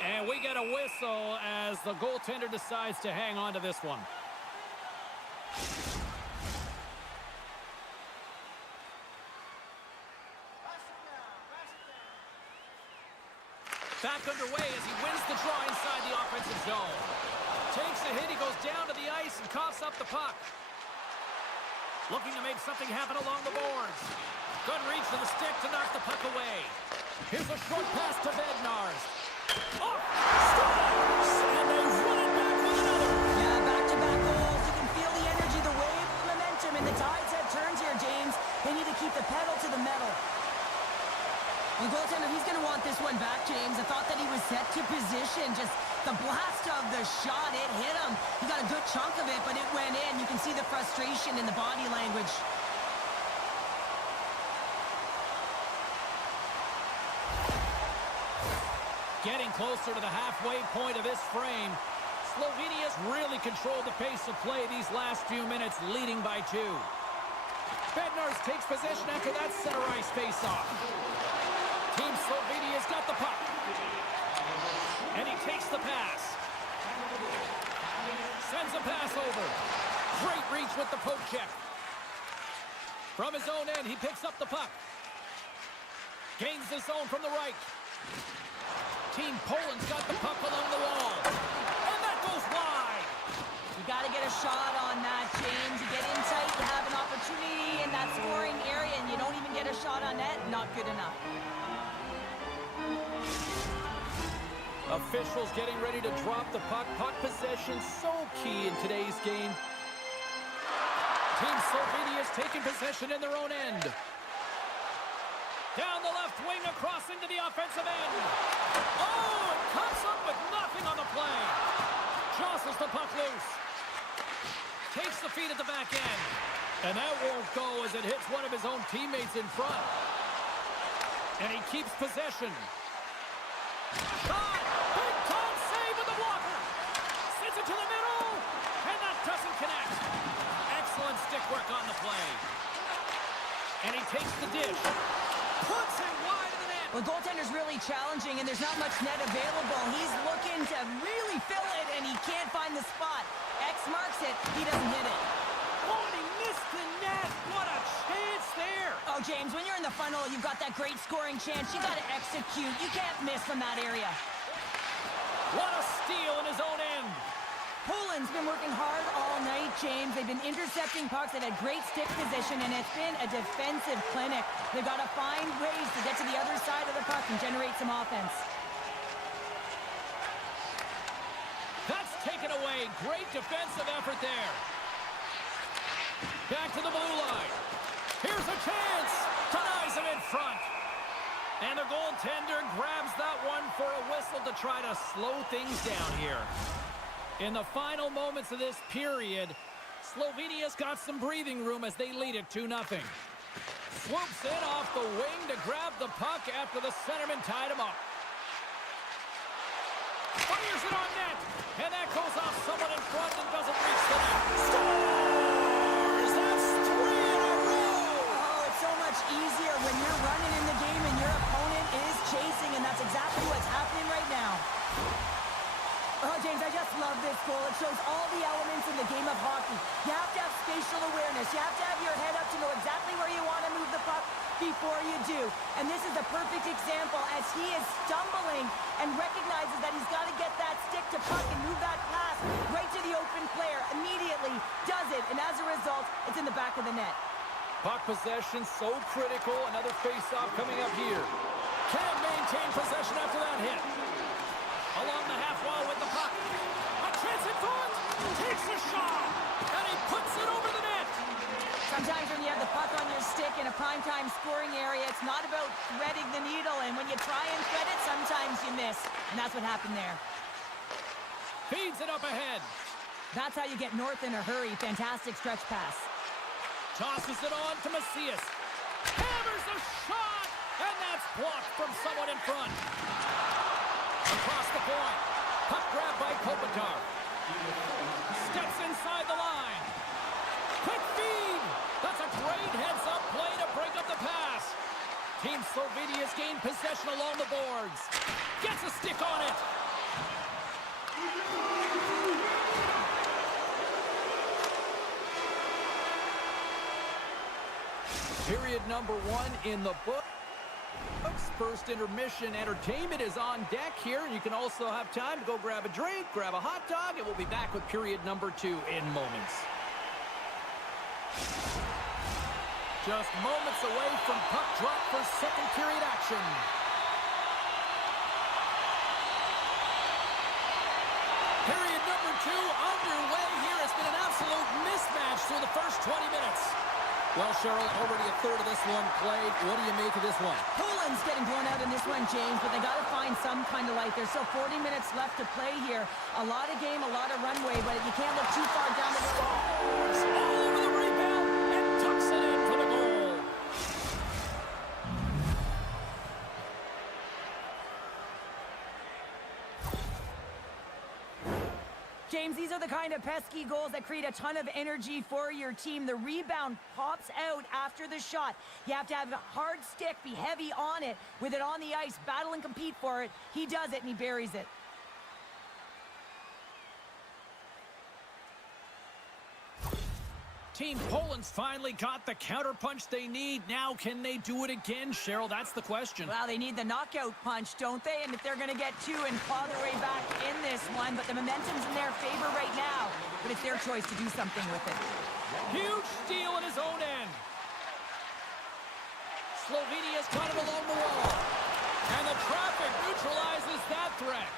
And we get a whistle as the goaltender decides to hang on to this one. Back underway as he wins the draw inside the offensive zone. Takes a hit, he goes down to the ice and coughs up the puck. Looking to make something happen along the boards. Good reach to the stick to knock the puck away. Here's a short pass to Bednarz. Oh, scores! And they run it back with another. Yeah, back-to-back goals. You can feel the energy, the wave, the momentum, and the tides have turned here, James. They need to keep the pedal to the metal. The goaltender, he's going to want this one back, James. I thought that he was set to position. Just the blast of the shot, it hit him. He got a good chunk of it, but it went in. You can see the frustration in the body language. Getting closer to the halfway point of this frame. Slovenia's really controlled the pace of play these last few minutes, leading by 2. Bednarz takes possession after that center ice face-off. Team Slovenia's got the puck. And he takes the pass. Sends a pass over. Great reach with the poke check. From his own end, he picks up the puck. Gains the zone from the right. Team Poland's got the puck along the wall. And that goes wide. You got to get a shot on that, James. You get in tight, you have an opportunity in that scoring area, and you don't even get a shot on net. Not good enough. Officials getting ready to drop the puck. Puck possession so key in today's game. Team Slovenia's taking possession in their own end. Down the left wing, across into the offensive end. Oh, it comes up with nothing on the play. Jostles the puck loose. Takes the feed at the back end. And that won't go as it hits one of his own teammates in front. And he keeps possession. Shot! Big time save with the blocker. Sends it to the middle. And that doesn't connect. Excellent stick work on the play. And he takes the dish. Puts it wide of the net. Well, goaltender's really challenging, and there's not much net available. He's looking to really fill it, and he can't find the spot. X marks it. He doesn't hit it. Oh, and he missed the net. What a chance there. Oh, James, when you're in the funnel, you've got that great scoring chance. You got to execute. You can't miss from that area. What a steal in his own end. Poland's been working hard all night, James. They've been intercepting pucks. They've had great stick position, and it's been a defensive clinic. They've got to find ways to get to the other side of the puck and generate some offense. That's taken away. Great defensive effort there. Back to the blue line. Here's a chance. Denies him in front. And the goaltender grabs that one for a whistle to try to slow things down here. In the final moments of this period, Slovenia's got some breathing room as they lead it 2-0. Swoops in off the wing to grab the puck after the centerman tied him up. Fires it on net, and that goes off someone in front and doesn't reach the net. Scores! That's 3 in a row! Oh, it's so much easier when you're running in the game and your opponent is chasing, and that's exactly what's happening right now. Oh, James, I just love this goal. It shows all the elements in the game of hockey. You have to have spatial awareness. You have to have your head up to know exactly where you want to move the puck before you do. And this is a perfect example as he is stumbling and recognizes that he's got to get that stick to puck and move that pass right to the open player. Immediately does it, and as a result, it's in the back of the net. Puck possession so critical. Another face-off coming up here. Can't maintain possession after that hit. Along the half wall with the puck. A chance in front. Takes a shot. And he puts it over the net. Sometimes when you have the puck on your stick in a primetime scoring area, it's not about threading the needle. And when you try and thread it, sometimes you miss. And that's what happened there. Feeds it up ahead. That's how you get north in a hurry. Fantastic stretch pass. Tosses it on to Macias. Hammers a shot. And that's blocked from someone in front. Across the point. Puck grab by Kopitar. Steps inside the line. Quick feed. That's a great heads-up play to break up the pass. Team Slovenia's gained possession along the boards. Gets a stick on it. Period number 1 in the book. First intermission entertainment is on deck here. You can also have time to go grab a drink, grab a hot dog, and we'll be back with period number 2 in moments. Just moments away from puck drop for second period action. Period number 2 underway here. It's been an absolute mismatch through the first 20 minutes. Well, Cheryl, already a third of this one played. What do you make of this one? Poland's getting blown out in this one, James, but they got to find some kind of light. There's still 40 minutes left to play here. A lot of game, a lot of runway, but you can't look too far down the road. All over the rebound and tucks it in for the goal. James, these are the kind of pesky goals that create a ton of energy for your team. The rebound pops out after the shot. You have to have a hard stick, be heavy on it, with it on the ice, battle and compete for it. He does it, and he buries it. Team Poland's finally got the counterpunch they need. Now, can they do it again, Cheryl? That's the question. Well, they need the knockout punch, don't they? And if they're going to get 2 and claw their way back in this one, but the momentum's in their favor right now. But it's their choice to do something with it. Huge steal in his own end. Slovenia's got him along the wall. And the traffic neutralizes that threat.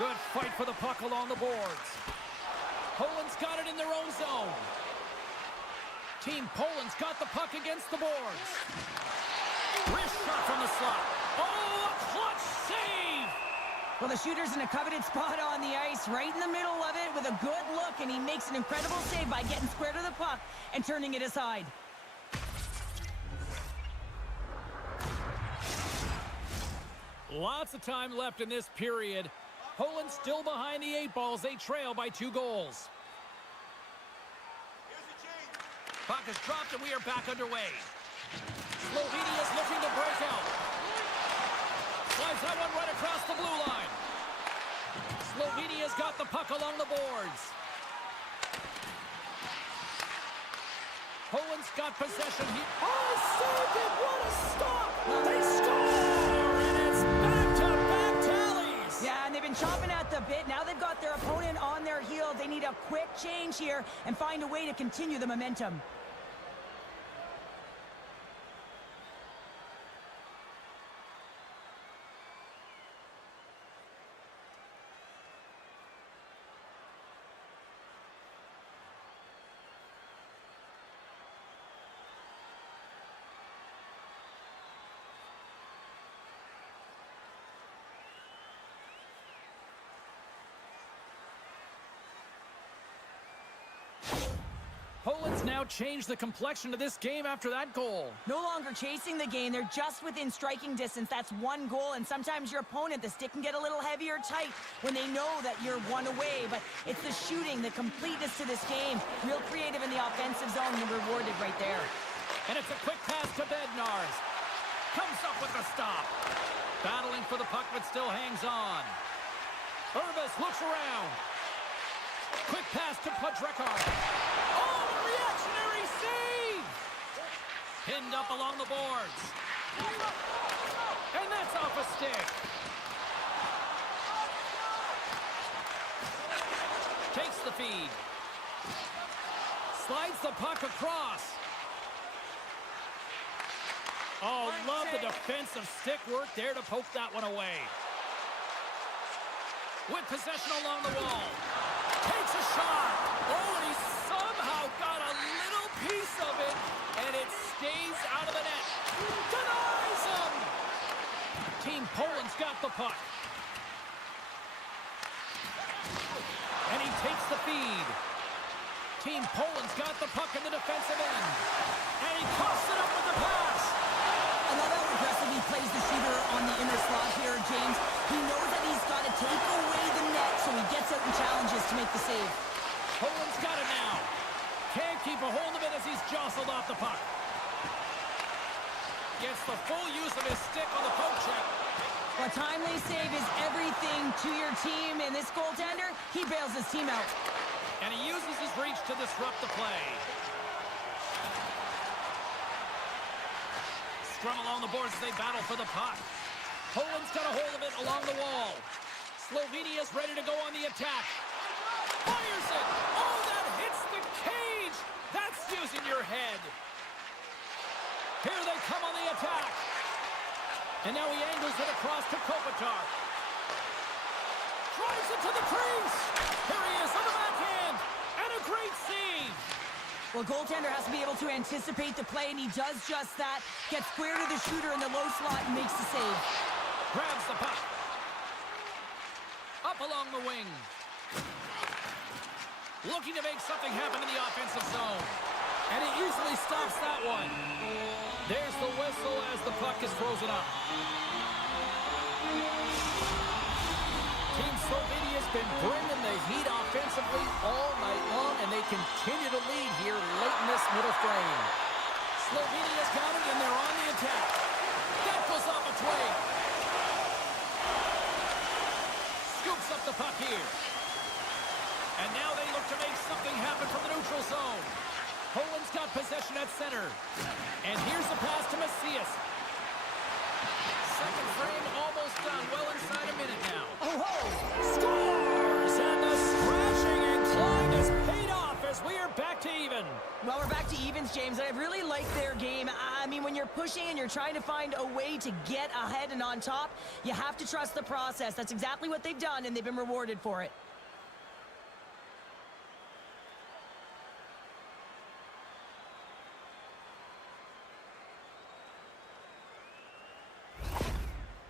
Good fight for the puck along the boards. Poland's got it in their own zone. Team Poland's got the puck against the boards. Wrist shot from the slot. Oh, a clutch save! Well, the shooter's in a coveted spot on the ice, right in the middle of it with a good look, and he makes an incredible save by getting square to the puck and turning it aside. Lots of time left in this period. Poland still behind the 8 balls. They trail by 2 goals. Here's the change. Puck is dropped and we are back underway. Slovenia's looking to break out. Slides that one right across the blue line. Slovenia's got the puck along the boards. Poland's got possession. Oh, saved it! What a stop! They score! And it's back-to-back tallies! Yeah, and they've been chomping at the bit. Now they've got their opponent on their heels. They need a quick change here and find a way to continue the momentum. Poland's now changed the complexion of this game after that goal. No longer chasing the game, they're just within striking distance. That's one goal, and sometimes your opponent, the stick can get a little heavier tight when they know that you're one away, but it's the shooting, the completeness to this game. Real creative in the offensive zone and rewarded right there. And it's a quick pass to Bednarz. Comes up with the stop. Battling for the puck, but still hangs on. Urvis looks around. Quick pass to Podrekar. Oh, the reactionary save! Pinned up along the boards. And that's off a stick. Takes the feed. Slides the puck across. Oh, love the defensive stick work there to poke that one away. With possession along the wall. Takes a shot. Oh, and he somehow got a little piece of it, and it stays out of the net. Denies him. Team Poland's got the puck. And he takes the feed. Team Poland's got the puck in the defensive end. And he coughs it up with the pass. I love how aggressive he plays the shooter on the inner slot here, James. He knows that he's got to take away the net, so he gets out and challenges to make the save. Poland's got it now. Can't keep a hold of it as he's jostled off the puck. Gets the full use of his stick on the poke check. A timely save is everything to your team, and this goaltender, he bails his team out. And he uses his reach to disrupt the play. Scrum along the boards as they battle for the puck. Poland's got a hold of it along the wall. Slovenia's ready to go on the attack. Fires it! Oh, that hits the cage! That's using your head. Here they come on the attack. And now he angles it across to Kopitar. Drives it to the crease. Here he is on the backhand. And a great save. Well, goaltender has to be able to anticipate the play, and he does just that. Gets square to the shooter in the low slot and makes the save. Grabs the puck. Up along the wing. Looking to make something happen in the offensive zone. And he easily stops that one. There's the whistle as the puck is frozen up. Team Slovenia's been bringing the heat offensively all night long, and they continue to lead here late in this middle frame. Slovenia's got it, and they're on the attack. That goes off its way. Scoops up the puck here. And now they look to make something happen from the neutral zone. Poland's got possession at center. And here's the pass to Macias. Second frame almost done. Well inside a minute now. Scores! And the scratching and clawing has paid off as we are back to even. Well, we're back to evens, James, and I really like their game. I mean, when you're pushing and you're trying to find a way to get ahead and on top, you have to trust the process. That's exactly what they've done, and they've been rewarded for it.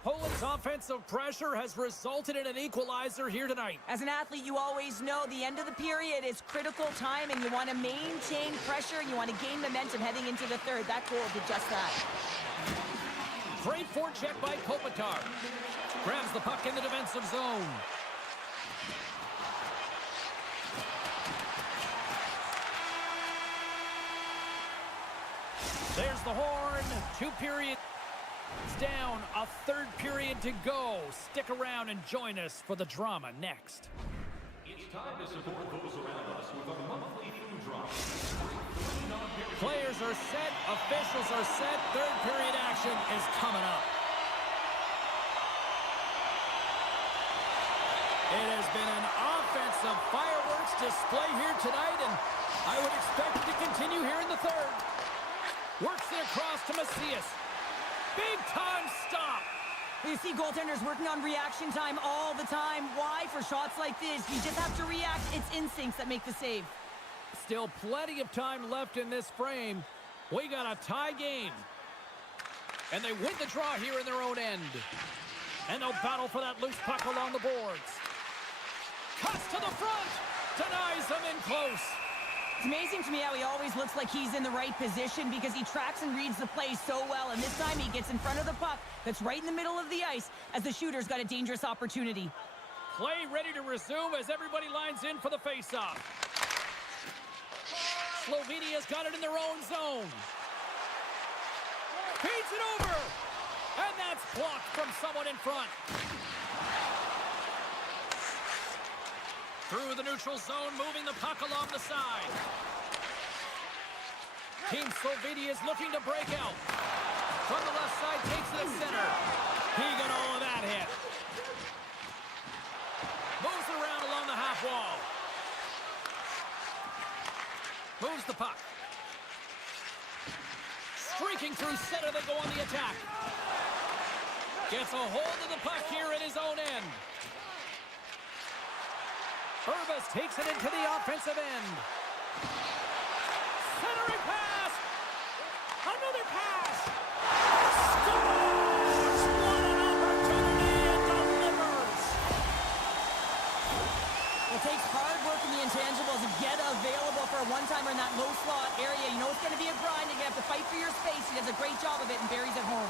Poland's offensive pressure has resulted in an equalizer here tonight. As an athlete, you always know the end of the period is critical time, and you want to maintain pressure, and you want to gain momentum heading into the third. That goal did just that. Great forecheck by Kopitar. Grabs the puck in the defensive zone. There's the horn. 2 periods down, a third period to go. Stick around and join us for the drama next. It's time to support those around us with our monthly food drop. Players are set, officials are set, third period action is coming up. It has been an offensive fireworks display here tonight, and I would expect it to continue here in the third. Works it across to Macias. Big time stop. You see goaltenders working on reaction time all the time. Why? For shots like this, you just have to react. It's instincts that make the save. Still plenty of time left in this frame. We got a tie game. And they win the draw here in their own end. And they'll battle for that loose puck along the boards. Cuts to the front. Denies them in close. It's amazing to me how he always looks like he's in the right position because he tracks and reads the play so well. And this time he gets in front of the puck that's right in the middle of the ice as the shooter's got a dangerous opportunity. Play ready to resume as everybody lines in for the faceoff. Slovenia's got it in their own zone. Feeds it over. And that's blocked from someone in front. Through the neutral zone, moving the puck along the side. Team Slovenia is looking to break out. From the left side, takes it to center. He got all of that hit. Moves it around along the half wall. Moves the puck. Streaking through center, they go on the attack. Gets a hold of the puck here in his own end. Urbas takes it into the offensive end. Centering pass. Another pass. Scores! What an opportunity and delivers. It takes hard work in the intangibles to get available for a one-timer in that low slot area. You know it's going to be a grind. You're going to have to fight for your space. He does a great job of it and buries it home.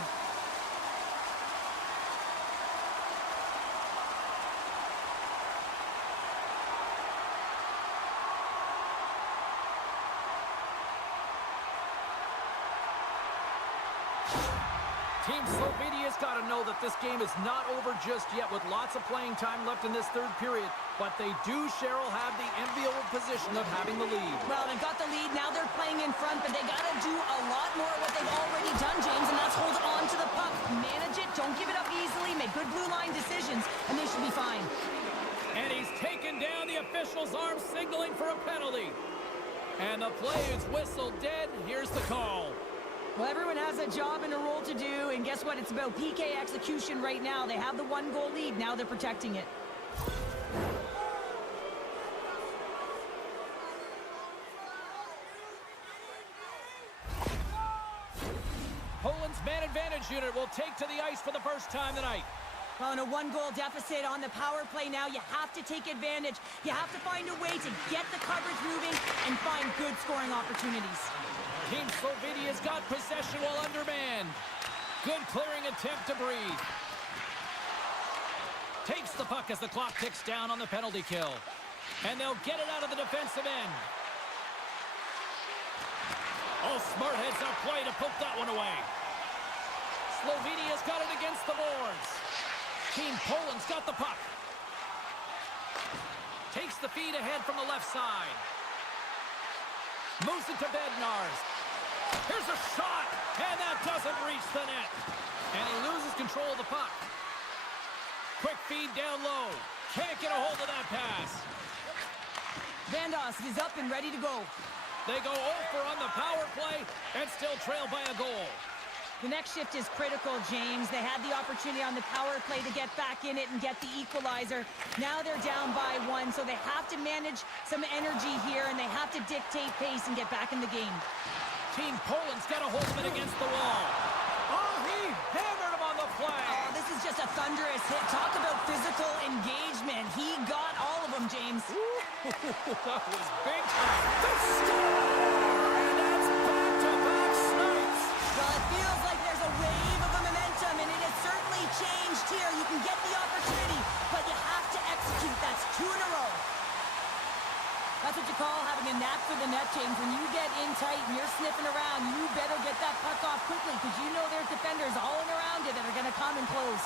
Team Slovenia's got to know that this game is not over just yet with lots of playing time left in this third period. But they do, Cheryl, have the enviable position of having the lead. Well, they've got the lead. Now they're playing in front, but they got to do a lot more of what they've already done, James, and that's hold on to the puck. Manage it. Don't give it up easily. Make good blue line decisions, and they should be fine. And he's taken down the official's arm, signaling for a penalty. And the play is whistled dead. Here's the call. Well, everyone has a job and a role to do, and guess what? It's about PK execution right now. They have the one-goal lead. Now they're protecting it. Poland's man advantage unit will take to the ice for the first time tonight. Well, in a one-goal deficit on the power play now, you have to take advantage. You have to find a way to get the coverage moving and find good scoring opportunities. Team Slovenia's got possession while undermanned. Good clearing attempt to breathe. Takes the puck as the clock ticks down on the penalty kill. And they'll get it out of the defensive end. Oh, smart heads up play to poke that one away. Slovenia's got it against the boards. Team Poland's got the puck. Takes the feed ahead from the left side. Moves it to Bednarz. Here's a shot, and that doesn't reach the net. And he loses control of the puck. Quick feed down low. Can't get a hold of that pass. Vandos is up and ready to go. They go over on the power play and still trail by a goal. The next shift is critical, James. They had the opportunity on the power play to get back in it and get the equalizer. Now they're down by one, so they have to manage some energy here, and they have to dictate pace and get back in the game. Team Poland's got a hold of it against the wall. Oh, he hammered him on the play. Oh, this is just a thunderous hit. Talk about physical engagement. He got all of them, James. That was big time. The score! And that's back-to-back snipes. Well, it feels like there's a wave of momentum, and it has certainly changed here. You can get the opportunity, but you have to execute. That's two in a row. That's what you call having a knack for the net, James. When you get in tight and you're sniffing around, you better get that puck off quickly because you know there's defenders all around you that are going to come and close.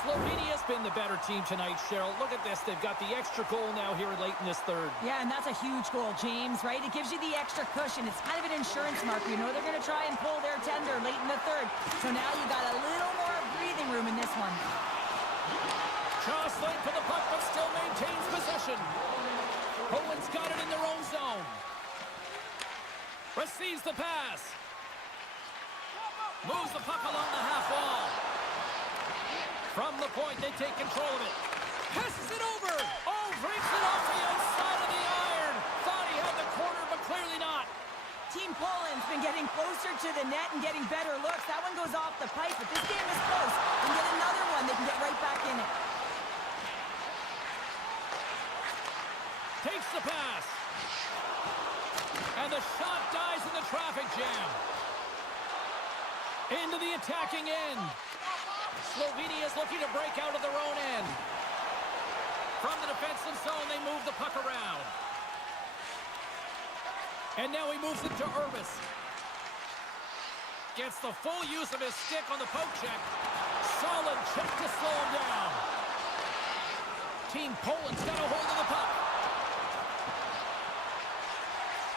Slovenia's been the better team tonight, Cheryl. Look at this. They've got the extra goal now here late in this third. Yeah, and that's a huge goal, James, right? It gives you the extra cushion. It's kind of an insurance marker. You know they're going to try and pull their tender late in the third. So now you got a little more breathing room in this one. Jostling for the puck, but still maintains possession. Poland's got it in their own zone. Receives the pass. Moves the puck along the half wall. From the point, they take control of it. Passes it over. Oh, breaks it off the outside of the iron. Thought he had the corner, but clearly not. Team Poland's been been getting closer to the net and getting better looks. That one goes off the pipe, but this game is close. And get another one, they can get right back in it. Takes the pass. And the shot dies in the traffic jam. Into the attacking end. Slovenia is looking to break out of their own end. From the defensive zone, they move the puck around. And now he moves it to Urbis. Gets the full use of his stick on the poke check. Solid check to slow him down. Team Poland's got a hold of the puck.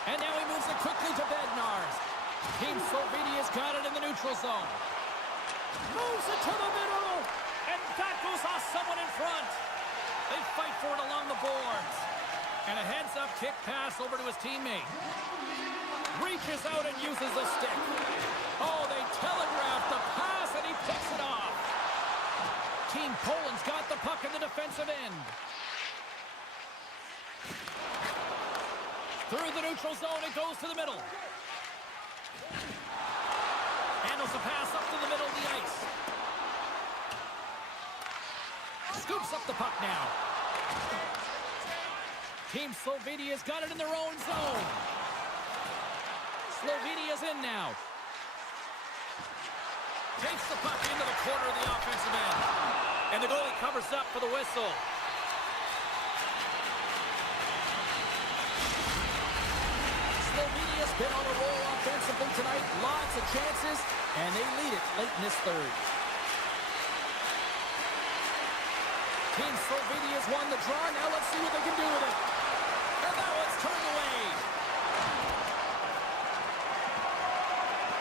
And now he moves it quickly to Bednarz. Team Slovenia's got it in the neutral zone. Moves it to the middle. And that goes off someone in front. They fight for it along the boards. And a heads-up kick pass over to his teammate. Reaches out and uses the stick. Oh, they telegraphed the pass and he picks it off. Team Poland's got the puck in the defensive end. Through the neutral zone, it goes to the middle. Handles the pass up to the middle of the ice. Scoops up the puck now. Team Slovenia's got it in their own zone. Slovenia's in now. Takes the puck into the corner of the offensive end. And the goalie covers up for the whistle. Slovenia's been on a roll offensively tonight. Lots of chances, and they lead it late in this third. Team Slovenia's won the draw. Now let's see what they can do with it. And that one's turned away.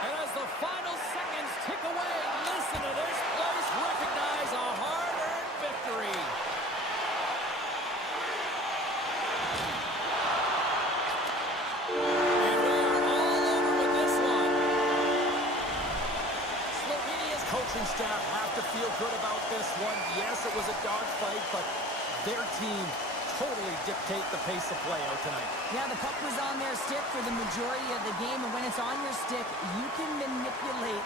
And as the final seconds tick away, listen to this place recognize a hard-earned victory. And we are all over with this one. Slovenia's coaching staff have to feel good about this one. Yes, it was a dogfight, but their team totally dictate the pace of play out tonight. Yeah, the puck was on their stick for the majority of the game, and when it's on your stick, you can manipulate.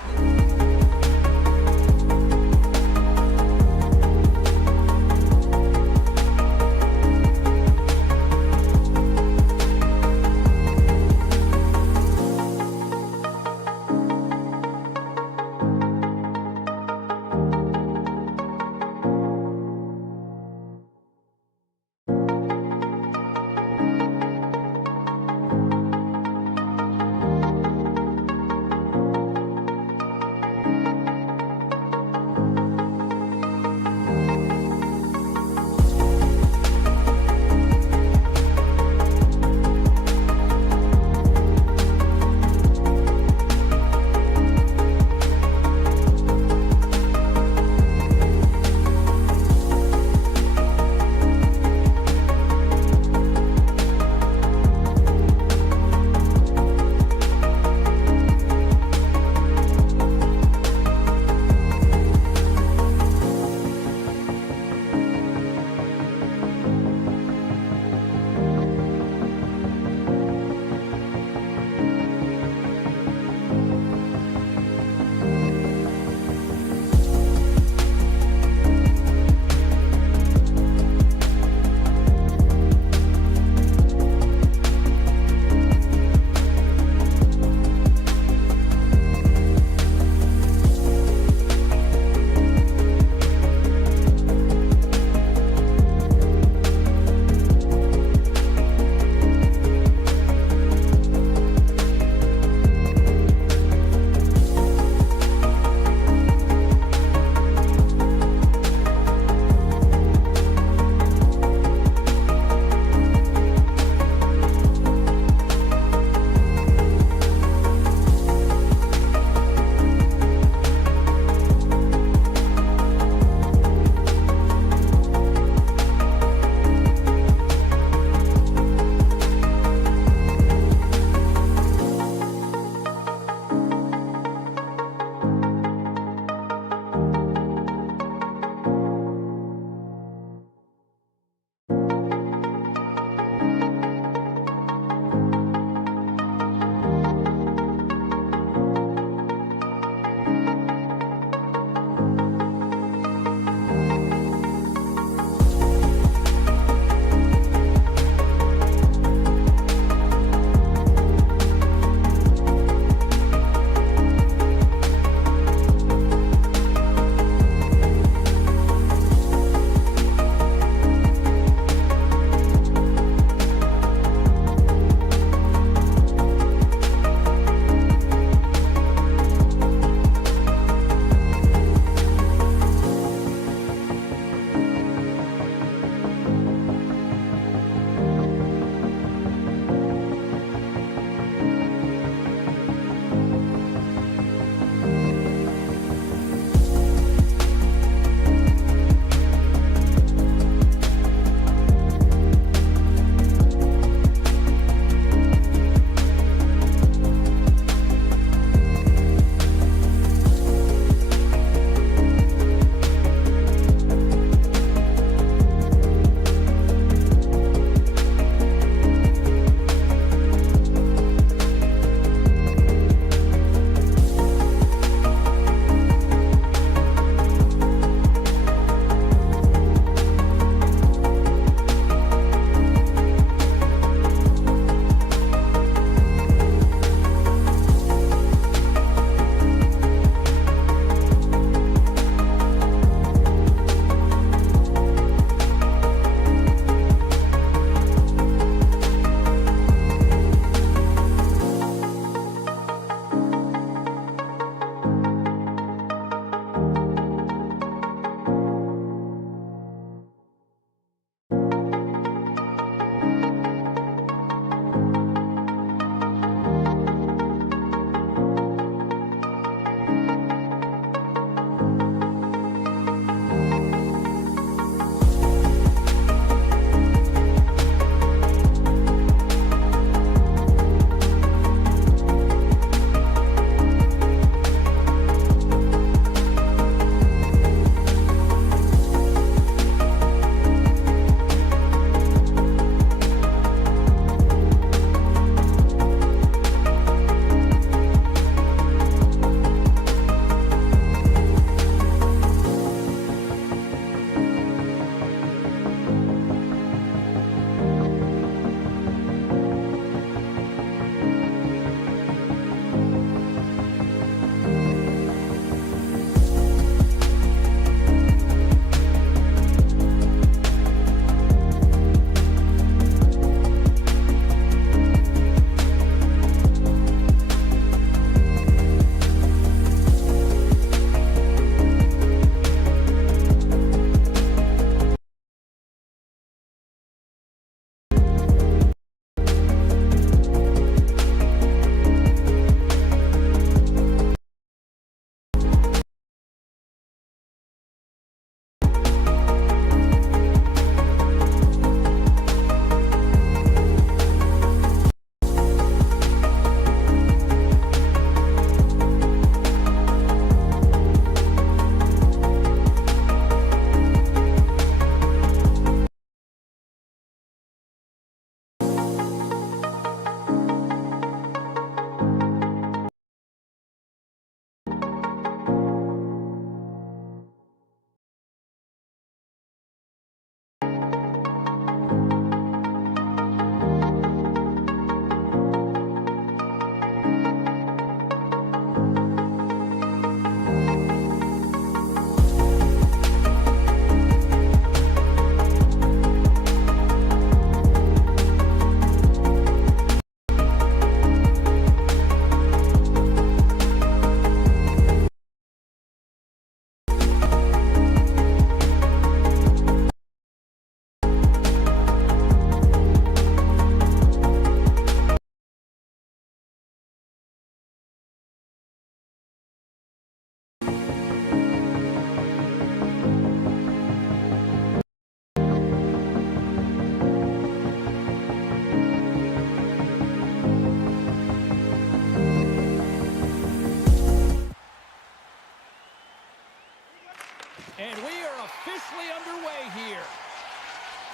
And we are officially underway here.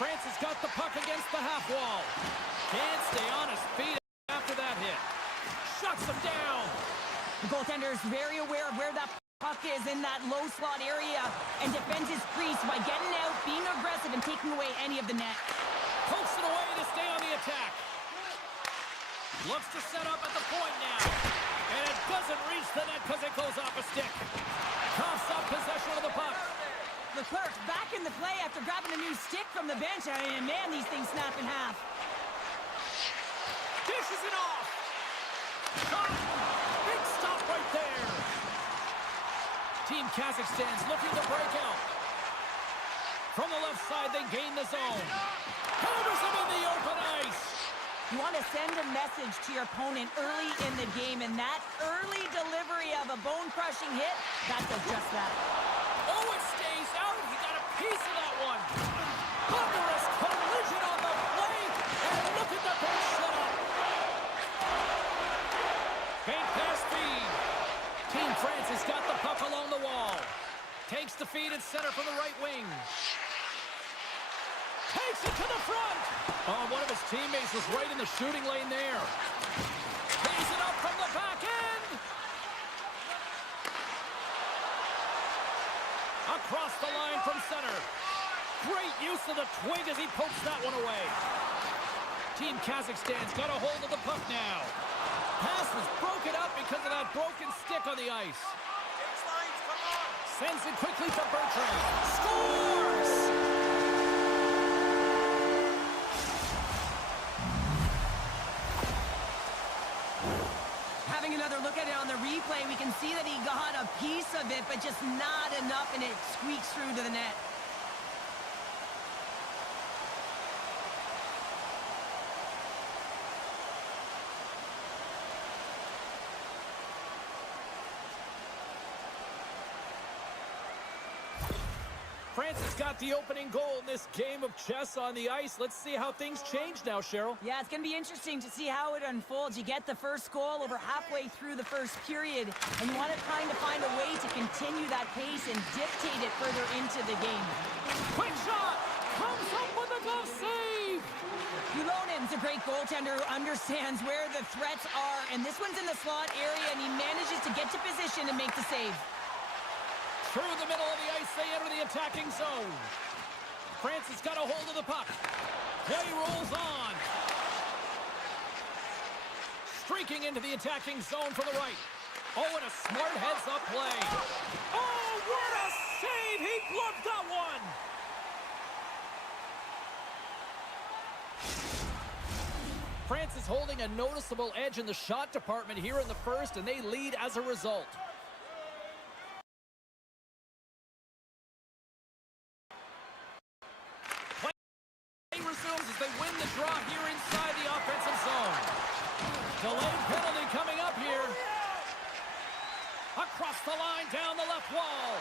France has got the puck against the half wall. Can't stay on his feet after that hit. Shuts him down. The goaltender is very aware of where that puck is in that low slot area and defends his crease by getting out, being aggressive, and taking away any of the net. Pokes it away to stay on the attack. Looks to set up at the point now. And it doesn't reach the net because it goes off a stick. Coughs up possession of the puck. Leclerc back in the play after grabbing a new stick from the bench. And man, these things snap in half. Dishes it off. Shot. Big stop right there. Team Kazakhstan's looking to break out. From the left side, they gain the zone. Hammers him in the open ice. You want to send a message to your opponent early in the game, and that early delivery of a bone-crushing hit, that does just that. Oh, it stays out. He got a piece of that one. Thunderous collision on the play, and look at the bench set up. Feint pass feed. Team France has got the puck along the wall. Takes the feed at center from the right wing. Takes it to the front. Oh, one of his teammates was right in the shooting lane there. Pays it up from the back end. Across the line from center. Great use of the twig as he pokes that one away. Team Kazakhstan's got a hold of the puck now. Pass was broken up because of that broken stick on the ice. Sends it quickly to Bertrand. Scores! Having another look at it on the replay, we can see that he got a piece of it, but just not enough, and it squeaks through to the net. France has got the opening goal in this game of chess on the ice. Let's see how things change now, Cheryl. Yeah, it's going to be interesting to see how it unfolds. You get the first goal over halfway through the first period, and you want to kind of find a way to continue that pace and dictate it further into the game. Quick shot! Comes up with a glove save! Ulonen's a great goaltender who understands where the threats are, and this one's in the slot area, and he manages to get to position and make the save. Through the middle of the ice, they enter the attacking zone. France has got a hold of the puck. Play rolls on. Streaking into the attacking zone from the right. Oh, and a smart heads-up play. Oh, what a save! He gloved that one! France is holding a noticeable edge in the shot department here in the first, and they lead as a result. Resumes as they win the draw here inside the offensive zone. Delayed penalty coming up here. Across the line, down the left wall.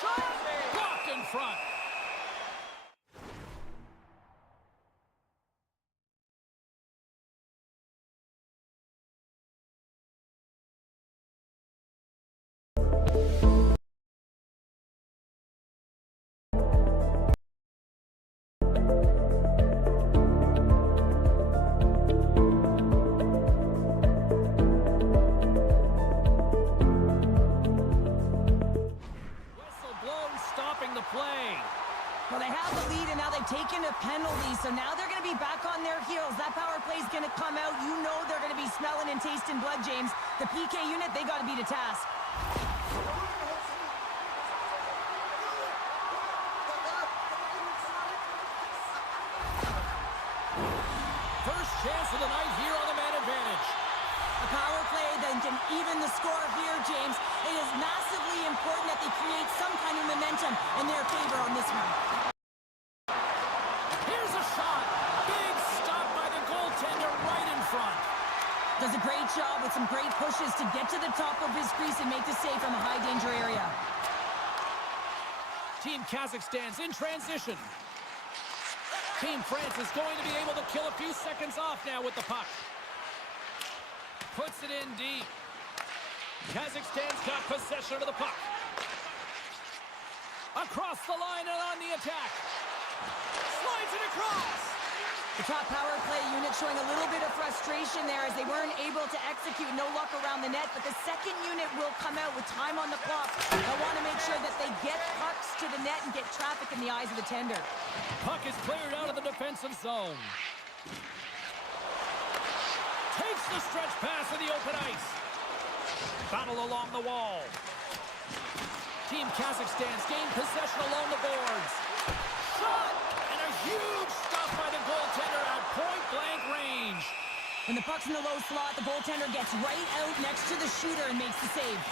Shot! Blocked in front. Well, they have the lead, and now they've taken a penalty, so now they're going to be back on their heels. That power play is going to come out. You know they're going to be smelling and tasting blood, James. The PK unit, they got to be to task. First chance of the night here on the man advantage. A power play that can even the score here, James. It is massively important that they create some kind of momentum in their favor on this one. Here's a shot. Big stop by the goaltender right in front. Does a great job with some great pushes to get to the top of his crease and make the save from a high danger area. Team Kazakhstan's in transition. Team France is going to be able to kill a few seconds off now with the puck. Puts it in deep. Kazakhstan's got possession of the puck. Across the line and on the attack. Slides it across. The top power play unit showing a little bit of frustration there as they weren't able to execute. No luck around the net, but the second unit will come out with time on the clock. They'll want to make sure that they get pucks to the net and get traffic in the eyes of the tender. Puck is cleared out of the defensive zone. Takes the stretch pass in the open ice. Battle along the wall. Team Kazakhstan's gained possession along the boards. Shot! And a huge stop by the goaltender at point-blank range. When the puck's in the low slot, the goaltender gets right out next to the shooter and makes the save.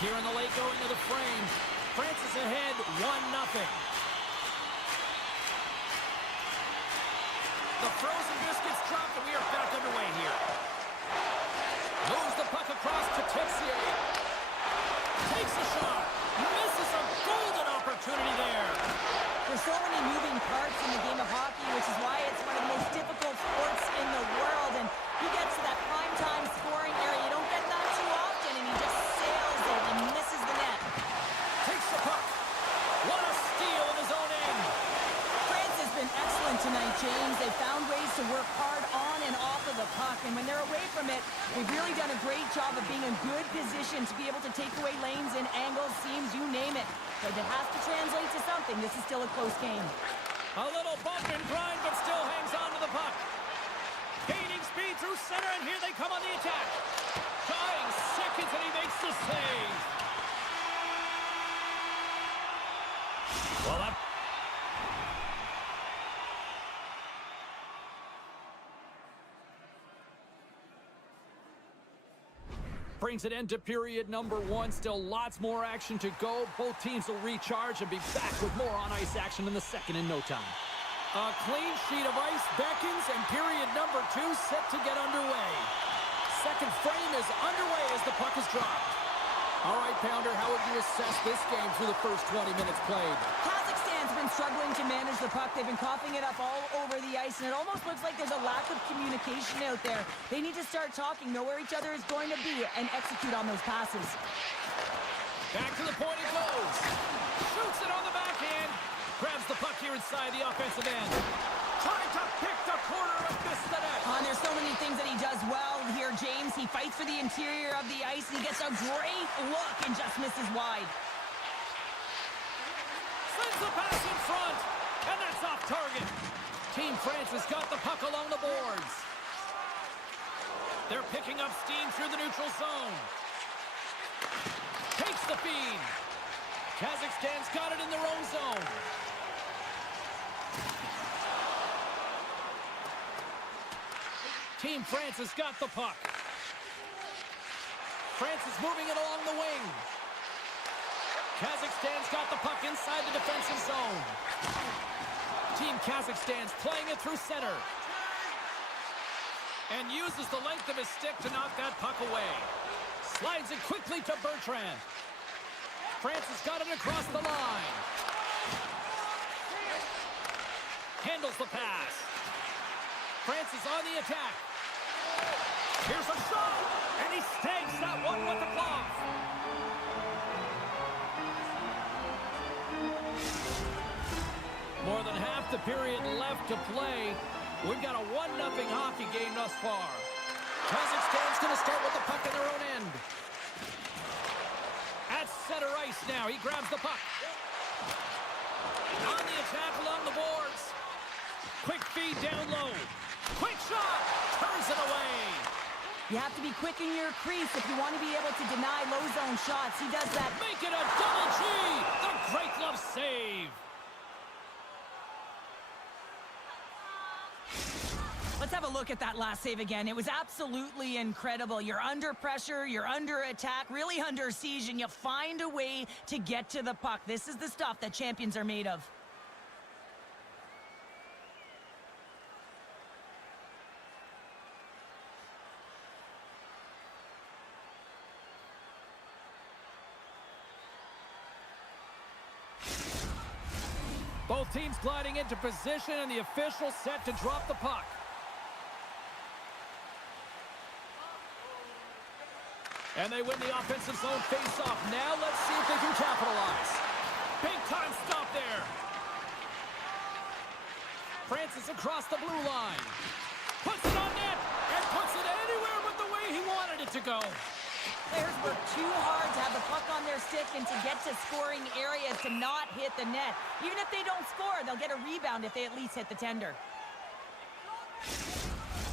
Here in the late going of the frame, France is ahead 1-0. The frozen biscuits dropped, and we are back underway here. Moves the puck across to Texier. Takes a shot. Misses a golden opportunity there. There's so many moving parts in the game of hockey, which is why it's one of the most difficult sports in the world. And he gets to that prime-time scoring area. You don't get that too often, and he just sails it and misses the net. Takes the puck. What a steal in his own end. France has been excellent tonight, James. They've found ways to work hard on and off of the puck. And when they're away from it, they've really done a great job of being in good position to be able to take away lanes and angles, seams, you name it. But it has to translate to something. This is still a close game. A little bump and grind, but still hangs on to the puck. Gaining speed through center, and here they come on the attack. Dying seconds, and he makes the save. Well, that... brings it into period number 1. Still lots more action to go. Both teams will recharge and be back with more on-ice action in the second in no time. A clean sheet of ice beckons, and period number 2 set to get underway. Second frame is underway as the puck is dropped. All right, Pounder, how would you assess this game through the first 20 minutes played? Kazakhstan's been struggling to manage the puck. They've been coughing it up all over the ice, and it almost looks like there's a lack of communication out there. They need to start talking, know where each other is going to be, and execute on those passes. Back to the point it goes. Shoots it on the backhand. Grabs the puck here inside the offensive end. Trying to pick the corner and miss the net. There's so many things that he does well here, James. He fights for the interior of the ice, and he gets a great look and just misses wide. Sends the pass in front, and that's off target. Team France has got the puck along the boards. They're picking up steam through the neutral zone. Takes the feed. Kazakhstan's got it in their own zone. Team France has got the puck. France is moving it along the wing. Kazakhstan's got the puck inside the defensive zone. Team Kazakhstan's playing it through center. And uses the length of his stick to knock that puck away. Slides it quickly to Bertrand. France has got it across the line. Handles the pass. France is on the attack. Here's a shot, and he snags that one with the glove. More than half the period left to play. We've got a 1-0 hockey game thus far. Kazakhstan's going to start with the puck in their own end. At center ice now, he grabs the puck. On the attack along the boards. Quick feed down low. Quick shot! Turns it away. You have to be quick in your crease if you want to be able to deny low zone shots. He does that. Make it a double G! The great glove save. Let's have a look at that last save again. It was absolutely incredible. You're under pressure, you're under attack, really under siege, and you find a way to get to the puck. This is the stuff that champions are made of. Both teams gliding into position, and the official set to drop the puck. And they win the offensive zone face-off. Now let's see if they can capitalize. Big-time stop there. Francis across the blue line. Puts it on net and puts it anywhere but the way he wanted it to go. Players work too hard to have the puck on their stick and to get to scoring areas to not hit the net. Even if they don't score, they'll get a rebound if they at least hit the tender.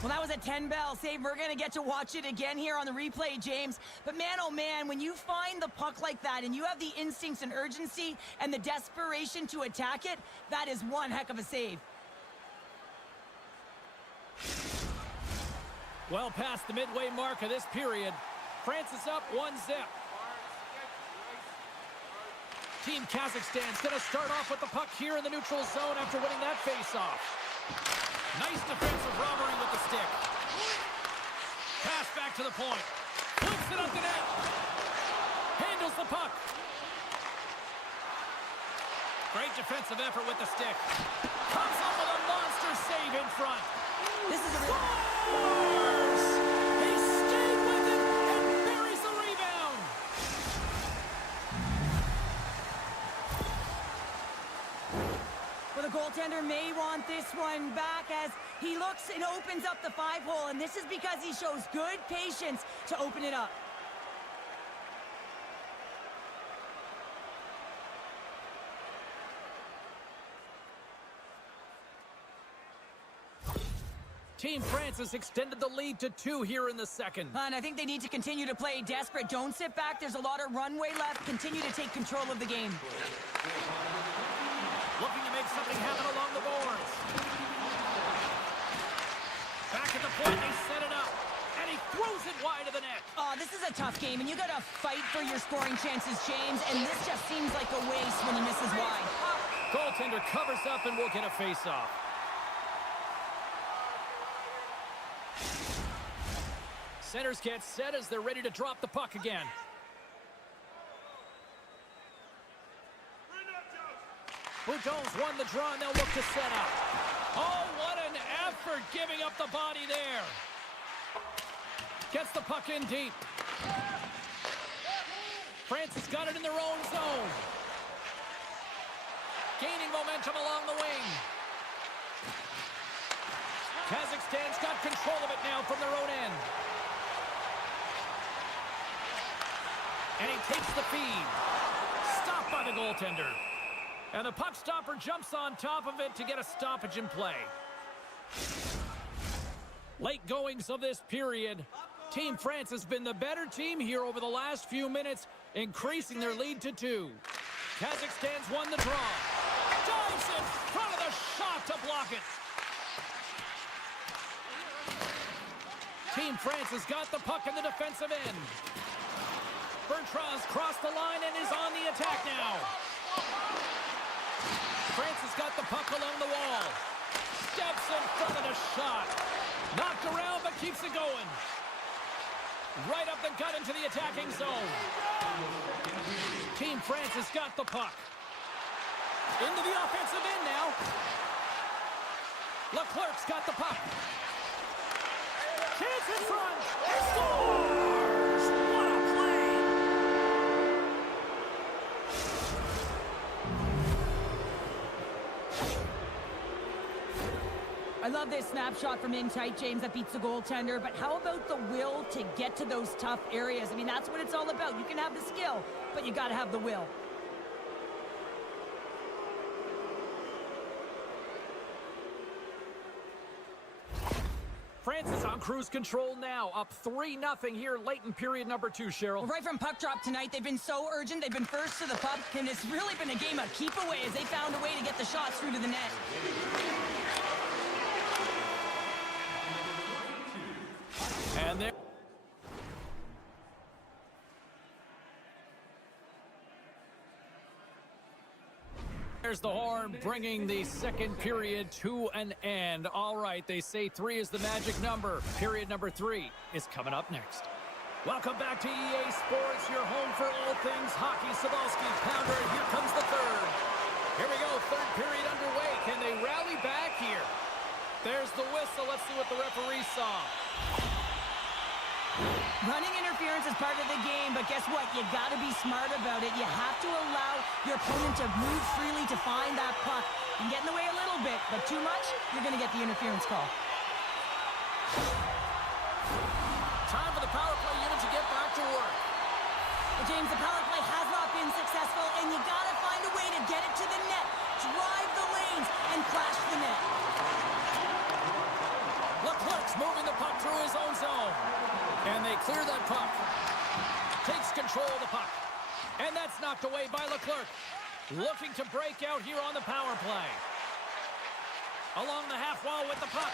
Well, that was a 10-bell save. We're going to get to watch it again here on the replay, James. But man, oh man, when you find the puck like that and you have the instincts and urgency and the desperation to attack it, that is one heck of a save. Well past the midway mark of this period. Francis up 1-0. Team Kazakhstan's going to start off with the puck here in the neutral zone after winning that face-off. Nice defensive robbery with the stick. Pass back to the point. Flips it up the net. Handles the puck. Great defensive effort with the stick. Comes up with a monster save in front. This is a Scores! He stayed with it and buries the rebound. Well, the goaltender may want this one back as he looks and opens up the 5-hole, and this is because he shows good patience to open it up. Team Francis extended the lead to 2 here in the second. And I think they need to continue to play desperate. Don't sit back. There's a lot of runway left. Continue to take control of the game. Looking to make something happen along the boards. Back at the point, they set it up. And he throws it wide of the net. Oh, this is a tough game, and you got to fight for your scoring chances, James. And this just seems like a waste when he misses wide. Goaltender covers up and will get a face-off. Centers get set as they're ready to drop the puck again. Boudon's won the draw, and they'll look to set up. Oh, what an effort giving up the body there. Gets the puck in deep. Francis got it in their own zone. Gaining momentum along the wing. Kazakhstan's got control of it now from their own end. And he takes the feed. Stopped by the goaltender. And the puck stopper jumps on top of it to get a stoppage in play. Late goings of this period. Team France has been the better team here over the last few minutes, increasing their lead to 2. Kazakhstan's won the draw. Dives in front of the shot to block it. Team France has got the puck in the defensive end. Bertrand's crossed the line and is on the attack now. France has got the puck along the wall. Steps in front of the shot. Knocked around but keeps it going. Right up the gut into the attacking zone. Team France has got the puck. Into the offensive end now. Leclerc's got the puck. Chance in front. Scores! What a play! I love this snapshot from in tight, James, that beats the goaltender. But how about the will to get to those tough areas? I mean, that's what it's all about. You can have the skill, but you got to have the will. France is on cruise control now, up 3-0 here late in period number 2, Cheryl. Well, right from puck drop tonight, they've been so urgent. They've been first to the puck, and it's really been a game of keep away as they found a way to get the shots through to the net. And there. There's the horn, bringing the second period to an end. All right, they say 3 is the magic number. Period number 3 is coming up next. Welcome back to EA Sports, your home for all things hockey. Sabalski, Pounder, here comes the third. Here we go, third period underway. Can they rally back here? There's the whistle. Let's see what the referee saw. Running interference is part of the game, but guess what? You got to be smart about it. You have to allow your opponent to move freely to find that puck. You can get in the way a little bit, but too much, you're going to get the interference call. Time for the power play unit to get back to work. Well, James, the power play has not been successful, and you got to find a way to get it to the net, drive the lanes, and crash the net. Leclerc's moving the puck through his own zone. And they clear that puck. Takes control of the puck. And that's knocked away by Leclerc. Looking to break out here on the power play. Along the half wall with the puck.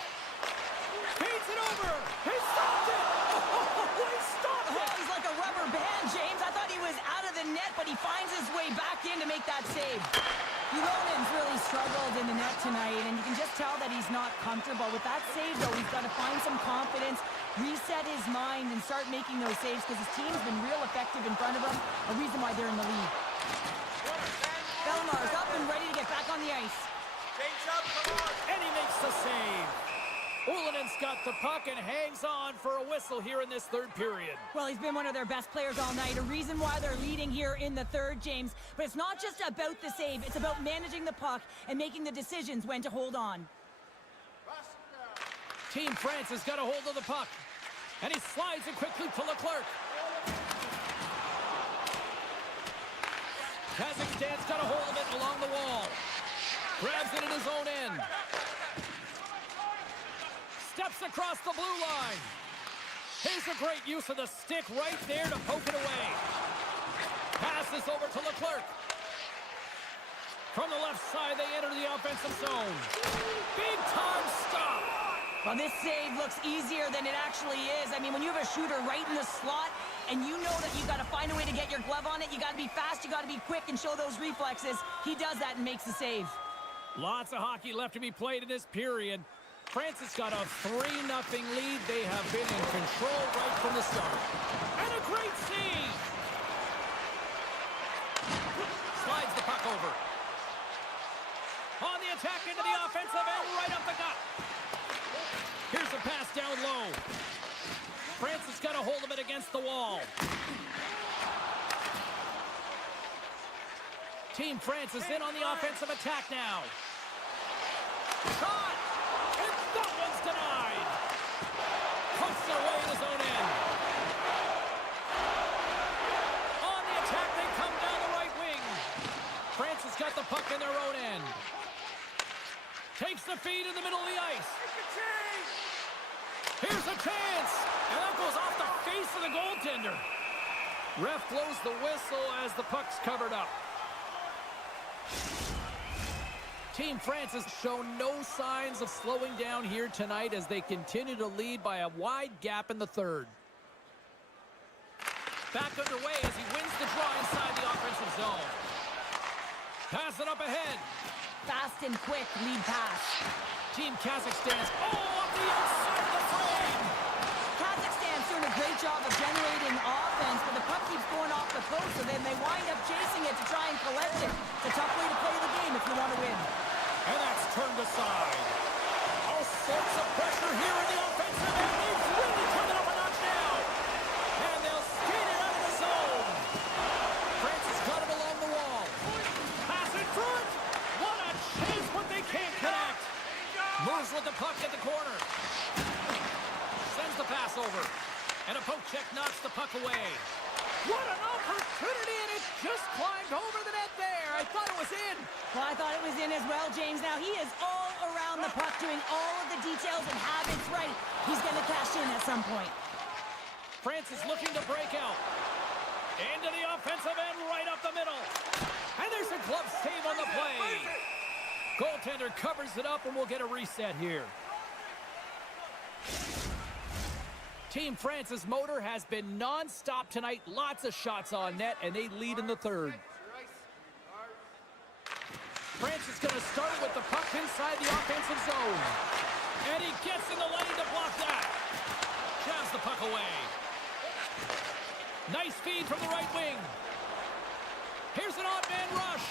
Feeds it over. He stopped it. Oh, he stopped it. Oh, he's like a rubber band, James. I thought he was out of the net, but he finds his way back in to make that save. Ulonen's really struggled in the net tonight, and you can just tell that he's not comfortable. With that save, though, he's got to find some confidence, reset his mind, and start making those saves because his team's been real effective in front of him, a reason why they're in the lead. Bellemar's up and ready to get back on the ice. Change up, come on. And he makes the save. Ulanen's got the puck and hangs on for a whistle here in this third period. Well, he's been one of their best players all night, a reason why they're leading here in the third, James. But it's not just about the save, it's about managing the puck and making the decisions when to hold on. Team France has got a hold of the puck. And he slides it quickly to Leclerc. Kazakhstan's got a hold of it along the wall. Grabs it in his own end. Steps across the blue line. Here's a great use of the stick right there to poke it away. Passes over to Leclerc. From the left side, they enter the offensive zone. Big time stop. Well, this save looks easier than it actually is. I mean, when you have a shooter right in the slot and you know that you got to find a way to get your glove on it, you got to be fast, you got to be quick and show those reflexes. He does that and makes the save. Lots of hockey left to be played in this period. France has got a 3-0 lead. They have been in control right from the start. And a great save! Slides the puck over. On the attack into the offensive end, right up the gut. Here's a pass down low. France has got a hold of it against the wall. Team France is in on the offensive attack now. Shot! And that one's denied! Puts it away in his own end. On the attack, they come down the right wing. France has got the puck in their own end. Takes the feed in the middle of the ice. Here's a chance! And that goes off the face of the goaltender. Ref blows the whistle as the puck's covered up. Team France has shown no signs of slowing down here tonight as they continue to lead by a wide gap in the third. Back underway as he wins the draw inside the offensive zone. Pass it up ahead. Fast and quick lead pass. Team Kazakhstan's off the outside of the frame. Kazakhstan's doing a great job of generating offense, but the puck keeps going off the post, so then they wind up chasing it to try and collect it. It's a tough way to play the game if you want to win. And that's turned aside. All sorts of pressure here in the offensive end. He's really coming up a notch now. And they'll skate it out of the zone. France has got it along the wall. Pass in front. What a chance, but they can't connect. Moves with the puck at the corner. Sends the pass over. And a poke check knocks the puck away. What an opportunity, and it just climbed over the net there. I thought it was in. Well, I thought it was in as well, James. Now, he is all around the puck, doing all of the details and habits right. He's going to cash in at some point. France is looking to break out. Into the offensive end, right up the middle. And there's a glove save on the play. Goaltender covers it up, and we'll get a reset here. Team France's motor has been non-stop tonight. Lots of shots on net, and they lead in the third. France is going to start with the puck inside the offensive zone. And he gets in the lane to block that. Jabs the puck away. Nice feed from the right wing. Here's an odd man rush.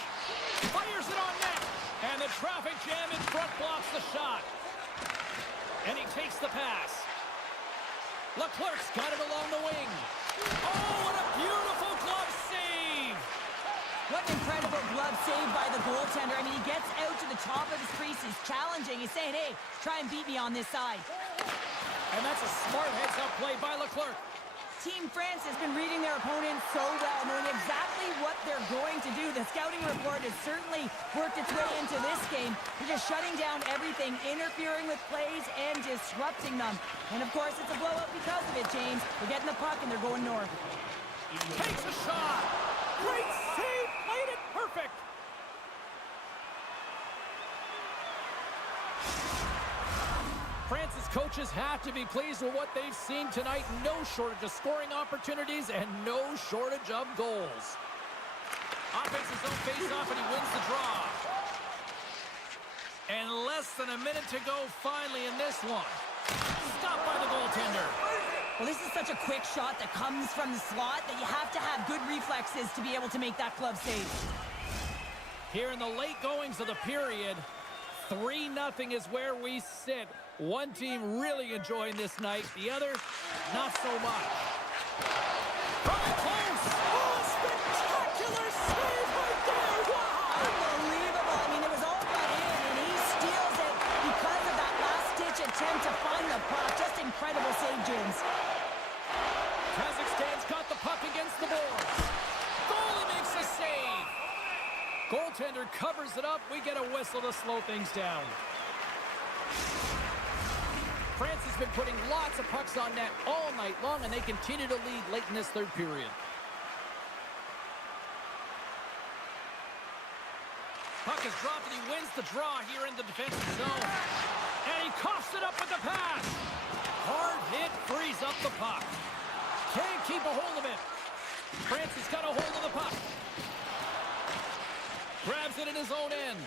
Fires it on net. And the traffic jam in front blocks the shot. And he takes the pass. Leclerc's got it along the wing. Oh, what a beautiful glove save! What an incredible glove save by the goaltender. I mean, he gets out to the top of his crease. He's challenging. He's saying, hey, try and beat me on this side. And that's a smart heads-up play by Leclerc. Team France has been reading their opponents so well, knowing exactly what they're going to do. The scouting report has certainly worked its way into this game. They're just shutting down everything, interfering with plays, and disrupting them. And, of course, it's a blowout because of it, James. They're getting the puck, and they're going north. Takes a shot. Great save. Played it perfect. France's coaches have to be pleased with what they've seen tonight. No shortage of scoring opportunities and no shortage of goals. Offense his own face-off, and he wins the draw. And less than a minute to go finally in this one. Stopped by the goaltender. Well, this is such a quick shot that comes from the slot that you have to have good reflexes to be able to make that glove save. Here in the late goings of the period, 3-0 is where we sit. One team really enjoying this night, the other, not so much. Coming close! Oh, a spectacular save right there! Wow! Unbelievable. I mean, it was all but in, and he steals it because of that last-ditch attempt to find the puck. Just incredible save, James. Kazakhstan's got the puck against the boards. Goalie makes a save. Goaltender covers it up. We get a whistle to slow things down. France has been putting lots of pucks on net all night long, and they continue to lead late in this third period. Puck is dropped, and he wins the draw here in the defensive zone. And he coughs it up with the pass. Hard hit frees up the puck. Can't keep a hold of it. France has got a hold of the puck. Grabs it in his own end.